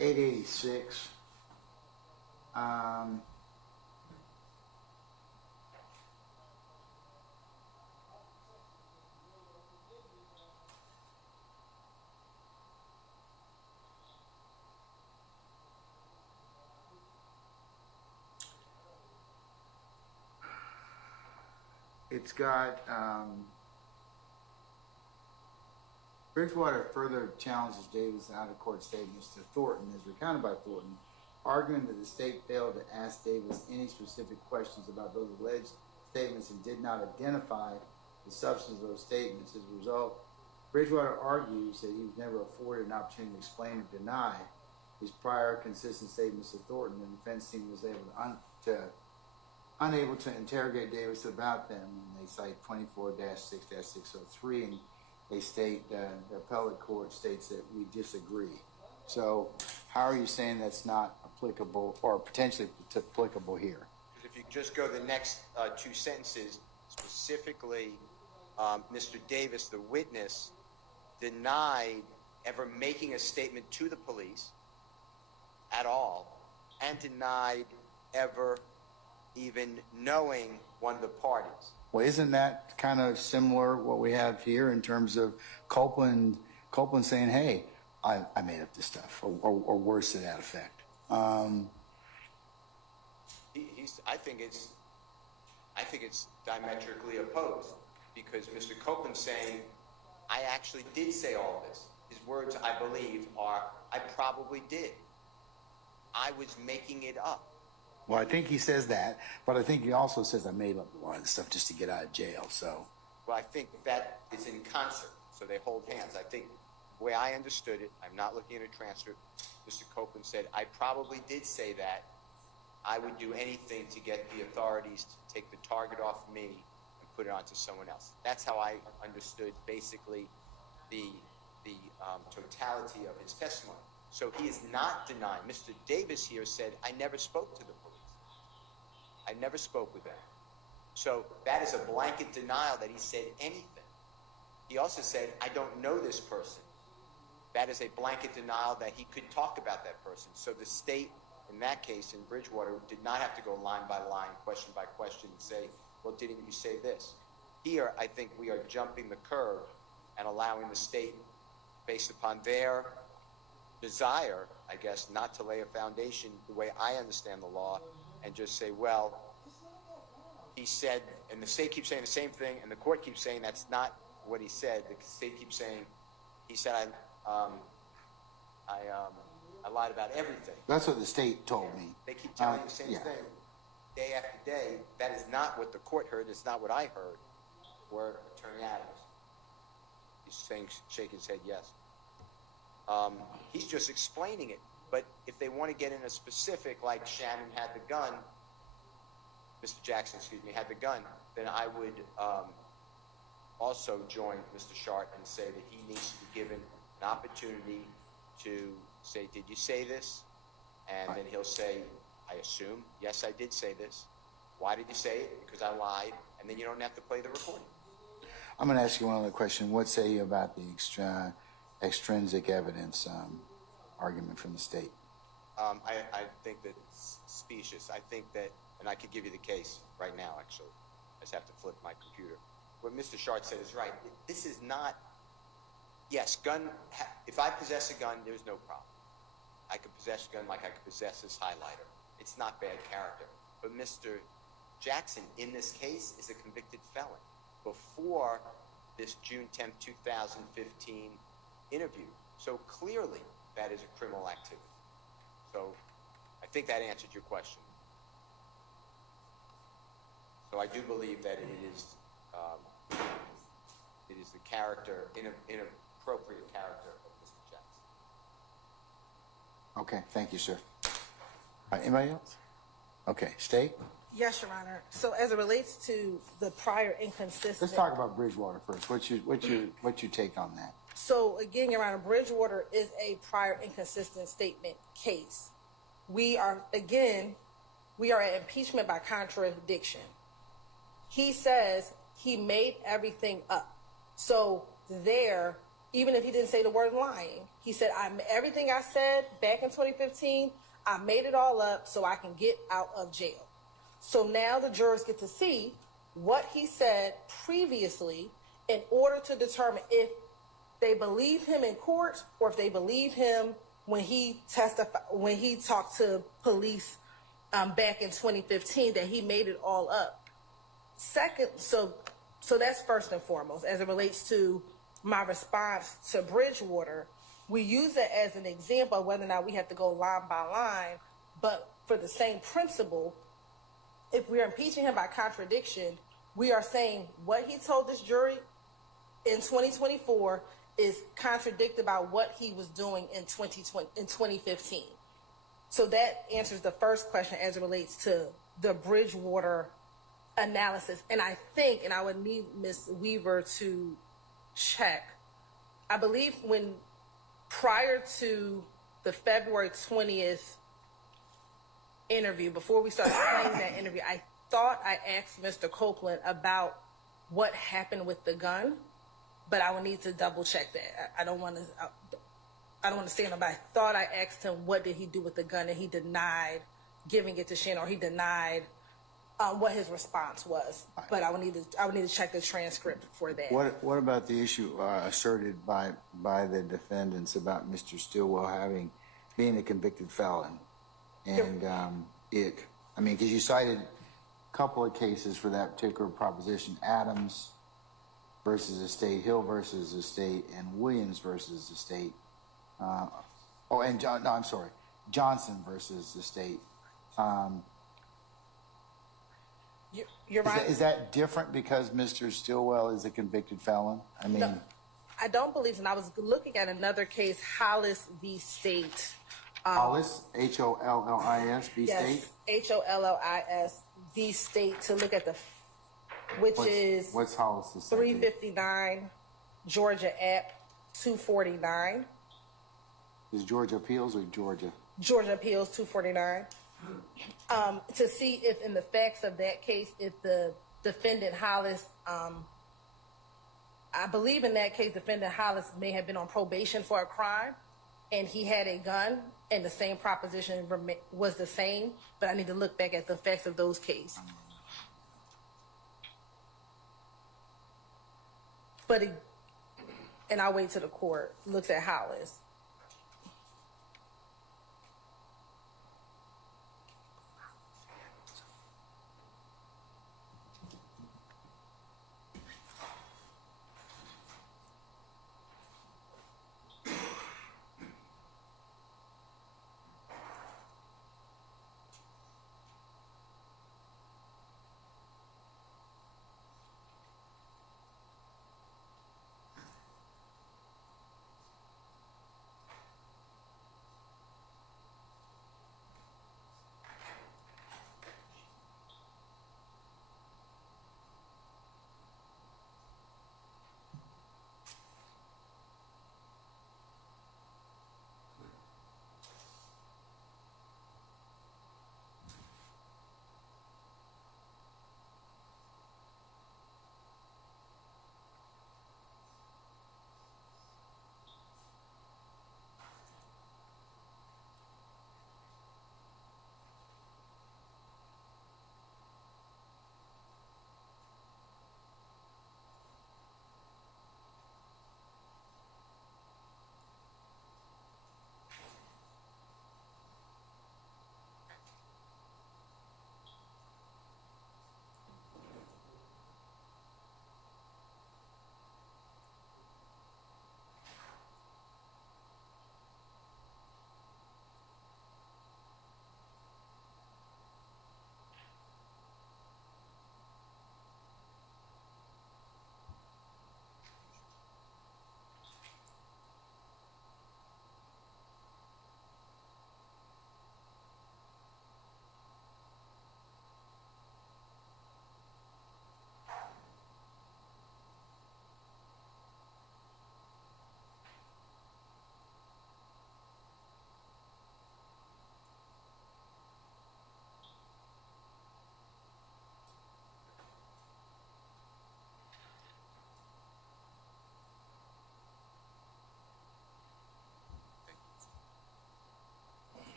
886. it's got, Bridgewater further challenges Davis' out-of-court statements to Thornton as recounted by Thornton, arguing that the state failed to ask Davis any specific questions about those alleged statements and did not identify the substance of those statements. As a result, Bridgewater argues that he was never afforded an opportunity to explain or deny his prior consistent statements to Thornton, and the defense team was unable to interrogate Davis about them. And they cite 24-6-603, and they state the appellate court states that we disagree. So how are you saying that's not applicable or potentially applicable here? If you just go the next two sentences, specifically, Mr. Davis, the witness, denied ever making a statement to the police at all, and denied ever even knowing one of the parties. Well, isn't that kind of similar what we have here in terms of Copeland saying, hey, I made up this stuff, or worse to that effect? I think it's diametrically opposed, because Mr. Copeland's saying, I actually did say all this. His words, I believe, are, I probably did. I was making it up. Well, I think he says that, but I think he also says I made up a lot of stuff just to get out of jail. So, well, I think that is in concert, so they hold hands. I think the way I understood it, I'm not looking at a transcript, Mr. Copeland said, I probably did say that. I would do anything to get the authorities to take the target off me and put it onto someone else. That's how I understood basically the totality of his testimony. So he is not denying. Mr. Davis here said, I never spoke to the police. I never spoke with them. So that is a blanket denial that he said anything. He also said, I don't know this person. That is a blanket denial that he could talk about that person. So the state, in that case, in Bridgewater, did not have to go line by line, question by question, and say, well, didn't you say this? Here, I think we are jumping the curve and allowing the state, based upon their desire, I guess, not to lay a foundation the way I understand the law, and just say, well, he said, and the state keeps saying the same thing, and the court keeps saying that's not what he said. The state keeps saying, he said, I lied about everything. that's what the state told me. They keep telling the same yeah. thing day after day. That is not what the court heard. It's not what I heard. Where Attorney Adams, he's saying, shaking his head yes. He's just explaining it. But if they want to get in a specific, like Shannon had the gun, Mr. Jackson, excuse me, had the gun, then I would also join Mr. Sharp and say that he needs to be given an opportunity to say, did you say this? And then he'll say, I assume, yes, I did say this. Why did you say it? Because I lied. And then you don't have to play the recording. I'm going to ask you one other question. What say you about the extrinsic evidence argument from the state? I think that it's specious. I think that, and I could give you the case right now, actually. I just have to flip my computer. What Mr. Shart said is right. This is not, yes, if I possess a gun, there's no problem. I could possess a gun like I could possess this highlighter. It's not bad character. But Mr. Jackson, in this case, is a convicted felon. Before this June 10th, 2015 interview. So clearly, that is a criminal activity. So I think that answered your question. So I do believe that it is the character, inappropriate character of Mr. Jackson. Okay, thank you, sir. All right, anybody else? Okay, State? Yes, Your Honor. So as it relates to the prior inconsistent... Let's talk about Bridgewater first. What's your take on that? So again, Your Honor, Bridgewater is a prior inconsistent statement case. We are at impeachment by contradiction. He says he made everything up. So there, even if he didn't say the word lying, he said, everything I said back in 2015, I made it all up so I can get out of jail. So now the jurors get to see what he said previously in order to determine if they believe him in court or if they believe him when he talked to police back in 2015 that he made it all up. second, so that's first and foremost. As it relates to my response to Bridgewater, we use it as an example of whether or not we have to go line by line, but for the same principle, if we're impeaching him by contradiction, we are saying what he told this jury in 2024 is contradicted by what he was doing in 2015. So that answers the first question as it relates to the Bridgewater analysis. And I think, and I would need Ms. Weaver to check, I believe when prior to the February 20th interview, before we started playing that interview, I thought I asked Mr. Copeland about what happened with the gun, but I would need to double check that. I don't want to say it, but I thought I asked him what did he do with the gun, and he denied giving it to Shannon, or he denied what his response was. But I would need to check the transcript for that. What about the issue asserted by the defendants about Mr. Stillwell being a convicted felon? And because you cited a couple of cases for that particular proposition: Adams versus the state, Hill versus the state, and Williams versus the state. Johnson versus the state. You're right. Is that different because Mr. Stillwell is a convicted felon? I mean, No, I don't believe so. And I was looking at another case, Hollis v. State. Hollis, Hollis v. State? Yes, Hollis v. State, to look at What's Hollis' 359 Georgia App 249. Is Georgia Appeals or Georgia? Georgia Appeals 249. To see if in the facts of that case, if the defendant Hollis, I believe in that case, defendant Hollis may have been on probation for a crime and he had a gun, and the same proposition was the same, but I need to look back at the facts of those cases. And I'll wait till the court looks at Hollis.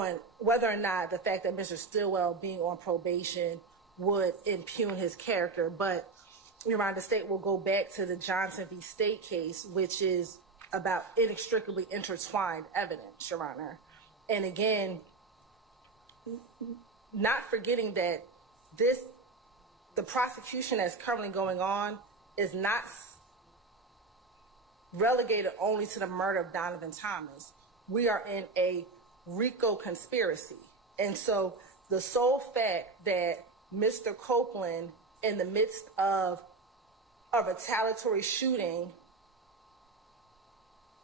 on whether or not the fact that Mr. Stillwell being on probation would impugn his character. But, Your Honor, the state will go back to the Johnson v. State case, which is about inextricably intertwined evidence, Your Honor. And again, not forgetting that the prosecution that's currently going on is not relegated only to the murder of Donovan Thomas. We are in a Rico conspiracy. And so the sole fact that Mr. Copeland, in the midst of a retaliatory shooting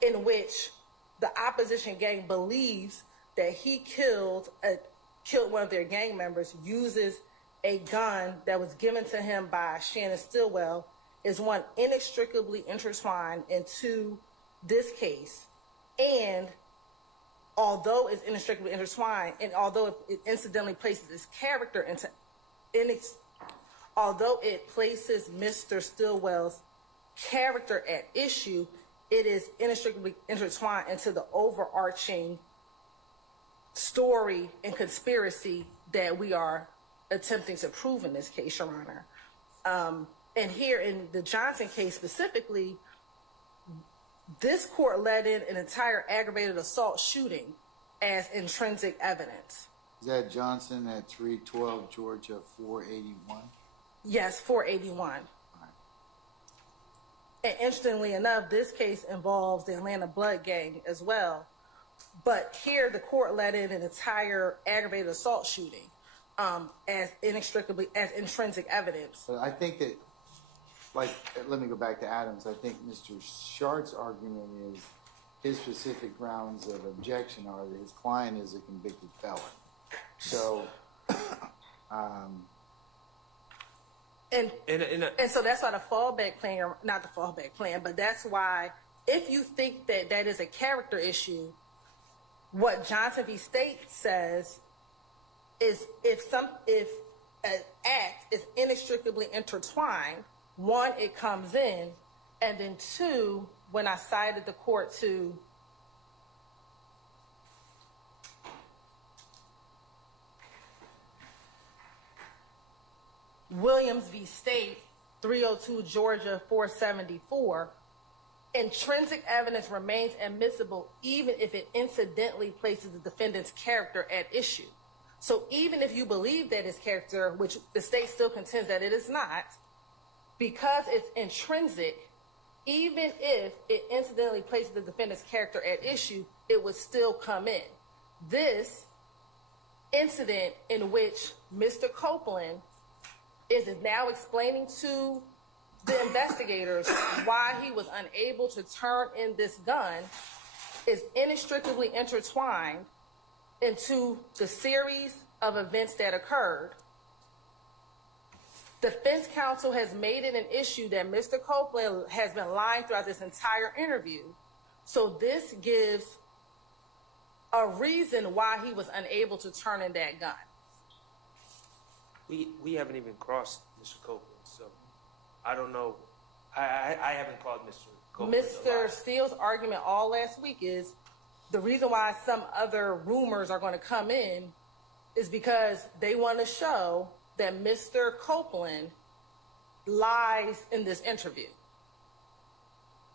in which the opposition gang believes that he killed one of their gang members, uses a gun that was given to him by Shannon Stillwell, is one, inextricably intertwined into this case. And although it's inextricably intertwined, and although it incidentally places his character although it places Mr. Stillwell's character at issue, it is inextricably intertwined into the overarching story and conspiracy that we are attempting to prove in this case, Your Honor. And here in the Johnson case specifically, this court let in an entire aggravated assault shooting as intrinsic evidence. Is that Johnson at 312 Georgia 481? Yes, 481. And interestingly enough, this case involves the Atlanta Blood Gang as well. But here, the court let in an entire aggravated assault shooting as intrinsic evidence. But I think that, let me go back to Adams. I think Mr. Shart's argument is his specific grounds of objection are that his client is a convicted felon. So, and so that's why the fallback plan, not the fallback plan, but that's why if you think that that is a character issue, what Johnson v. State says is if an act is inextricably intertwined, one, it comes in, and then two, when I cited the court to Williams v. State, 302 Georgia 474, intrinsic evidence remains admissible even if it incidentally places the defendant's character at issue. So even if you believe that his character, which the state still contends that it is not, because it's intrinsic, even if it incidentally places the defendant's character at issue, it would still come in. This incident in which Mr. Copeland is now explaining to the investigators why he was unable to turn in this gun is inextricably intertwined into the series of events that occurred. Defense counsel has made it an issue that Mr. Copeland has been lying throughout this entire interview. So this gives a reason why he was unable to turn in that gun. We haven't even crossed Mr. Copeland, so I don't know. I haven't called Mr. Copeland. Mr. Steele's argument all last week is the reason why some other rumors are going to come in is because they want to show that Mr. Copeland lies in this interview.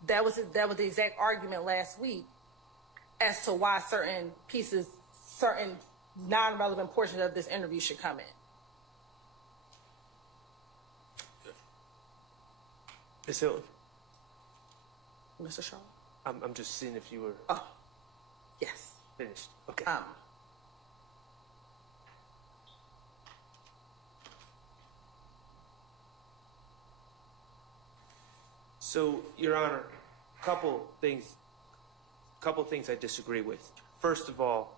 That was the exact argument last week as to why certain non-relevant portions of this interview should come in. Ms. Hilton? Mr. Shaw? I'm just seeing if you were Oh, yes. finished. Okay. So, Your Honor, couple things I disagree with. First of all,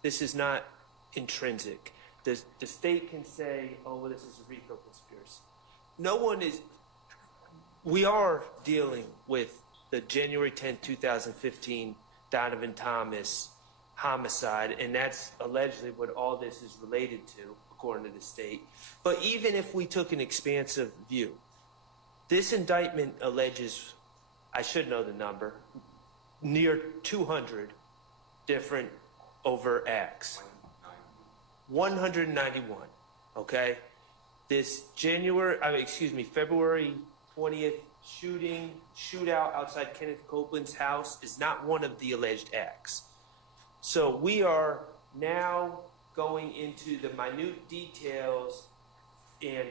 this is not intrinsic. The state can say, oh, well, this is a Rico conspiracy. We are dealing with the January 10, 2015 Donovan Thomas homicide, and that's allegedly what all this is related to, according to the state. But even if we took an expansive view, this indictment alleges, I should know the number, near 200 different over X. 191. Okay? This February 20th shootout outside Kenneth Copeland's house is not one of the alleged acts. So we are now going into the minute details and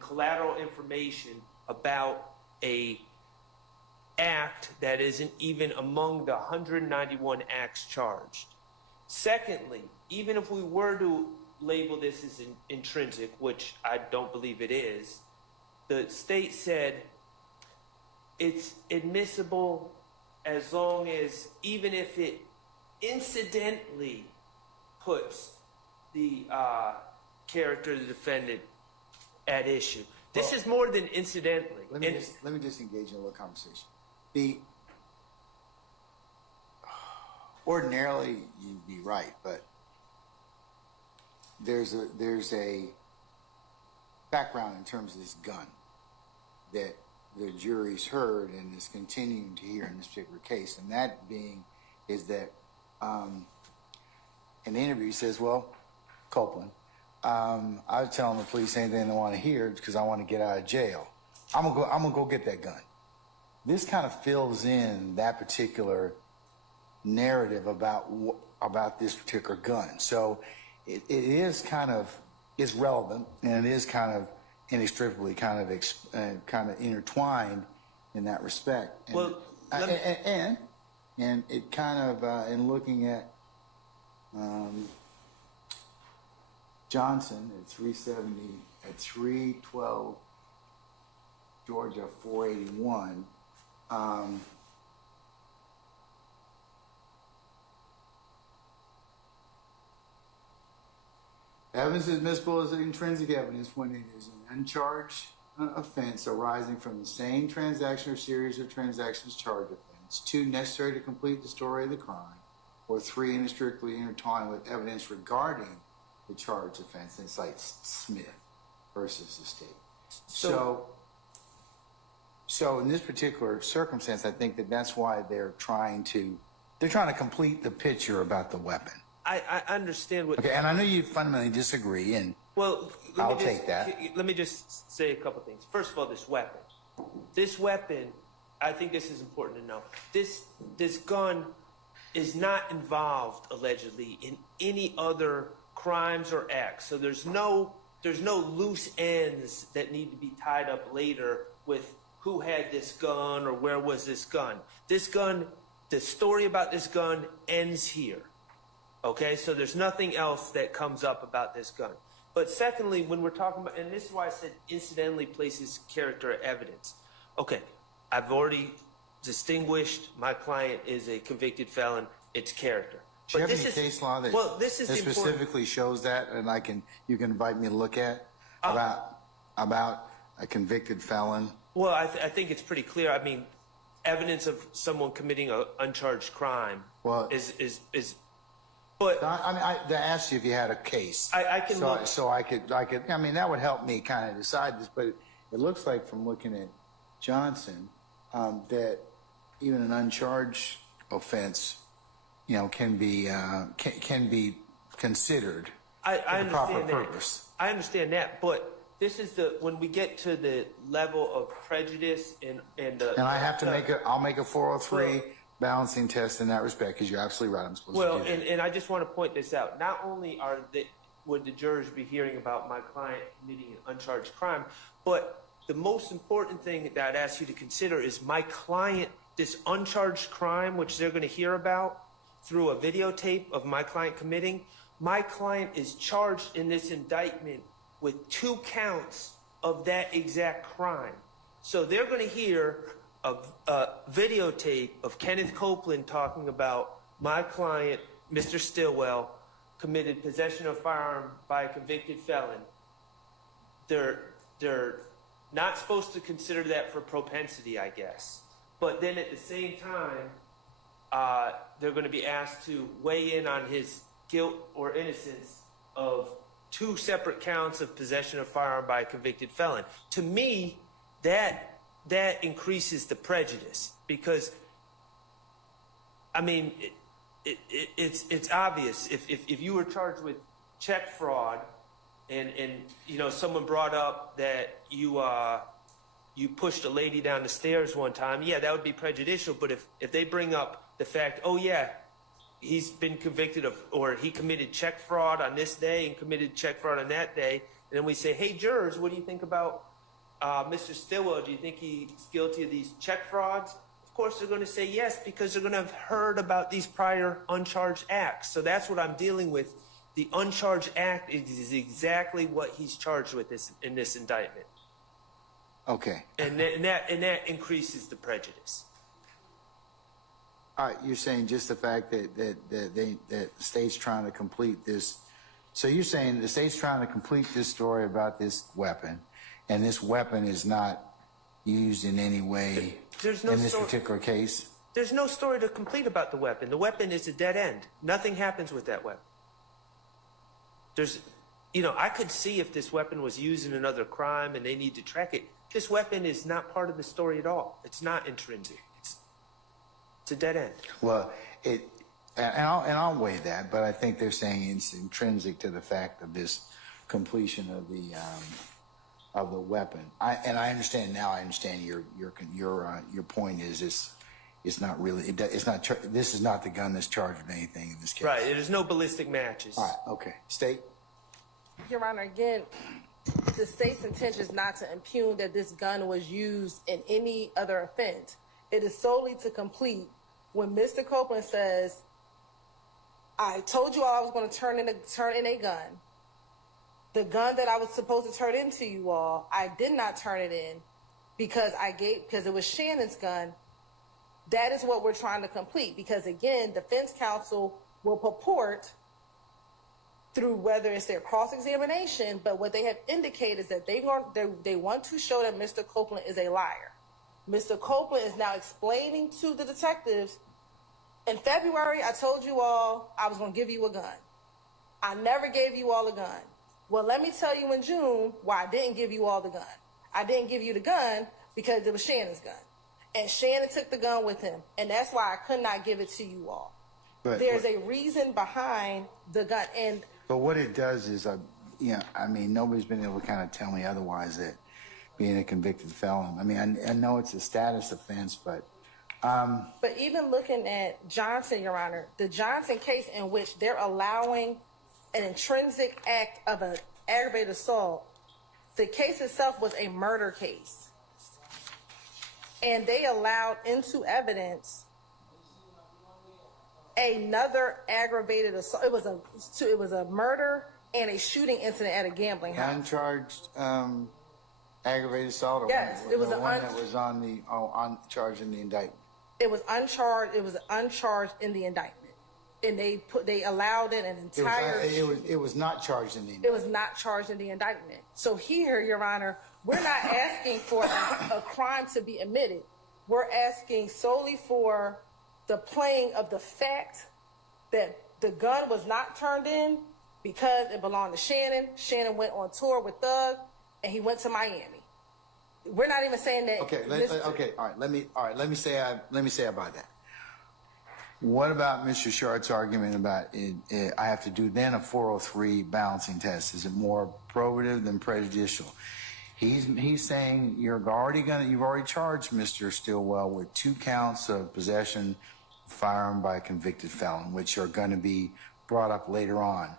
collateral information about a act that isn't even among the 191 acts charged. Secondly, even if we were to label this as intrinsic, which I don't believe it is, the state said it's admissible as long as, even if it incidentally puts the character of the defendant at issue. This is more than incidentally. Let me just engage in a little conversation. Ordinarily, you'd be right, but there's a background in terms of this gun that the jury's heard and is continuing to hear in this particular case, and that being is that in the interview he says, well, Copeland, I was telling the police anything they want to hear because I want to get out of jail. I'm gonna go get that gun. This kind of fills in that particular narrative about this particular gun. So it is kind of is relevant, and it is kind of inextricably kind of intertwined in that respect. And, Well, and it kind of in looking at Johnson at 370 at 312 Georgia 481. Evidence is admissible as intrinsic evidence when it is an uncharged offense arising from the same transaction or series of transactions charged offense. 2, necessary to complete the story of the crime. Or 3, inextricably intertwined with evidence regarding the charged offense. And it's like Smith versus the state. So in this particular circumstance, I think that's why they're trying to complete the picture about the weapon. I understand what. Okay, and I know you fundamentally disagree, and I'll take that. Let me just say a couple things. First of all, this weapon, I think this is important to know. This gun is not involved allegedly in any other crimes or acts. So there's no loose ends that need to be tied up later with who had this gun or where was this gun. This gun, the story about this gun ends here. Okay, so there's nothing else that comes up about this gun. But secondly, when we're talking about, and this is why I said incidentally places character evidence. Okay, I've already distinguished my client is a convicted felon. It's character. Do you have any case law that specifically shows that, and you can invite me to look at about a convicted felon? Well, I think it's pretty clear. I mean, evidence of someone committing an uncharged crime is. But I asked you if you had a case. I can look. So I could. I mean, that would help me kind of decide this. But it looks like from looking at Johnson that even an uncharged offense, can be considered for the proper purpose. I understand that, but this is when we get to the level of prejudice and I have to I'll make a 403. Balancing test in that respect, because you're absolutely right. I'm supposed to do that. And I just want to point this out. Not only would the jurors be hearing about my client committing an uncharged crime, but the most important thing that I'd ask you to consider is my client, this uncharged crime, which they're going to hear about through a videotape of my client committing. My client is charged in this indictment with 2 counts of that exact crime. So they're going to hear a videotape of Kenneth Copeland talking about my client, Mr. Stillwell, committed possession of a firearm by a convicted felon. They're not supposed to consider that for propensity, I guess. But then at the same time, they're going to be asked to weigh in on his guilt or innocence of 2 separate counts of possession of a firearm by a convicted felon. To me, that increases the prejudice because, I mean, it's obvious. If you were charged with check fraud, and someone brought up that you pushed a lady down the stairs one time, yeah, that would be prejudicial. But if they bring up the fact, oh yeah, he's been convicted of, or he committed check fraud on this day and committed check fraud on that day, and then we say, hey jurors, what do you think about Mr. Stillwell? Do you think he's guilty of these check frauds? Of course they're going to say yes, because they're going to have heard about these prior uncharged acts. So that's what I'm dealing with. The uncharged act is exactly what he's charged with in this indictment. Okay. And that increases the prejudice. All right, you're saying just the fact that the state's trying to complete this. So you're saying the state's trying to complete this story about this weapon, and this weapon is not used in any way in this particular case? There's no story to complete about the weapon. The weapon is a dead end. Nothing happens with that weapon. I could see if this weapon was used in another crime and they need to track it. This weapon is not part of the story at all. It's not intrinsic. It's a dead end. Well, I'll weigh that, but I think they're saying it's intrinsic to the fact of this completion of the weapon. I understand now. I understand your point is it's not really it's not this is not the gun that's charged with anything in this case. Right. There's no ballistic matches. All right. Okay. State. Your Honor, again, the state's intention is not to impugn that this gun was used in any other offense. It is solely to complete when Mr. Copeland says, I told you all I was going to turn in a gun. The gun that I was supposed to turn into you all, I did not turn it in because it was Shannon's gun. That is what we're trying to complete, because again, defense counsel will purport through whether it's their cross-examination, but what they have indicated is that they want to show that Mr. Copeland is a liar. Mr. Copeland is now explaining to the detectives, in February, I told you all I was going to give you a gun. I never gave you all a gun. Well, let me tell you in June why I didn't give you all the gun. I didn't give you the gun because it was Shannon's gun. And Shannon took the gun with him, and that's why I could not give it to you all. But there's a reason behind the gun. But what it does is, nobody's been able to kind of tell me otherwise that being a convicted felon. I mean, I know it's a status offense, but. But even looking at Johnson, Your Honor, the Johnson case in which they're allowing an intrinsic act of an aggravated assault, the case itself was a murder case. And they allowed into evidence another aggravated assault. It was a murder and a shooting incident at a gambling house. Uncharged aggravated assault? Or yes, it was the one that was on charged in the indictment. It was uncharged. It was uncharged in the indictment, and they allowed it an entire. It was not charged in the indictment. It was not charged in the indictment. So here, Your Honor, we're not asking for a crime to be admitted. We're asking solely for the playing of the fact that the gun was not turned in because it belonged to Shannon. Shannon went on tour with Thug, and he went to Miami. We're not even saying that. Okay. All right. Let me say about that. What about Mr. Shart's argument about I have to do then a 403 balancing test? Is it more probative than prejudicial? He's saying you've already charged Mr. Stillwell with 2 counts of possession of firearm by a convicted felon, which are going to be brought up later on.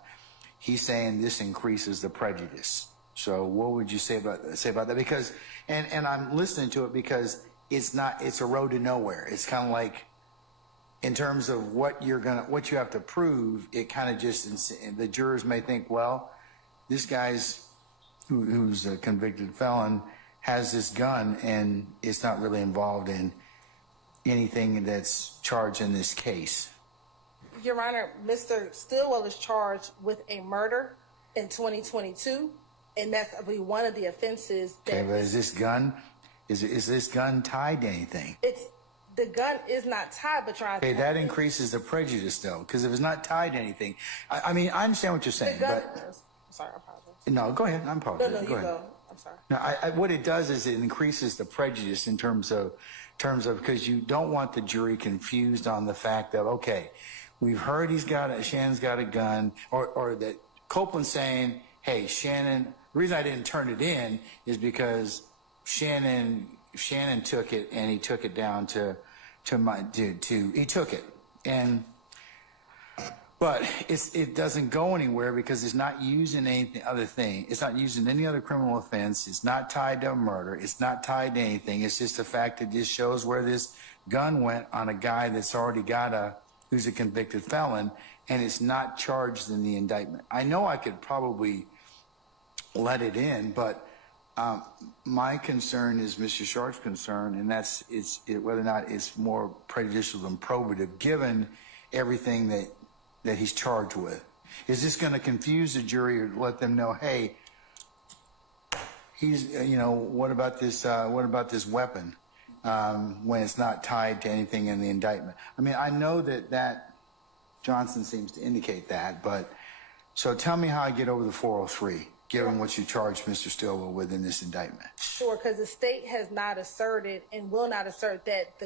He's saying this increases the prejudice. So what would you say about that? Because and I'm listening to it because it's a road to nowhere. It's kind of like, in terms of what you have to prove, it kind of just, the jurors may think, well, this guy's who's a convicted felon has this gun and it's not really involved in anything that's charged in this case. Your Honor, Mr. Stillwell is charged with a murder in 2022, and that's one of the offenses. Okay, but is this gun tied to anything? The gun is not tied, but trying. Okay, that increases the prejudice, though, because if it's not tied to anything, I mean, I understand what you're saying, but. I'm sorry, I apologize. No, go ahead. I'm apologizing. No, you go. I'm sorry. No, what it does is it increases the prejudice in terms of because you don't want the jury confused on the fact that, okay, we've heard Shannon's got a gun, or that Copeland's saying, hey, Shannon, the reason I didn't turn it in is because Shannon took it and he took it down he took it. But it doesn't go anywhere because it's not used in anything other thing. It's not used in any other criminal offense. It's not tied to a murder. It's not tied to anything. It's just the fact that this shows where this gun went on a guy that's already who's a convicted felon, and it's not charged in the indictment. I know I could probably let it in, but my concern is Mr. Sharp's concern, and that's whether or not it's more prejudicial than probative, given everything that he's charged with. Is this going to confuse the jury or let them know, hey, what about this weapon when it's not tied to anything in the indictment? I mean, I know that Johnson seems to indicate that, but so tell me how I get over the 403, given what you charged Mr. Stillwell with in this indictment. Sure, because the state has not asserted and will not assert that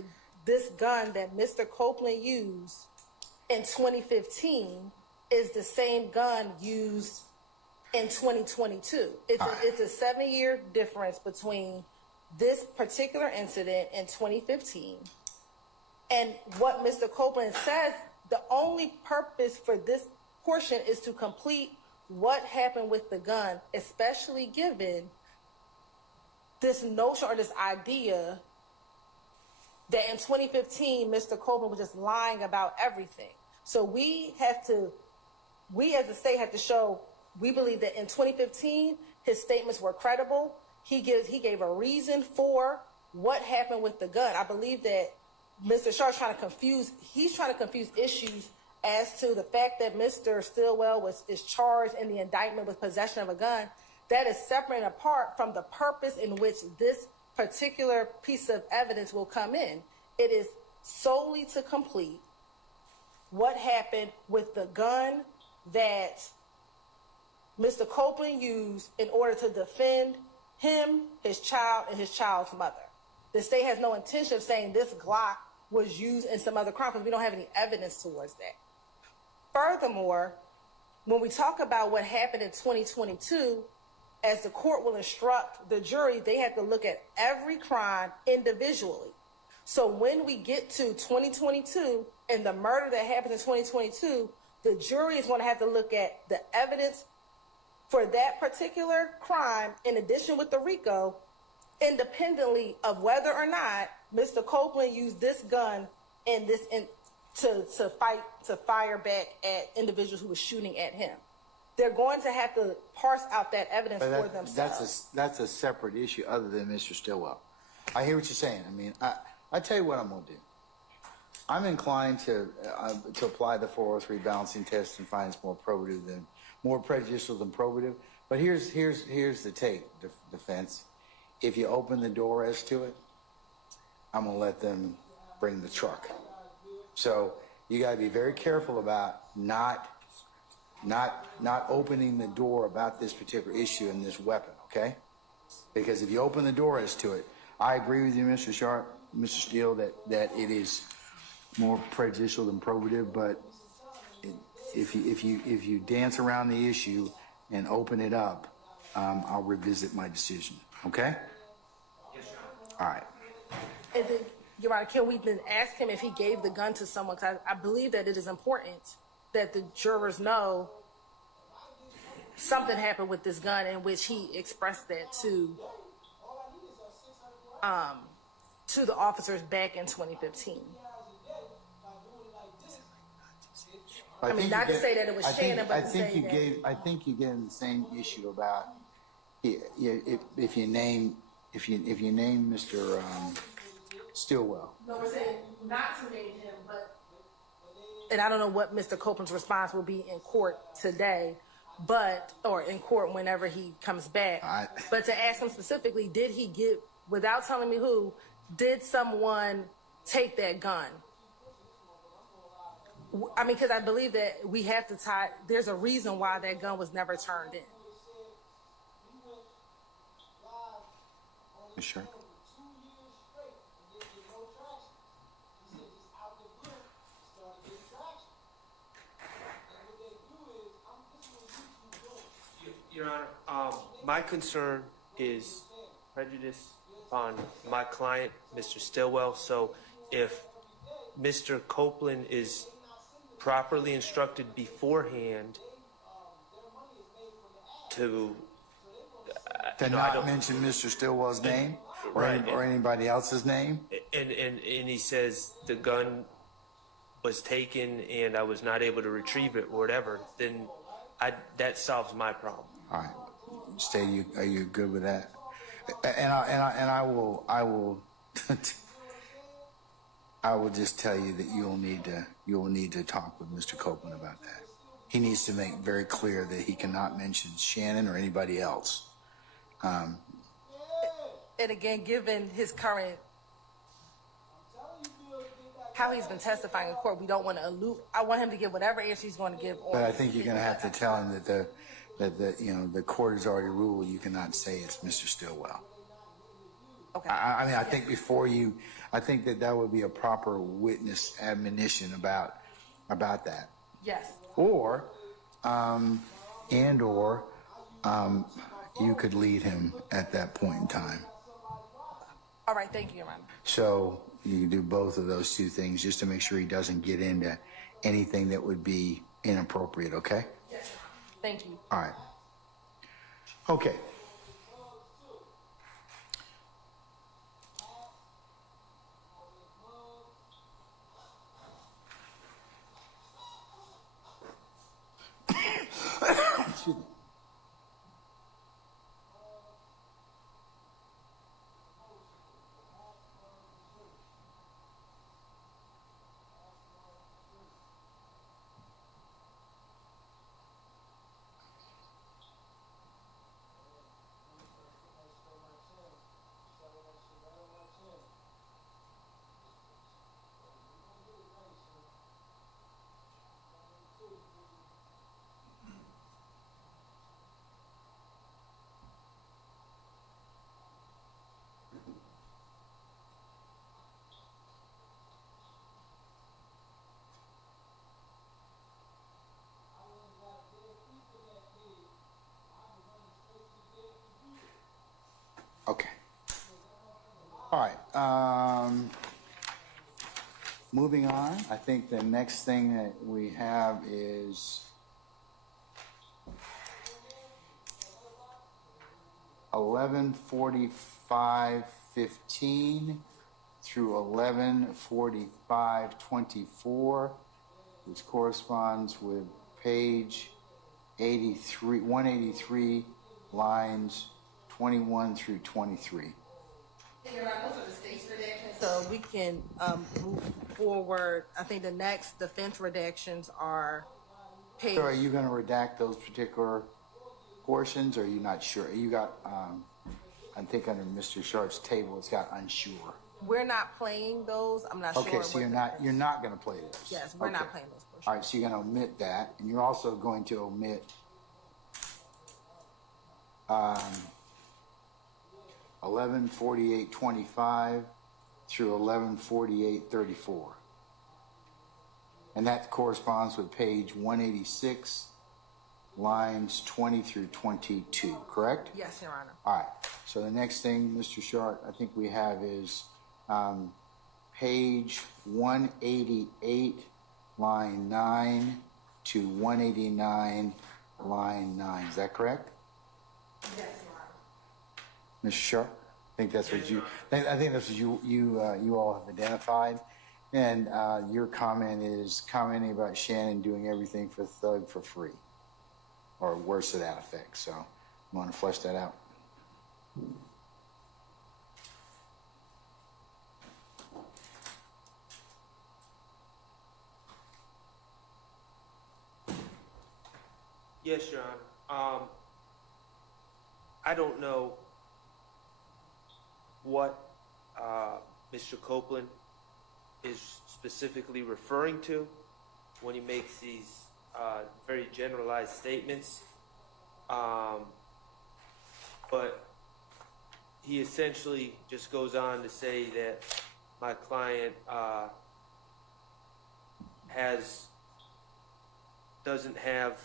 this gun that Mr. Copeland used in 2015 is the same gun used in 2022. It's a 7-year difference between this particular incident in 2015 and what Mr. Copeland says. The only purpose for this portion is to complete what happened with the gun, especially given this notion or this idea that in 2015, Mr. Copeland was just lying about everything. So we as a state have to show, we believe that in 2015, his statements were credible. He gave a reason for what happened with the gun. I believe that Mr. Sharp's trying to confuse issues as to the fact that Mr. Stillwell is charged in the indictment with possession of a gun. That is separate and apart from the purpose in which this particular piece of evidence will come in. It is solely to complete what happened with the gun that Mr. Copeland used in order to defend him, his child, and his child's mother. The state has no intention of saying this Glock was used in some other crime because we don't have any evidence towards that. Furthermore, when we talk about what happened in 2022, as the court will instruct the jury, they have to look at every crime individually. So when we get to 2022 and the murder that happened in 2022, the jury is going to have to look at the evidence for that particular crime, in addition with the Rico, independently of whether or not Mr. Copeland used this gun to fire back at individuals who were shooting at him. They're going to have to parse out that evidence for themselves. That's a separate issue other than Mr. Stillwell. I hear what you're saying. I mean, I tell you what I'm going to do. I'm inclined to apply the 403 balancing test and find it's more prejudicial than probative. But here's the take, defense. If you open the door as to it, I'm going to let them bring the truck. So you got to be very careful about not opening the door about this particular issue and this weapon, okay? Because if you open the door as to it, I agree with you, Mr. Sharp, Mr. Steele, that it is more prejudicial than probative. But if you dance around the issue and open it up, I'll revisit my decision. Okay? Yes, Your Honor. All right. And then, Your Honor, can we then ask him if he gave the gun to someone? Because I believe that it is important that the jurors know something happened with this gun in which he expressed that to the officers back in 2015. I mean, not to say that it was Shannon, but to say that. I think you get in the same issue about if you name Mr. Stillwell. No, we're saying not to name him, but, and I don't know what Mr. Copeland's response will be in court today, or in court whenever he comes back. But to ask him specifically, did he give, without telling me who, did someone take that gun? I mean, because I believe that we have to tie, there's a reason why that gun was never turned in. You sure? Your Honor, my concern is prejudice on my client, Mr. Stillwell. So if Mr. Copeland is properly instructed beforehand to, To I not don't, mention Mr. Stillwell's name or, right, or anybody else's name? and he says the gun was taken and I was not able to retrieve it or whatever, then that solves my problem. All right. Stay, are you good with that? And I will I will just tell you that you'll need to talk with Mr. Copeland about that. He needs to make very clear that he cannot mention Shannon or anybody else. And again, given his current, how he's been testifying in court, we don't want to allude. I want him to give whatever answer he's going to give. But I think you're going to have to tell him that the court has already ruled you cannot say it's Mr. Stillwell. Okay. I mean, I think I think that would be a proper witness admonition about that. Yes. Or, you could lead him at that point in time. All right. Thank you, Your Honor. So you can do both of those two things just to make sure he doesn't get into anything that would be inappropriate, okay? Yes. Thank you. All right. Okay. Excuse me. Okay. All right. Moving on, I think the next thing that we have is 11:45:15 through 11:45:24, which corresponds with page 183, lines 21 through 23. So we can move forward. I think the next defense redactions are paid. So are you going to redact those particular portions, or are you not sure? You got, I think under Mr. Sharp's table, it's got unsure. We're not playing those. I'm not sure. Okay, so you're not going to play those. Yes, we're Okay. not playing those portions. All right, so you're going to omit that, and you're also going to omit 11:48:25 through 11:48:34, and that corresponds with page 186, lines 20 through 22. Correct? Yes, Your Honor. All right. So the next thing, Mr. Sharp, I think we have is page 188, line 9 to 189, line 9. Is that correct? Yes, Your Honor. Mr. Sharp, I think that's what I think that's what you all have identified, and your comment is commenting about Shannon doing everything for Thug for free, or worse to that effect. So, you want to flesh that out? Yes, Your Honor. I don't know what Mr. Copeland is specifically referring to when he makes these very generalized statements, but he essentially just goes on to say that my client doesn't have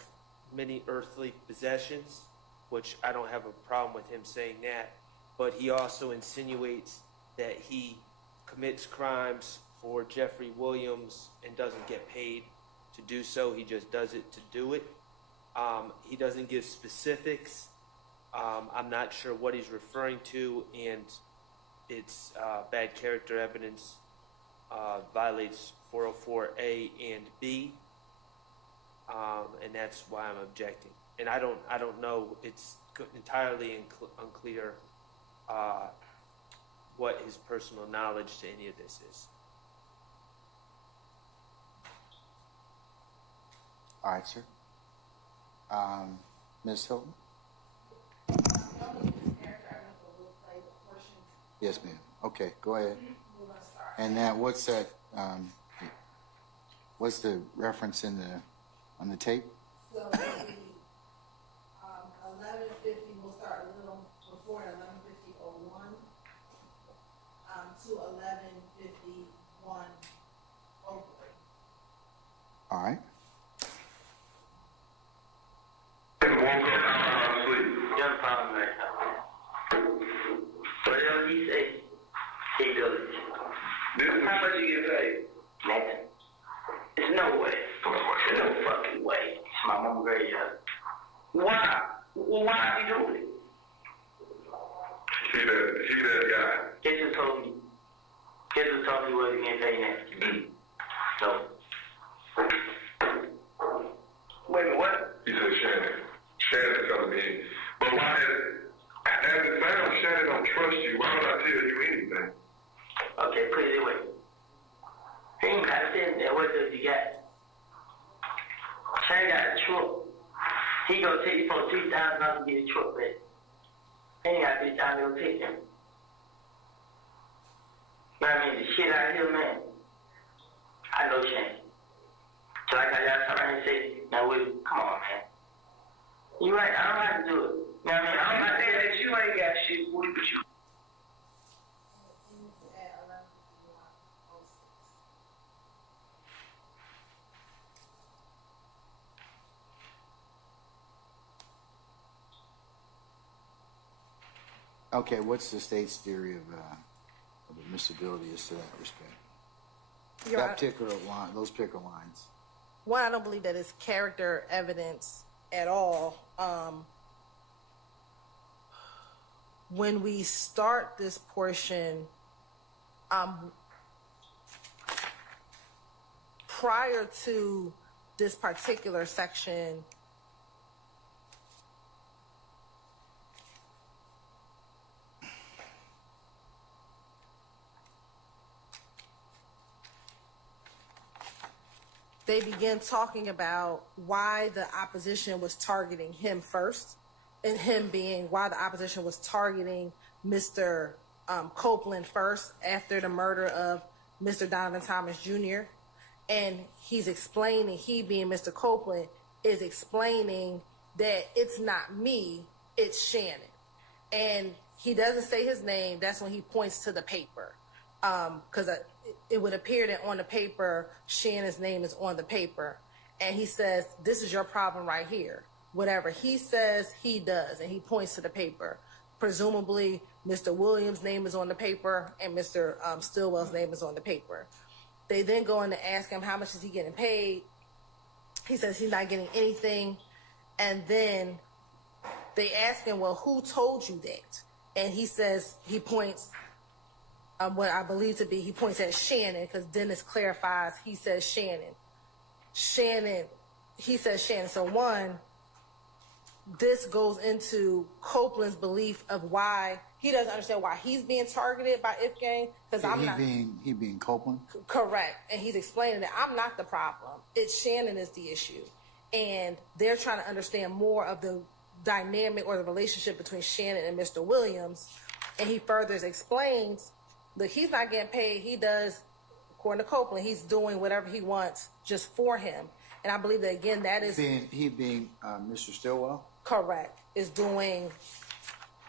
many earthly possessions, which I don't have a problem with him saying that, but he also insinuates that he commits crimes for Jeffrey Williams and doesn't get paid to do so. He just does it to do it. He doesn't give specifics. I'm not sure what he's referring to, and it's bad character evidence, violates 404A and B, and that's why I'm objecting. And I don't know. It's entirely unclear what his personal knowledge to any of this is. All right, sir. Ms. Hilton? Yes, ma'am. Okay, go ahead. And that, what's that? What's the reference in on the tape? So it'll be 11:50. We'll start a little before 11:50:01 to 11:51:03. All right. And woke up out of sleep. Young problem right now. Whatever he say, he does it. How much you get paid? Nothing. There's no way. There's no fucking way. It's my mom graveyard. Why? Well, why is he doing it? He that guy. Guess who told me? Guess who told me he wasn't getting paid next? No. Wait a minute, what? He said Shannon. Shannon telling me. But why as it sounds, Shannon don't trust you. Why would I tell you anything? Okay, put it away. He ain't got to say that. What does he got? Shannon got a truck. He gonna take you for $3,000 to get a truck back. He ain't got $3,000 to take him. But I mean, the shit out here, man. I know Shannon. So like I got something and say, now wait, come on, man. You right, I don't have to do it. You know what I mean? I don't have to say that you ain't got shit, boy, but you. Okay, what's the state's theory of admissibility as to that respect? Your That Honor, particular line, those particular lines. one, I don't believe that it's character evidence at all. When we start this portion, prior to this particular section, they begin talking about why the opposition was targeting him first, and him being why the opposition was targeting Mr. Copeland first after the murder of Mr. Donovan Thomas Jr. And he's explaining, he being Mr. Copeland, is explaining that it's not me, it's Shannon. And he doesn't say his name. That's when he points to the paper. Because it would appear that on the paper, Shannon's name is on the paper. And he says, this is your problem right here. Whatever he says, he does. And he points to the paper. Presumably, Mr. Williams' name is on the paper and Mr. Stillwell's name is on the paper. They then go in to ask him, how much is he getting paid? He says he's not getting anything. And then they ask him, well, who told you that? And he says, he points, what I believe to be, he points at Shannon, because Dennis clarifies, he says Shannon. He says Shannon. So one, this goes into Copeland's belief of why he doesn't understand why he's being targeted by Ifgang. Because He being Copeland? Correct. And he's explaining that I'm not the problem. It's Shannon is the issue. And they're trying to understand more of the dynamic or the relationship between Shannon and Mr. Williams. And he further explains, look, he's not getting paid. He does, according to Copeland, he's doing whatever he wants just for him. And I believe that, again, that is... He being Mr. Stillwell? Correct. Is doing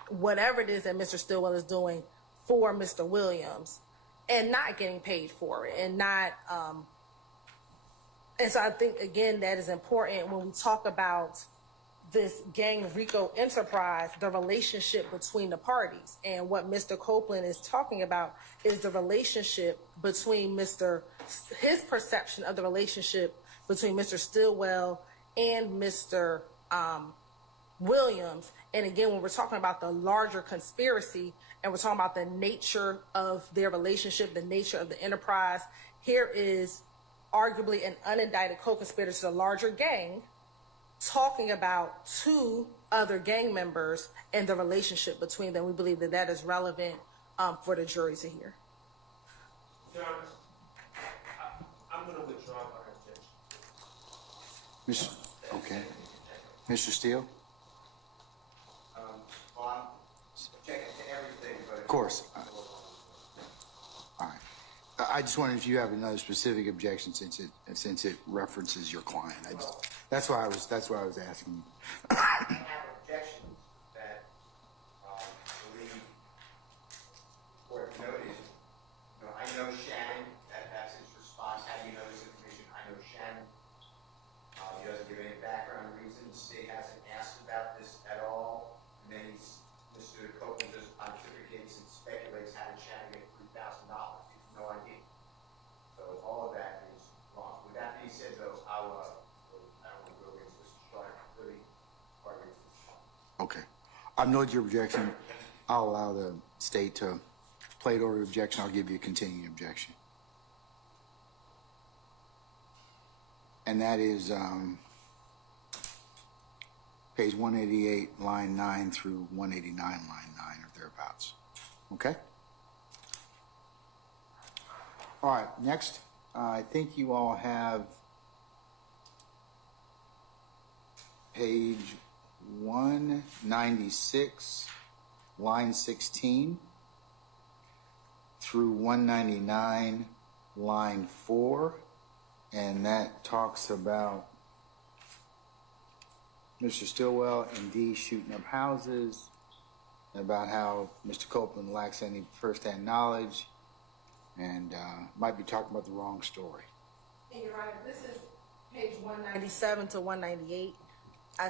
whatever it is that Mr. Stillwell is doing for Mr. Williams and not getting paid for it. And not... and so I think, again, that is important when we talk about this gang Rico enterprise, the relationship between the parties. And what Mr. Copeland is talking about is the relationship between his perception of the relationship between Mr. Stillwell and Mr. Williams. And again, when we're talking about the larger conspiracy and we're talking about the nature of their relationship, the nature of the enterprise, here is arguably an unindicted co-conspirator to the larger gang talking about two other gang members and the relationship between them. We believe that that is relevant for the jury to hear. Your Honor, I'm going to withdraw my objection. Okay. Mr. Steele? Well, I'm objecting to everything, but... Of course. All right. I just wondered if you have another specific objection since it references your client. That's why I was asking you. I have objections that I believe the court noted. I know Shannon, that's his response. How do you know this information? I know Shannon. He doesn't give any background reason. The state hasn't asked about this at all. And then Mr. Copeland just pontificates and speculates how did Shannon get $3,000. He has no idea. So all of that is wrong. With that being said, though, I don't want to go against Mr. Stark. Really, Okay. I've noted your objection. I'll allow the state to play it over your objection. I'll give you a continuing objection. And that is page 188, line 9 through 189, line 9 or thereabouts. Okay? All right, next, I think you all have page 196, line 16 through 199, line 4, and that talks about Mr. Stillwell and Dee shooting up houses, about how Mr. Copeland lacks any first-hand knowledge, and might be talking about the wrong story. And Your Honor, this is page 197 to 198.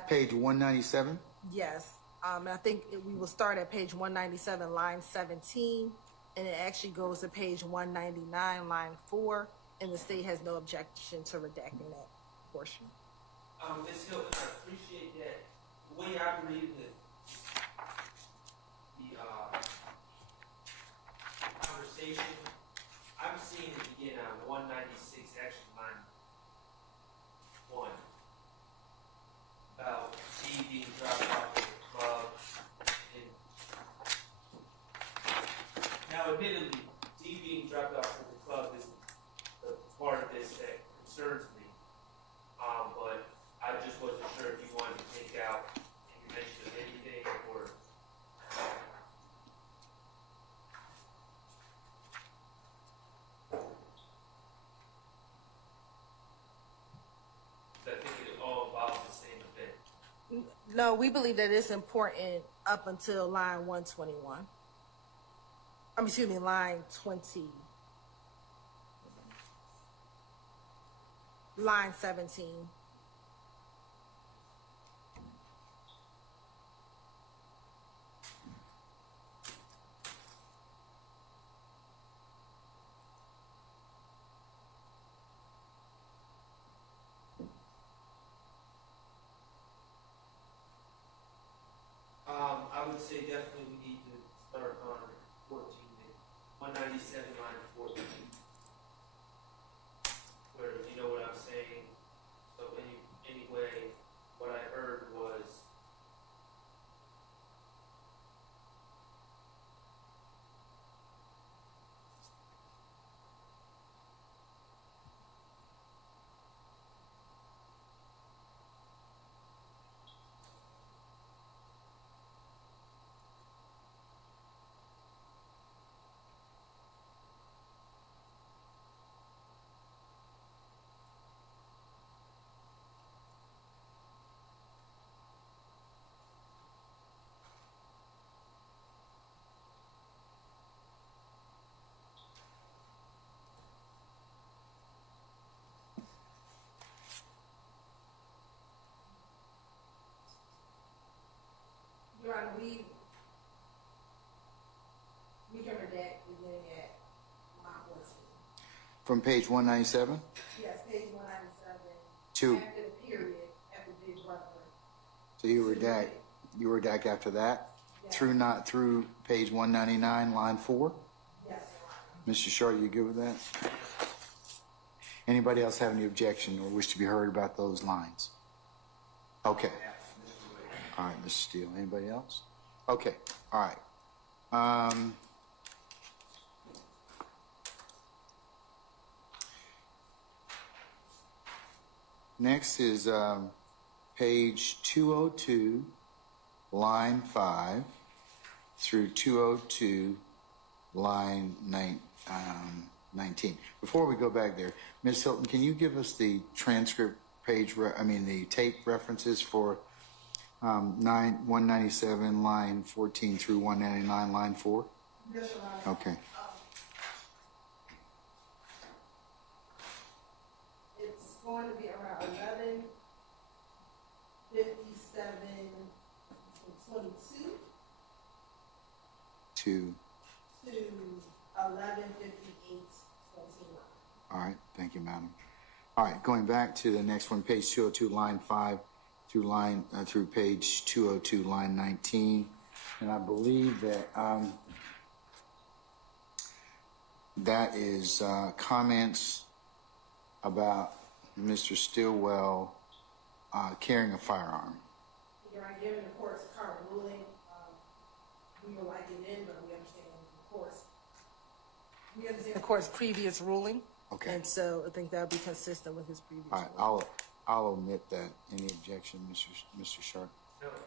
Page 197? Yes. And I think we will start at page 197, line 17, and it actually goes to page 199, line 4, and the state has no objection to redacting that portion. Ms. Hilton, I appreciate that. The way I read the conversation, I'm seeing it begin on 196, actually line 1, about D being dropped off at the club. Now, admittedly, D being dropped off at the club is the part of this that concerns me. But I just wasn't sure if you wanted to take out any mention of anything or. I think it all involves the same event. No, we believe that it's important up until line 121. Excuse me, line 20. Line 17. I would say definitely we need to start on 14, 197, line 14. Where, you know what I'm saying? So anyway, what I heard was deck beginning at line 14. From page 197 Yes, page 197. to, After the period, after Big Brother. so you redact after that? Yes. Through page 199, line 4? Yes. Mr. Short, you good with that? Anybody else have any objection or wish to be heard about those lines? Okay. All right, Mr. Steele. Anybody else? Okay. All right. Next is page 202, line 5 through 202, line 19. Before we go back there, Ms. Hilton, can you give us the transcript page, the tape references for 197, line 14 through 199, line 4? Yes, Your Honor. Okay. It's going to be around 11:57:22 To, to 11:58:21. all right, thank you, madam. All right, going back to the next one, page 202, line 5 through page 202, line 19. And I believe that that is comments about Mr. Stillwell carrying a firearm. You're right, given the court's current ruling, we would like it in, but we understand the court's previous ruling. Okay. And so I think that would be consistent with his previous All right, ruling. I'll omit that. Any objection, Mr. Sharp? No, Your Honor,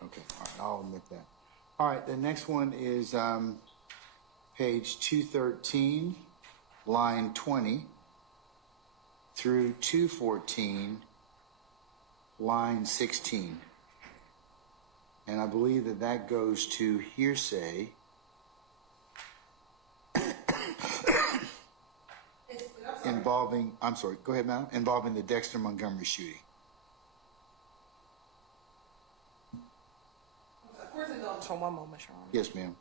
thank you. Okay, all right, I'll omit that. All right, the next one is page 213, line 20 through 214, line 16. And I believe that that goes to hearsay. Involving, I'm sorry, go ahead, madam. Involving the Dexter Montgomery shooting. Of course, it goes for one moment, Your Honor. Yes, ma'am.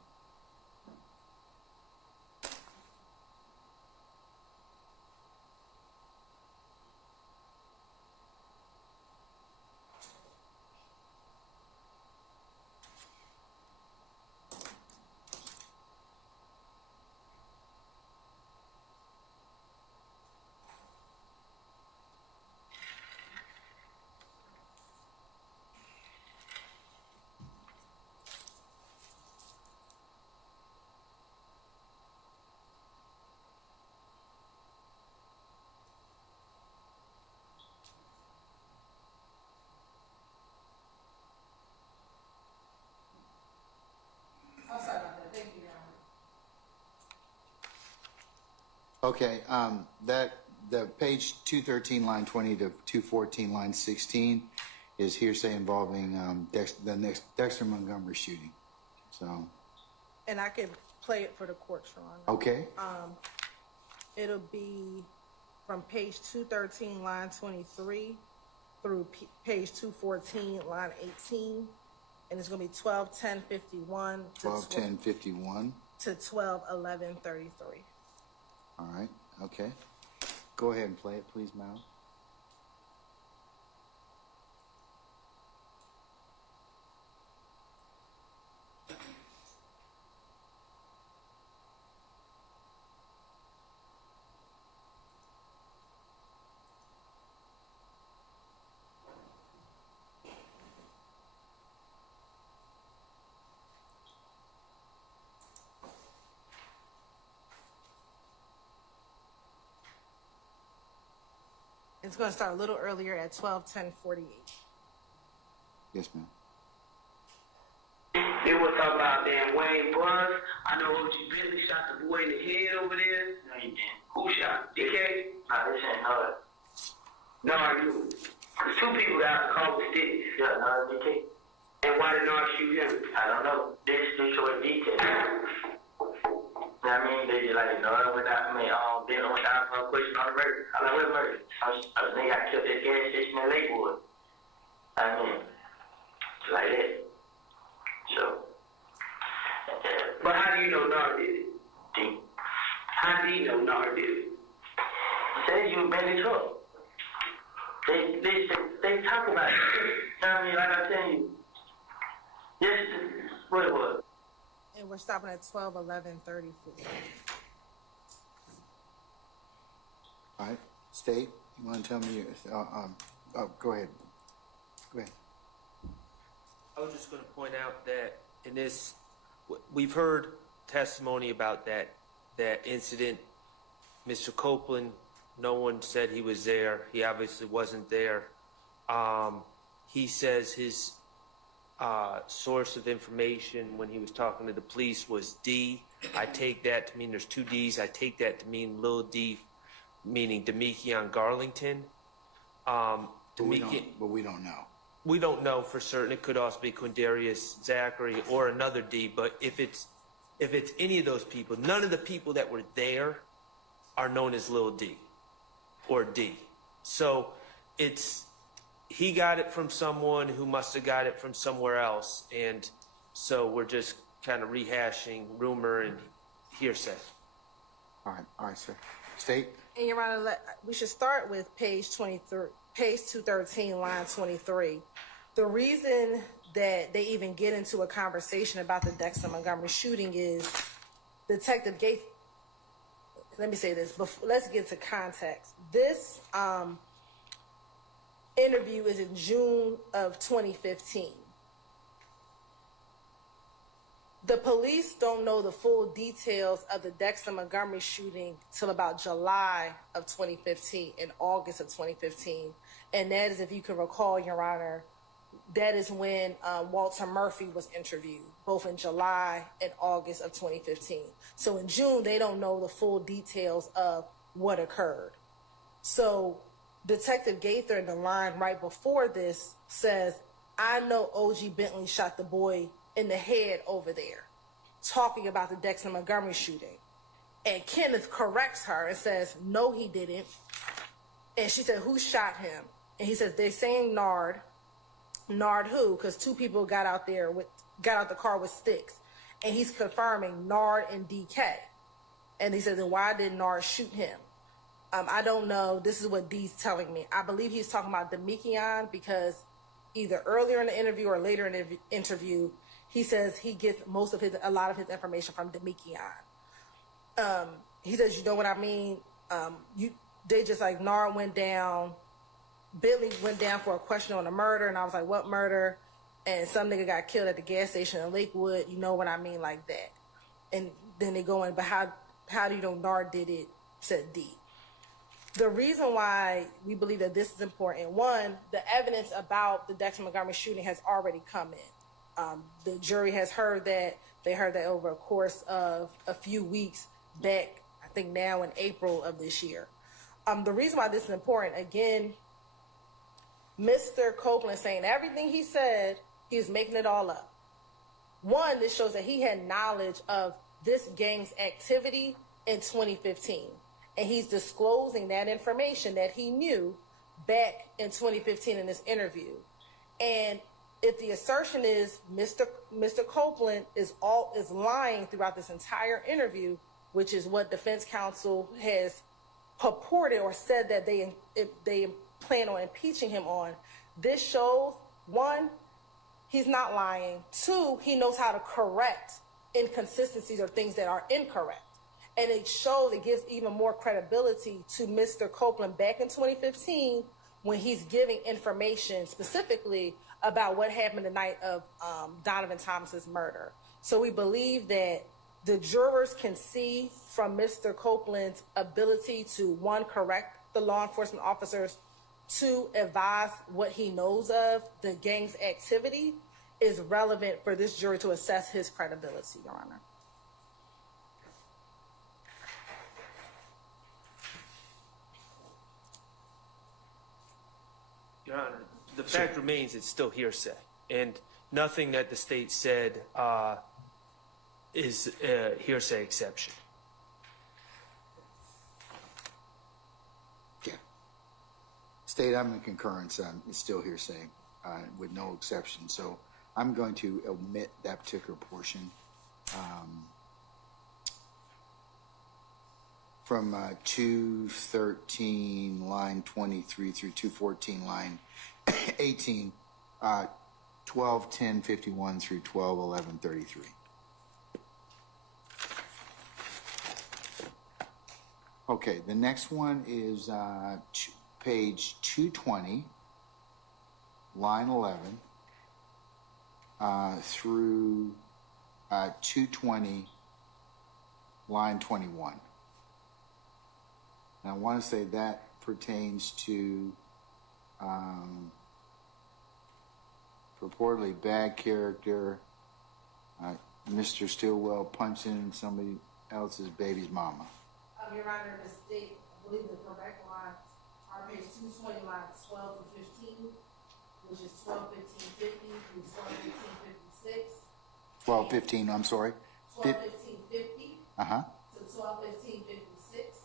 I'm sorry about that. Thank you, Your Honor. Okay, the page 213, line 20 to 214, line 16 is hearsay involving Dexter Montgomery shooting. So, And I can play it for the court, Your Honor. okay, It'll be from page 213, line 23 through page 214, line 18. And it's going to be 12:10:51 to 12:10:51. to 12:11:33. All right, okay. Go ahead and play it, please, Mal. It's going to start a little earlier at 12:10:48. Yes, ma'am. They was talking about damn Wayne Bruns. I know OG Bentley shot the boy in the head over there. No, he didn't. Who shot? DK? Nah, this ain't know it. No, I knew. Cause two people got caught with sticks. Yeah, no, DK. And why did not shoot him? I don't know. They showed details. I mean, they just like, no, we're not, then went down for a question on the murder. I'm like, what murder? I was thinking I killed this gas station in Lakewood. I mean, like that. So, but how do you know Nard did it? D. How do you know Nard did it? Said you been in trouble. They talk about it. I mean, like I tell you, yes, what it was. And we're stopping at 12:11:34. All right, State, you want to tell me? Go ahead. Go ahead. I was just going to point out that in this, we've heard testimony about that incident. Mr. Copeland, no one said he was there. He obviously wasn't there. He says his source of information when he was talking to the police was D. I take that to mean there's two D's. I take that to mean Lil D, meaning Demekion Garlington. But we don't know. We don't know for certain. It could also be Quindarius Zachary or another D. But if it's any of those people, none of the people that were there are known as Lil D or D. So he got it from someone who must have got it from somewhere else, and so we're just kind of rehashing rumor and hearsay. All right, sir. State. And Your Honor, we should start with page 23, page 213, line 23. The reason that they even get into a conversation about the Dexter Montgomery shooting is Detective Gates. Let me say this, before, let's get to context. This interview is in June of 2015. The police don't know the full details of the Dexter Montgomery shooting till about July of 2015 and August of 2015. And that is, if you can recall, Your Honor, that is when Walter Murphy was interviewed, both in July and August of 2015. So in June, they don't know the full details of what occurred. So Detective Gaither in the line right before this says, I know OG Bentley shot the boy in the head over there, talking about the Dexter Montgomery shooting. And Kenneth corrects her and says, no, he didn't. And she said, who shot him? And he says, they're saying Nard. Nard who? Because two people got out the car with sticks. And he's confirming Nard and DK. And he says, then why did Nard shoot him? I don't know. This is what D's telling me. I believe he's talking about Demekion because either earlier in the interview or later in the interview, he says he gets a lot of his information from Demekion. He says, you know what I mean? They just like Nard went down. Bentley went down for a question on a murder, and I was like, what murder? And some nigga got killed at the gas station in Lakewood. You know what I mean? Like that. And then they go in, but how do you know Nard did it? Said D. The reason why we believe that this is important, one, the evidence about the Dexter Montgomery shooting has already come in. The jury has heard that. They heard that over a course of a few weeks back, I think now in April of this year. The reason why this is important, again, Mr. Copeland saying everything he said, he's making it all up. One, this shows that he had knowledge of this gang's activity in 2015. And he's disclosing that information that he knew back in 2015 in this interview. And if the assertion is Mr. Copeland is lying throughout this entire interview, which is what defense counsel has purported or said that they plan on impeaching him on, this shows, one, he's not lying. Two, he knows how to correct inconsistencies or things that are incorrect. And it gives even more credibility to Mr. Copeland back in 2015 when he's giving information specifically about what happened the night of Donovan Thomas's murder. So we believe that the jurors can see from Mr. Copeland's ability to, one, correct the law enforcement officers, two, advise what he knows of the gang's activity, is relevant for this jury to assess his credibility, Your Honor. Your Honor, the fact remains it's still hearsay, and nothing that the state said is a hearsay exception. Yeah. State, I'm in concurrence. It's still hearsay with no exception. So I'm going to omit that particular portion. from 213 line 23 through 214 line 18, 12:10:51 through 12:11:33. Okay, the next one is page 220, line 11, through 220, line 21. And I want to say that pertains to purportedly bad character, Mr. Stillwell punching somebody else's baby's mama. Your Honor, the state, I believe the correct lines are page 220, lines 12 to 15, which is 12:15:50 through 12:15:56. 12:15, I'm sorry. 12:15:50 Uh-huh. to 12:15:56,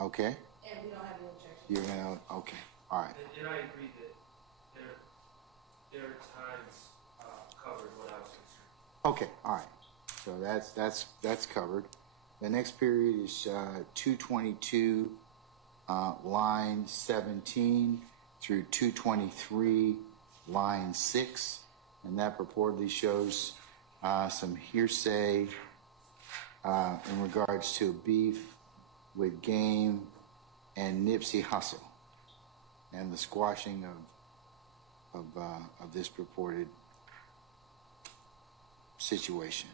Okay. and we don't have any objection. You're gonna, okay, all right. And I agree that there are times covered what I was concerned. Okay, all right. So that's covered. The next period is 222, line 17 through 223, line 6, and that purportedly shows some hearsay in regards to beef with Game and Nipsey Hussle and the squashing of this purported situation.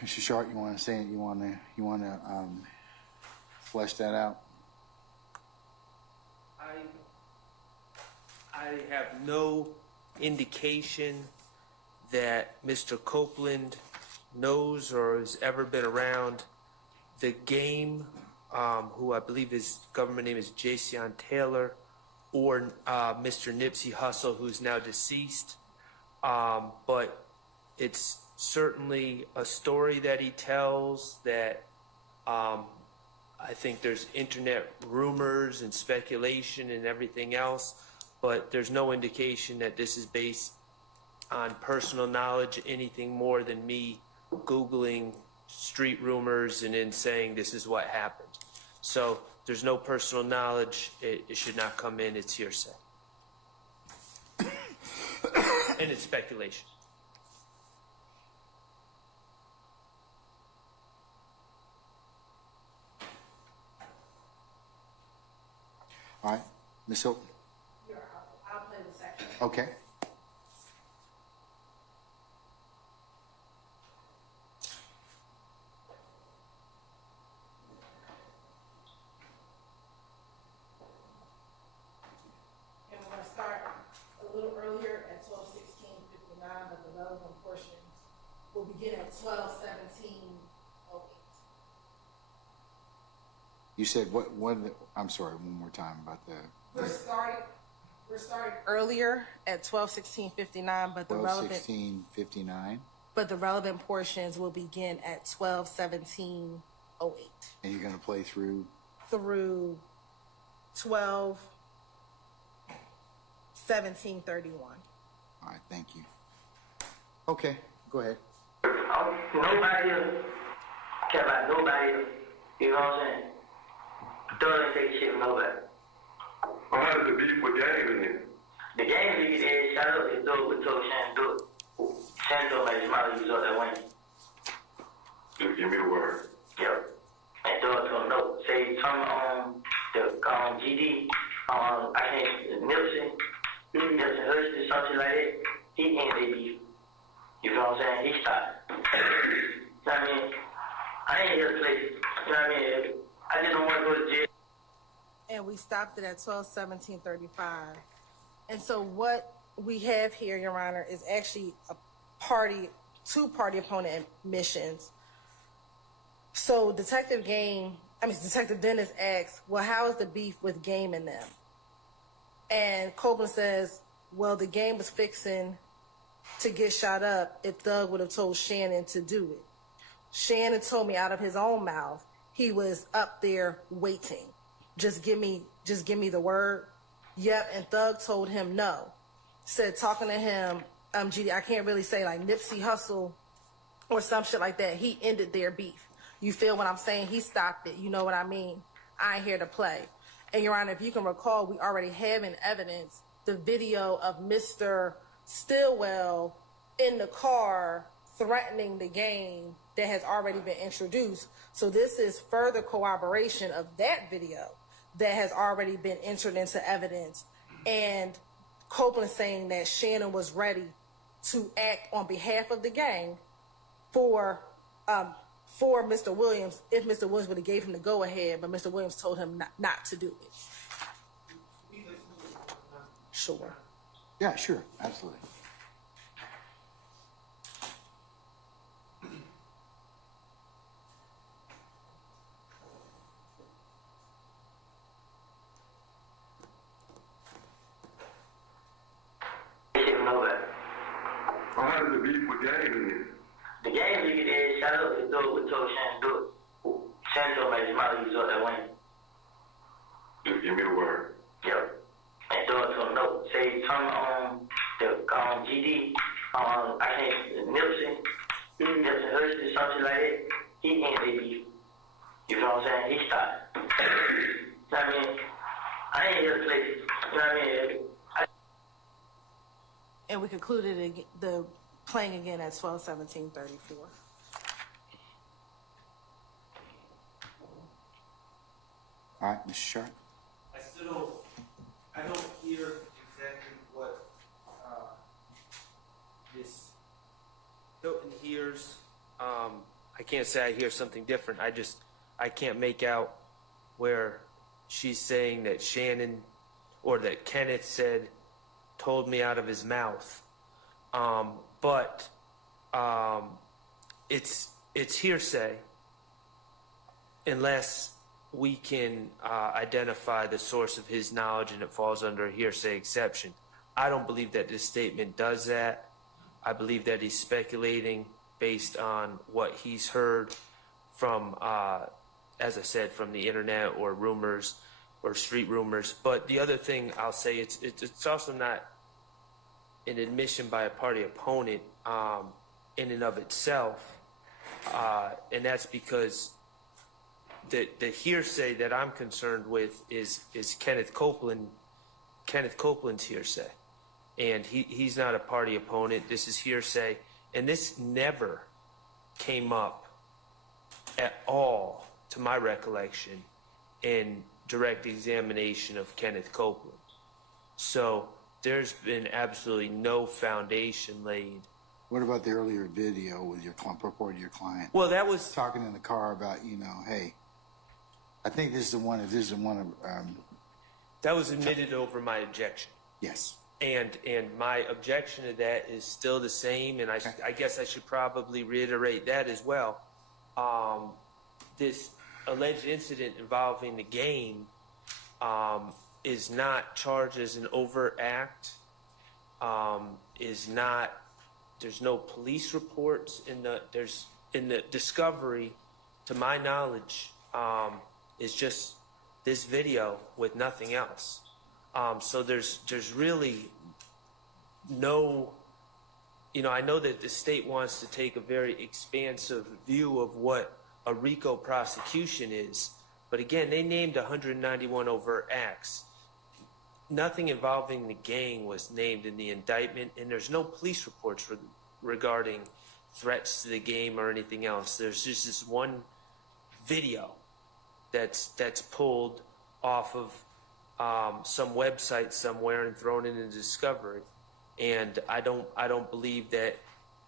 Mr. Sharp, you want to say it? You want to flesh that out? I have no indication that Mr. Copeland knows or has ever been around the Game, who I believe his government name is Jason Taylor, or Mr. Nipsey Hussle, who's now deceased. But it's certainly a story that he tells that I think there's internet rumors and speculation and everything else, but there's no indication that this is based on personal knowledge, anything more than me Googling street rumors and then saying this is what happened. So there's no personal knowledge. It should not come in. It's hearsay. And it's speculation. All right, Ms. Hilton. I'll play the section. Okay. And we're going to start a little earlier at 12:16:59, but the relevant portions will begin at 12:17:08. You said what? I'm sorry. One more time about the. We're starting earlier at 12:16:59, but the relevant 16:59, but the relevant portions will begin at 12:17:08 and you're going to play through. through 12:17:31. All right, thank you. Okay, go ahead. Nobody else care about nobody else. You know what I'm saying? Don't take shit from nobody. Well, how did the beef with Game in it? The game league is shut up his door with told Shan do it. Shan told me his mother was up that way. Just give me the word. Yep. And told him no. Say something on the GD, I can't Nipsey Hussle, something like that. He ain't they beef. You know what I'm saying? He stopped. You know what I mean? I ain't here to play. You know what I mean? I just don't want to go to jail. And we stopped it at 12:17:35. And so what we have here, Your Honor, is actually two party opponent admissions. So Detective Dennis asks, well, how is the beef with Game and them? And Copeland says, well, the Game was fixing to get shot up if Thug would have told Shannon to do it. Shannon told me out of his own mouth he was up there waiting. Just give me the word. Yep, and Thug told him no. Said talking to him, GD, I can't really say like Nipsey Hussle or some shit like that. He ended their beef. You feel what I'm saying? He stopped it. You know what I mean? I ain't here to play. And Your Honor, if you can recall, we already have in evidence the video of Mr. Stillwell in the car threatening the game that has already been introduced. So this is further corroboration of that video that has already been entered into evidence. And Copeland saying that Shannon was ready to act on behalf of the gang for Mr. Williams, if Mr. Williams would have gave him the go-ahead, but Mr. Williams told him not to do it. Sure. Yeah, sure, absolutely. They didn't know that. How did the beef with Game in? The game league did shut up and do it. We told Shannon to do it. Shannon told me his mouth, he was up there winning. Just give me the word. Yep. And throw it to him, no. Say, turn on the GD, I can't, Nipsey Hussle, something like that. He ended the beef. You know what I'm saying? He stopped. You know what I mean? I ain't here to play. You know what I mean? And we concluded the playing again at 12-17-34. All right, Mr. Sharp. I don't hear exactly what Miss Hilton hears. I can't say I hear something different. I can't make out where she's saying that Shannon or that Kenneth said, told me out of his mouth. But it's hearsay unless we can identify the source of his knowledge and it falls under a hearsay exception. I don't believe that this statement does that. I believe that he's speculating based on what he's heard from, as I said, from the internet or rumors or street rumors. But the other thing I'll say, it's also not an admission by a party opponent in and of itself, and that's because the hearsay that I'm concerned with is Kenneth Copeland's hearsay, and he's not a party opponent. This is hearsay, and this never came up at all, to my recollection, in direct examination of Kenneth Copeland. So there's been absolutely no foundation laid. What about the earlier video with your purport of your client? Well, that was Talking in the car about, hey, I think this is the one, if this is the one of, that was admitted over my objection. yes. And my objection to that is still the same, and I guess I should probably reiterate that as well. This alleged incident involving the game is not charged as an overt act, there's no police reports in the discovery, to my knowledge, is just this video with nothing else. So there's really no, I know that the state wants to take a very expansive view of what a Rico prosecution is, but again, they named 191 overt acts. Nothing involving the gang was named in the indictment, and there's no police reports regarding threats to the game or anything else. There's just this one video that's pulled off of some website somewhere and thrown into discovery, and I don't believe that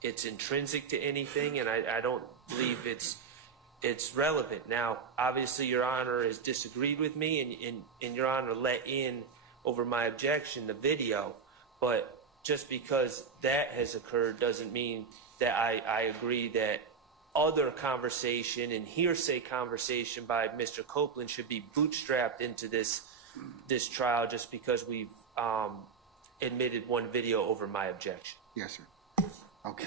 it's intrinsic to anything, and I don't believe it's relevant. Now, obviously, Your Honor has disagreed with me, and Your Honor let in over my objection the video, but just because that has occurred doesn't mean that I agree that other conversation and hearsay conversation by Mr. Copeland should be bootstrapped into this trial just because we've admitted one video over my objection. Yes, sir. Okay.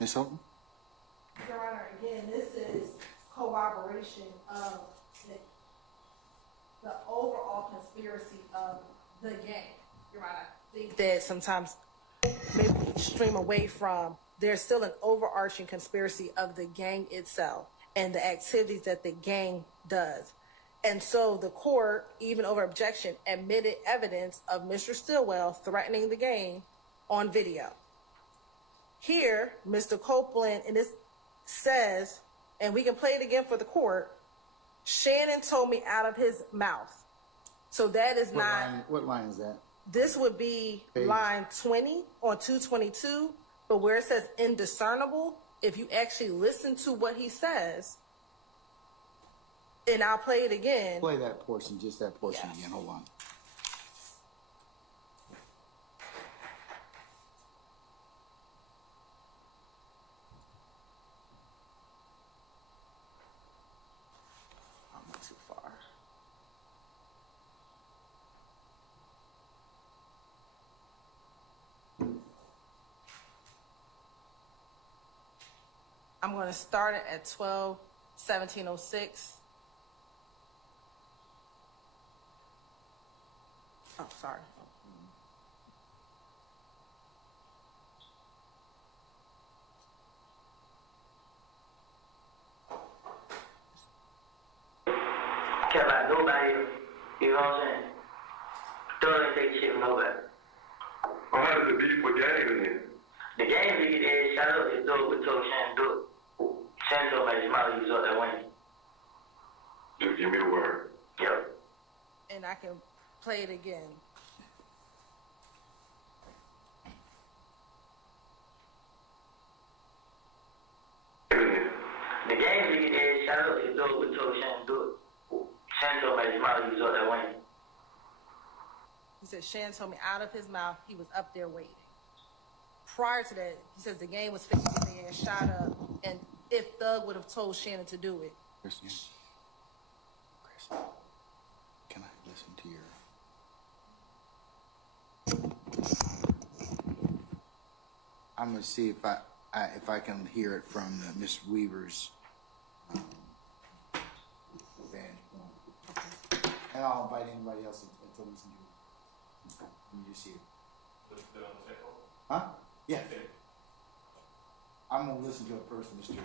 Ms. Hilton? Your Honor, again, this is corroboration of the overall conspiracy of the gang. Your Honor, I think that sometimes maybe stream away from, there's still an overarching conspiracy of the gang itself. and the activities that the gang does. And so the court, even over objection, admitted evidence of Mr. Stillwell threatening the gang on video. Here, Mr. Copeland, and this says, and we can play it again for the court, Shannon told me out of his mouth. So that is What line is that? This would be Page. line 20 on 222, but where it says indiscernible, if you actually listen to what he says, and I'll play it again. Play that portion, just that portion Yes. again. Hold on. I'm not too far. I'm going to start it at 12:17:06. Oh, sorry. Care about nobody, you know what I'm saying? Don't even take shit from nobody. Well, how does the beef with gang then? The game lead is shut up his door with told Shannon do it. Shannon told me his mouth he was up there winning. Just give me the word. Yep. And I can play it again. The game lead is shut up his door with told Shannon do it. Shannon told me his mouth he was up there winning. He said Shannon told me out of his mouth he was up there waiting. Prior to that, he says the game was 50 and they had shot up, and if Thug would have told Shannon to do it. Chris, can I listen to your... I'm gonna see if I can hear it from Miss Weaver's vantage point, and I'll invite anybody else to listen to it. Let me just see it. Huh? Yeah. I'm gonna listen to it first, Mr.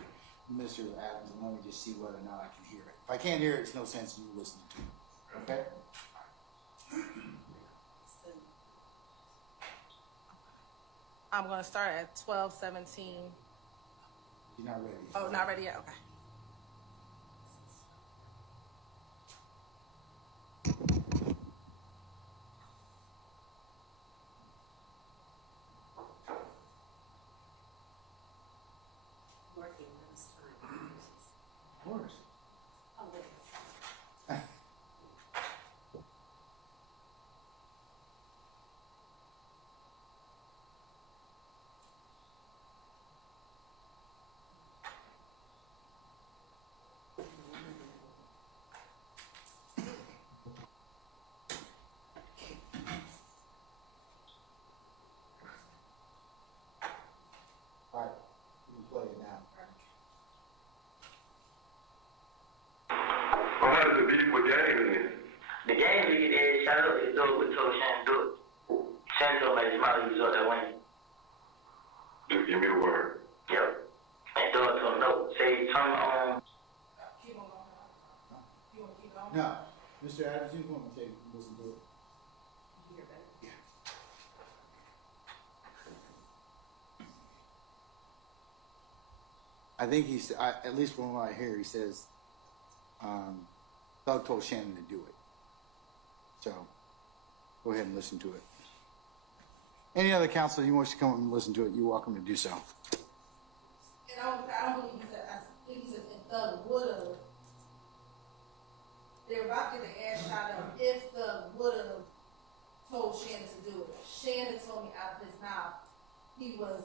Adams, and let me just see whether or not I can hear it. If I can't hear it, it's no sense in you listening to it. Okay? I'm going to start at 12:17. You're not ready. Oh, not ready yet? Okay. Of course. All right, you can play it now. Well, how does the beef with gang then? The game lead is shut up his door with told Shannon do it. Shannon told me his mouth he was up there winning. Just give me the word. Yep. And Thug told him no. Say something on. Keep on going. You want to keep going? No, Mr. Adams, you want to listen to it? You hear better? Yeah. I think he's, at least from what I hear, he says, Doug told Shannon to do it. So, go ahead and listen to it. Any other counselor who wants to come up and listen to it, you're welcome to do so. And I don't believe he said, I think he said if Thug would have, they were about to get the ass shot up if Thug would have told Shannon to do it. Shannon told me out of his mouth he was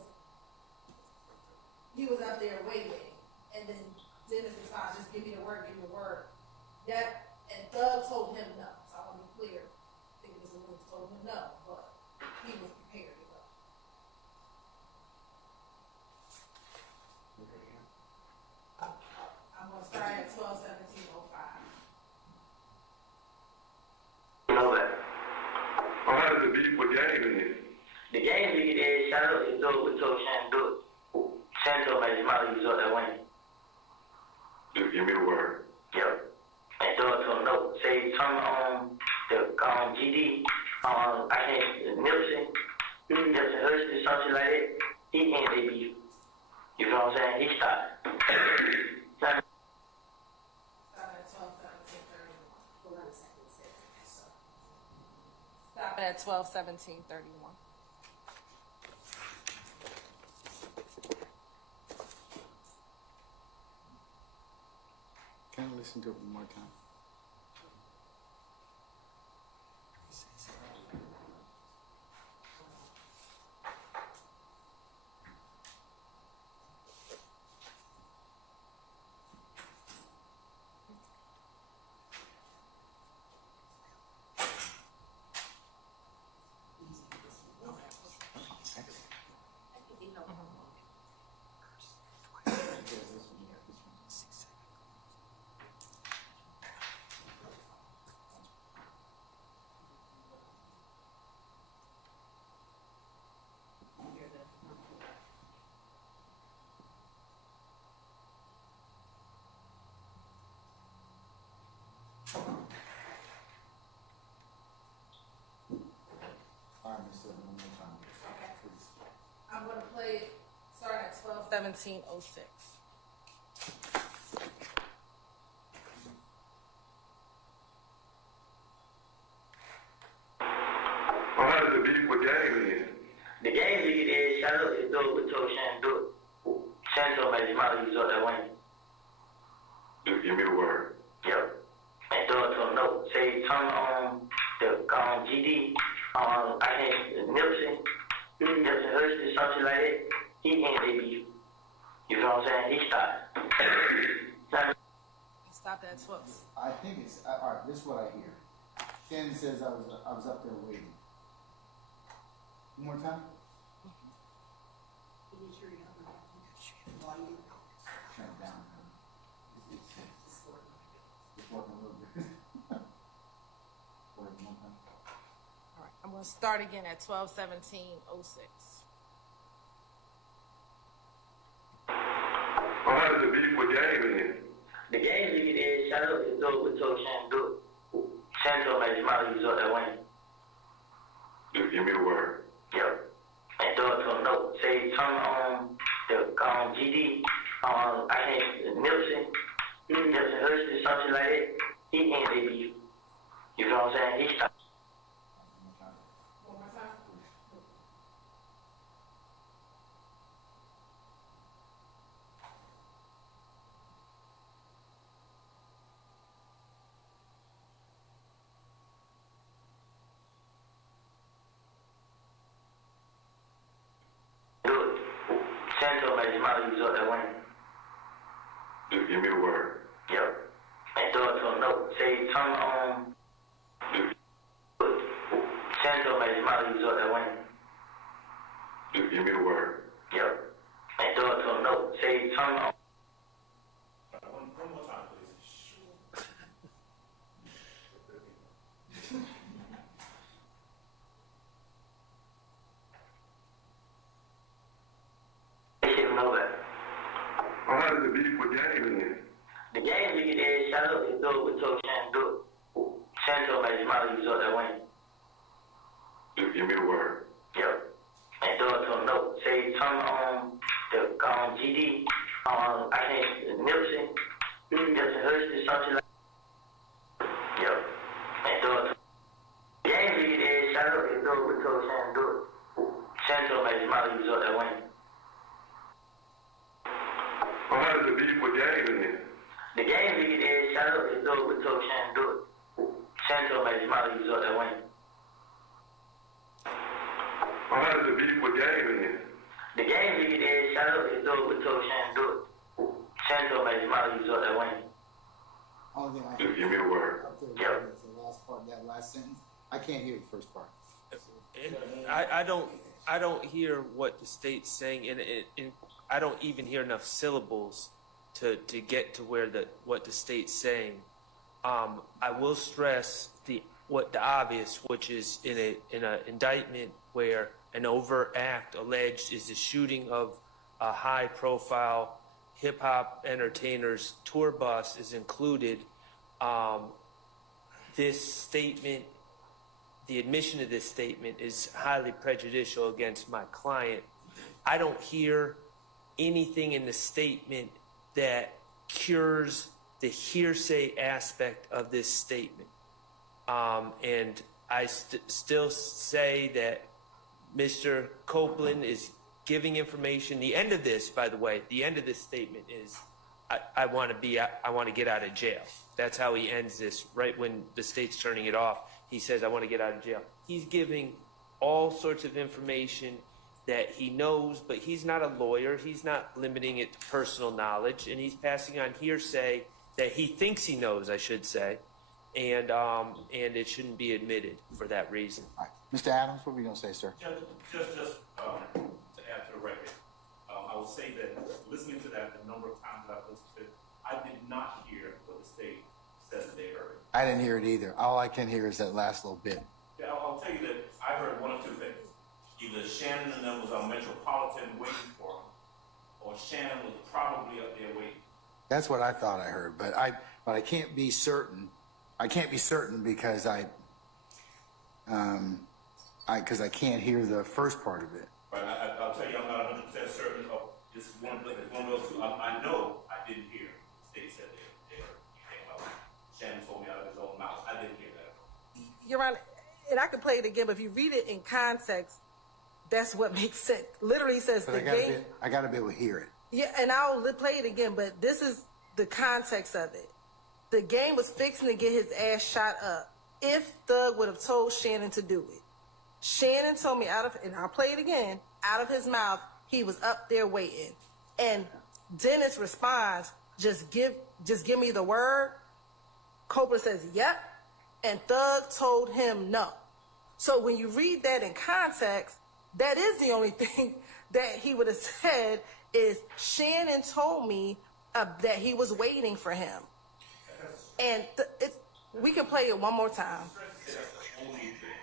up there waiting, and then Dennis responds, just give me the word, give me the word. That, and Thug told him no, so I want to be clear. I think Mr. Williams told him no, but he was prepared to go. I'm going to start at 12:17:05. You know that. Well, how does the beef with gang then? The game lead is shut up his door with told Shannon do it. Shannon told me his mouth he was up there winning. the GD, I can't, Nipsey, Nipsey Hussey, something like that. He ended the beef. You know what I'm saying? He stopped. Stop at 12, 17, 31. Hold on a second, sir. So, Stop at 12, 17, 31. Can I listen to it one more time? if you know. All right, Mr. One more time. Please. I'm going to play it starting at 12, 17, 06. Well, how did the beef with Game end? The game lead is shout out to do it with Toshan do it. Santo made his mouth use up that win. Just give me the word. Yep. And throw it to him no. Say turn on the GD, I can't Nipsey, Nipsey Hussey, something like that. He ended the beef. You know what I'm saying? He stopped. Stop at 12. I think it's all right. This is what I hear. Shannon says I was up there waiting. One more time. You need your volume. Turn it down. It's working a little bit. Wait, one more time. All right. I'm going to start again at 12, 17, 06. Well, how did the beef with Game end? The game lead is shout out to do it with Toshan do it. Santo made his mouth use up that win. Just give me the word. Yep. And throw it to him no. Say turn on the GD, I can't Nipsey, Nipsey Hussey, something like that. He ended the beef. You know what I'm saying? He stopped. One more time. One more time. Do it. Santo made his mouth use up that win. Just give me the word. Yep. And throw it to him no. Say turn on. Do it. Santo made his mouth use up that win. Just give me the word. Yep. And throw it to him no. Say turn on. One more time, please. They should know that. Well, how did the beef with Game end? The game lead is shout out to do it with Toshan do it. Santo made his mouth use up that win. Just give me the word. Yep. And throw it to him no. Say turn on the GD, I can't Nipsey, Nipsey Hussey, something like that. Yep. And throw it to the game lead is shout out to do it with Toshan do it. Santo made his mouth use up that win. Well, how did the beef with Game end? The game lead is shout out to do it with Toshan do it. Santo made his mouth use up that win. Well, how did the beef with Game end? The game lead is shout out to do it with Toshan do it. Santo made his mouth use up that win. Only thing I Just hear give me the word. up there Yep. is the last part, that last sentence. I can't hear the first part. And I don't hear what the state's saying, and I don't even hear enough syllables to get to where what the state's saying. I will stress the obvious, which is in an indictment where an overt act alleged is the shooting of a high-profile hip-hop entertainer's tour bus is included. this statement, the admission of this statement is highly prejudicial against my client. I don't hear anything in the statement that cures the hearsay aspect of this statement. And I still say that Mr. Copeland is giving information. The end of this, by the way, the end of this statement is, I want to get out of jail. That's how he ends this, right when the state's turning it off. He says, I want to get out of jail. He's giving all sorts of information that he knows, but he's not a lawyer. He's not limiting it to personal knowledge, and he's passing on hearsay that he thinks he knows, I should say, and it shouldn't be admitted for that reason. All right. Mr. Adams, what were you going to say, sir? Just to add to the record, I will say that listening to that the number of times that I've listened to it, I did not hear what the state says that they heard. I didn't hear it either. All I can hear is that last little bit. Yeah, I'll tell you that I heard one of two things. Either Shannon and them was on Metropolitan waiting for him, or Shannon was probably up there waiting. That's what I thought I heard, but I can't be certain. I can't be certain because I can't hear the first part of it. Right, I'll tell you, I'm not 100% certain of this is one of those two. I know I didn't hear. The state said they heard. Shannon told me out of his own mouth. I didn't hear that. Your Honor, and I can play it again, but if you read it in context, that's what makes sense. Literally says But the game. I got to be able to hear it. Yeah, and I'll play it again, but this is the context of it. The game was fixing to get his ass shot up if Thug would have told Shannon to do it. Shannon told me and I'll play it again, out of his mouth, he was up there waiting. And Dennis responds, just give me the word. Copeland says, yep. And Thug told him no. So when you read that in context, that is the only thing that he would have said is Shannon told me that he was waiting for him. And we can play it one more time. That's the only thing.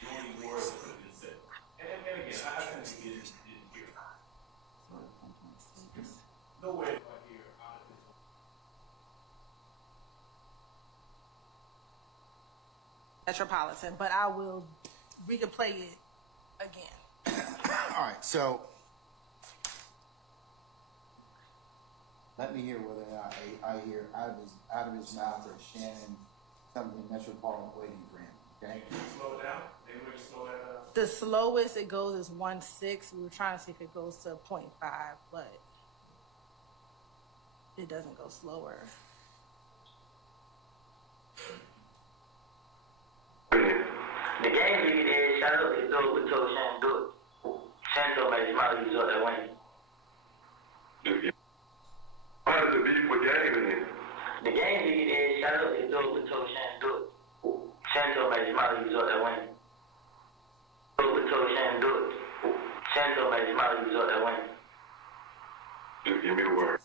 The only word that could have been said. And again, I think he didn't hear it. Nowhere do I hear out of his own. Metropolitan, but we can play it again. All right, so let me hear whether or not I hear out of his mouth or Shannon something Metropolitan waiting for him. Okay. Can you slow it down? Maybe we can slow that down. The slowest it goes is 1.6. We were trying to see if it goes to 0.5, but it doesn't go slower. The game lead is shout out to those who told Shannon do it. Shannon told me his mouth was up there waiting. Why does it be for game then? The game lead is shout out to those who told Shannon do it. Shannon told me his mouth was up there waiting. Those who told Shannon do it. Shannon told me his mouth was up there waiting. Just give me the word.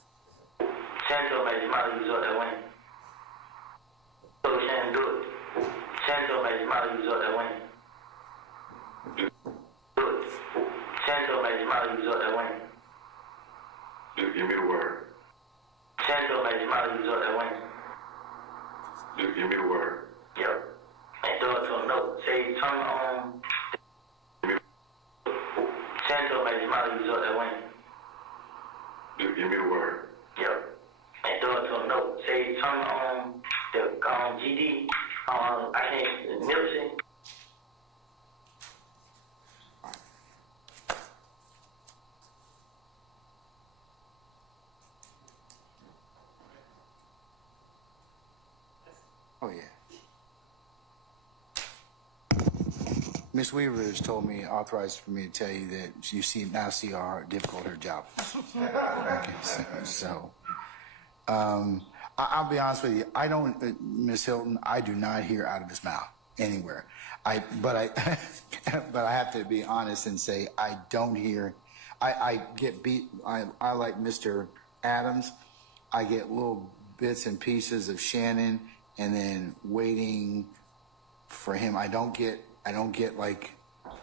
Shannon told me his mouth was up there waiting. Told Shannon do it. Shannon told me his mouth was up there waiting. Do it. Shannon told me his mouth was up there waiting. Just give me the word. Shannon told me his mouth was up there waiting. Just give me the word. Yep. And dog told him no. Say turn on. Shannon told me his mouth was up there waiting. Just give me the word. Yep. And dog told him no. Say turn on the GD. I think Nipsey. Oh, yeah. Miss Weaver has told me, authorized for me to tell you that you now see how difficult her job is. Okay, I'll be honest with you. I don't, Miss Hilton, I do not hear out of his mouth anywhere. But I have to be honest and say I don't hear. I get beat. I like Mr. Adams. I get little bits and pieces of Shannon, and then waiting for him. I don't get like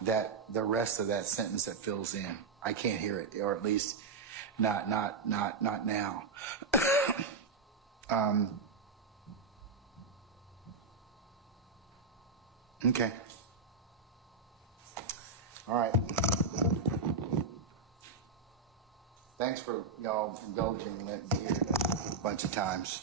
that. The rest of that sentence that fills in. I can't hear it, or at least not now. Okay. All right. Thanks for y'all indulging and letting me hear it a bunch of times.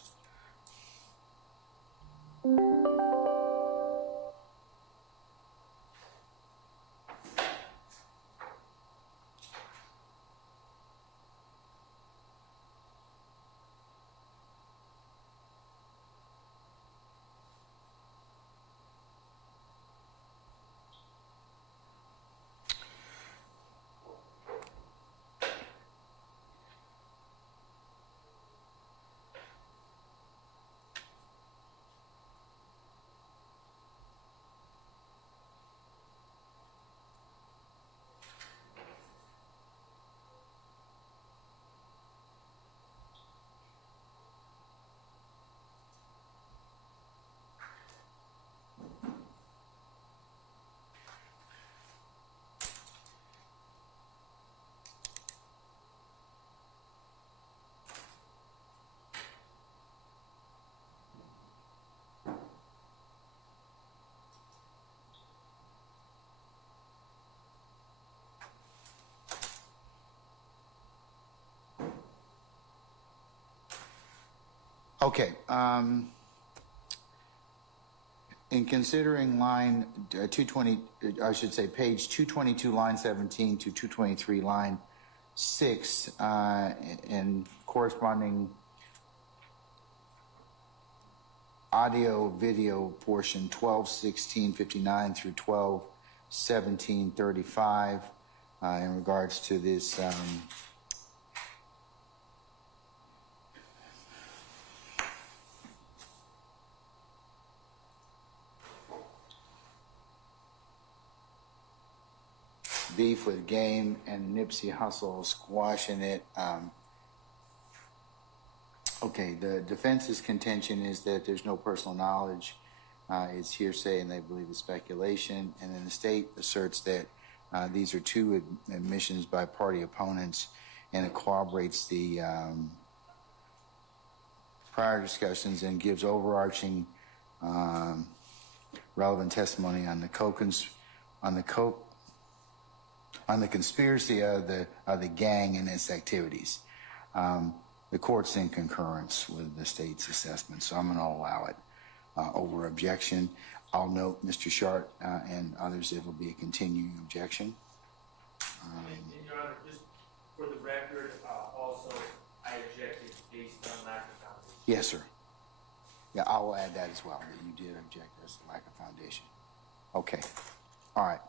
Okay. In considering line 220, I should say page 222, line 17 to 223, line 6, and corresponding audio video portion 12:16:59 through 12:17:35 in regards to this beef with game and Nipsey Hussle squashing it. Okay, the defense's contention is that there's no personal knowledge. It's hearsay and they believe it's speculation. And then the state asserts that these are two admissions by party opponents and it corroborates the prior discussions and gives overarching relevant testimony on the conspiracy of the gang and its activities. The court's in concurrence with the state's assessment, so I'm going to allow it over objection. I'll note, Mr. Shart and others, it will be a continuing objection. And Your Honor, just for the record, also, I objected based on lack of foundation. Yes, sir. Yeah, I will add that as well, that you did object as to lack of foundation. Okay. All right.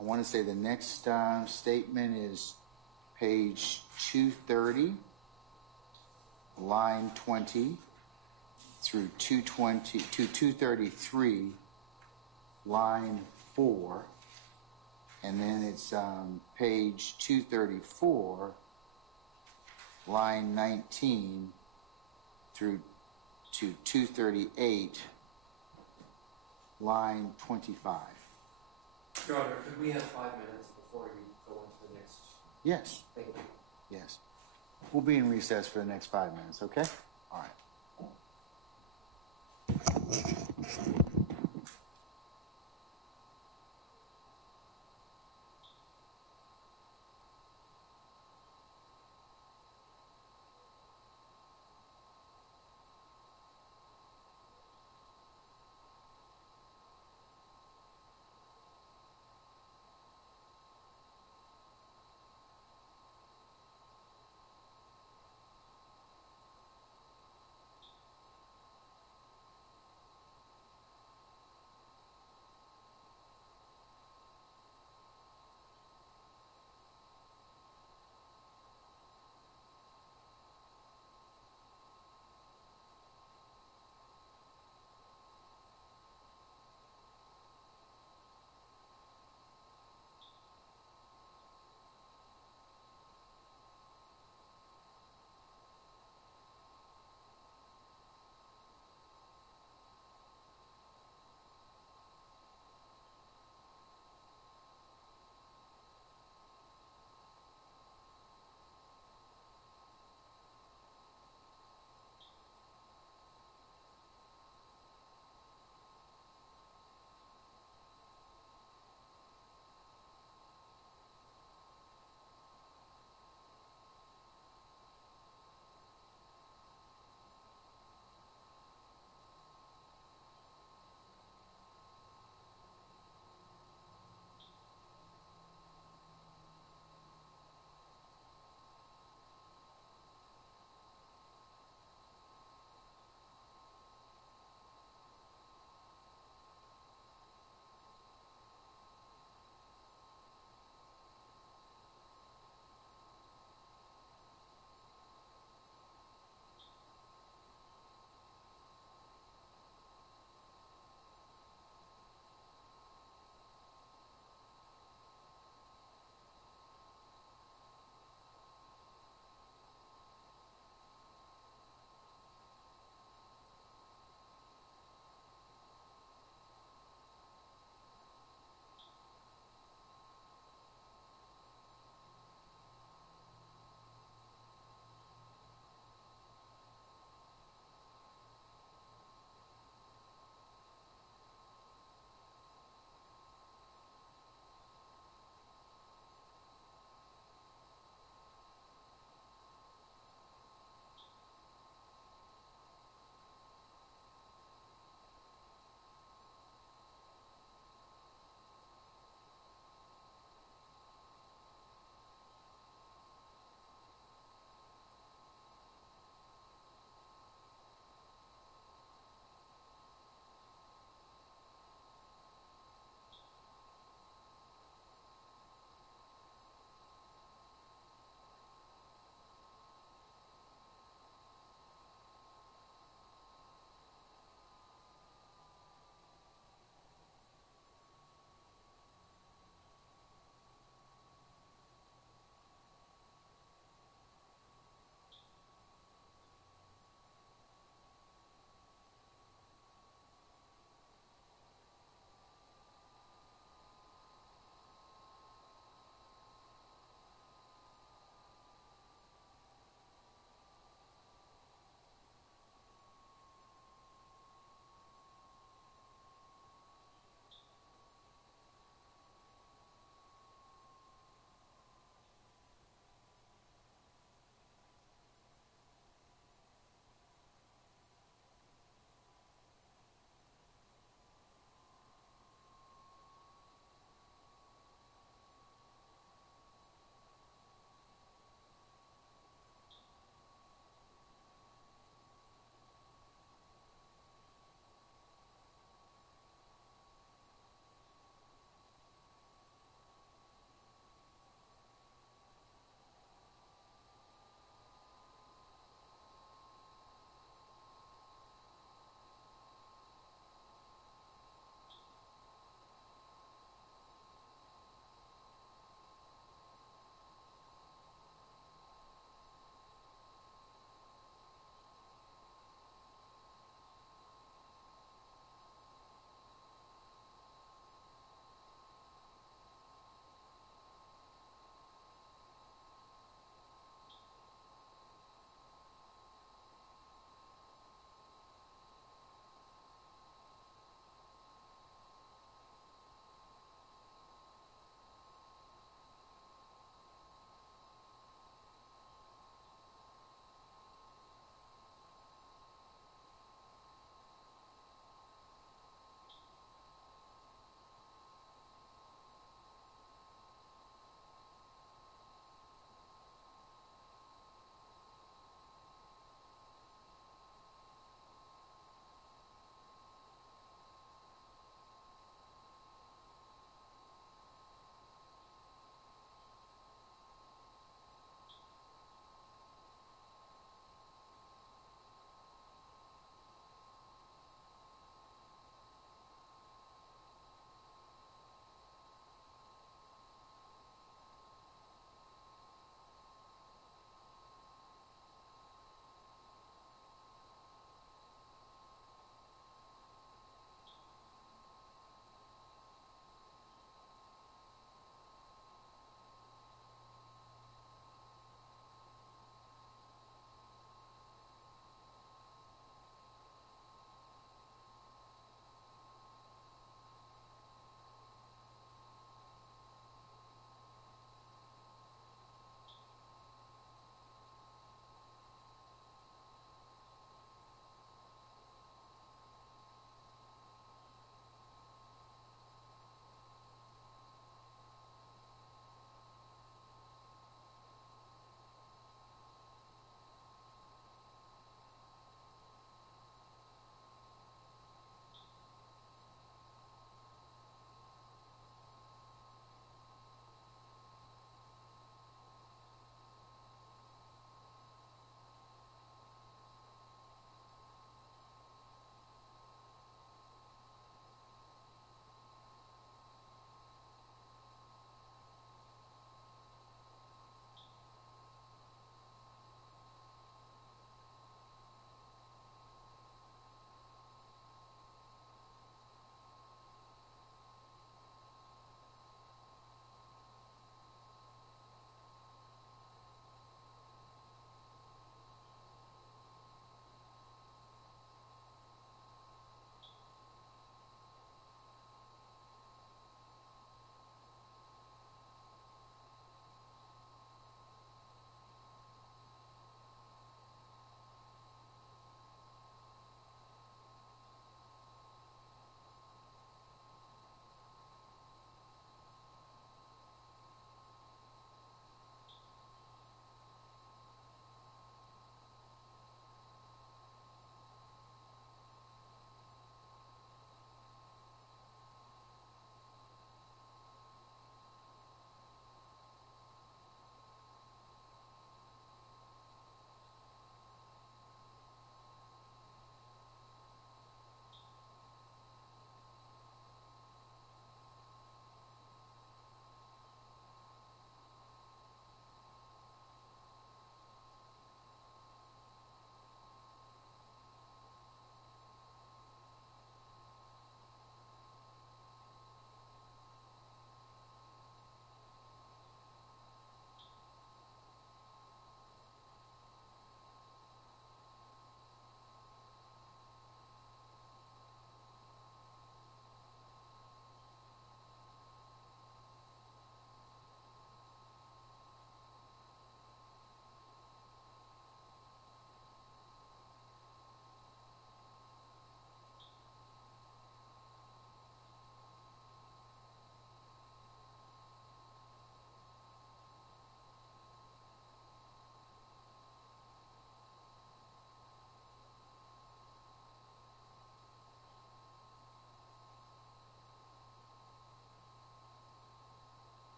I want to say the next statement is page 230, line 20 through 233, line 4, and then it's page 234, line 19 through to 238, line 25. Your Honor, could we have 5 minutes before you go into the next? Yes. Thank you. Yes. We'll be in recess for the next 5 minutes, okay? All right.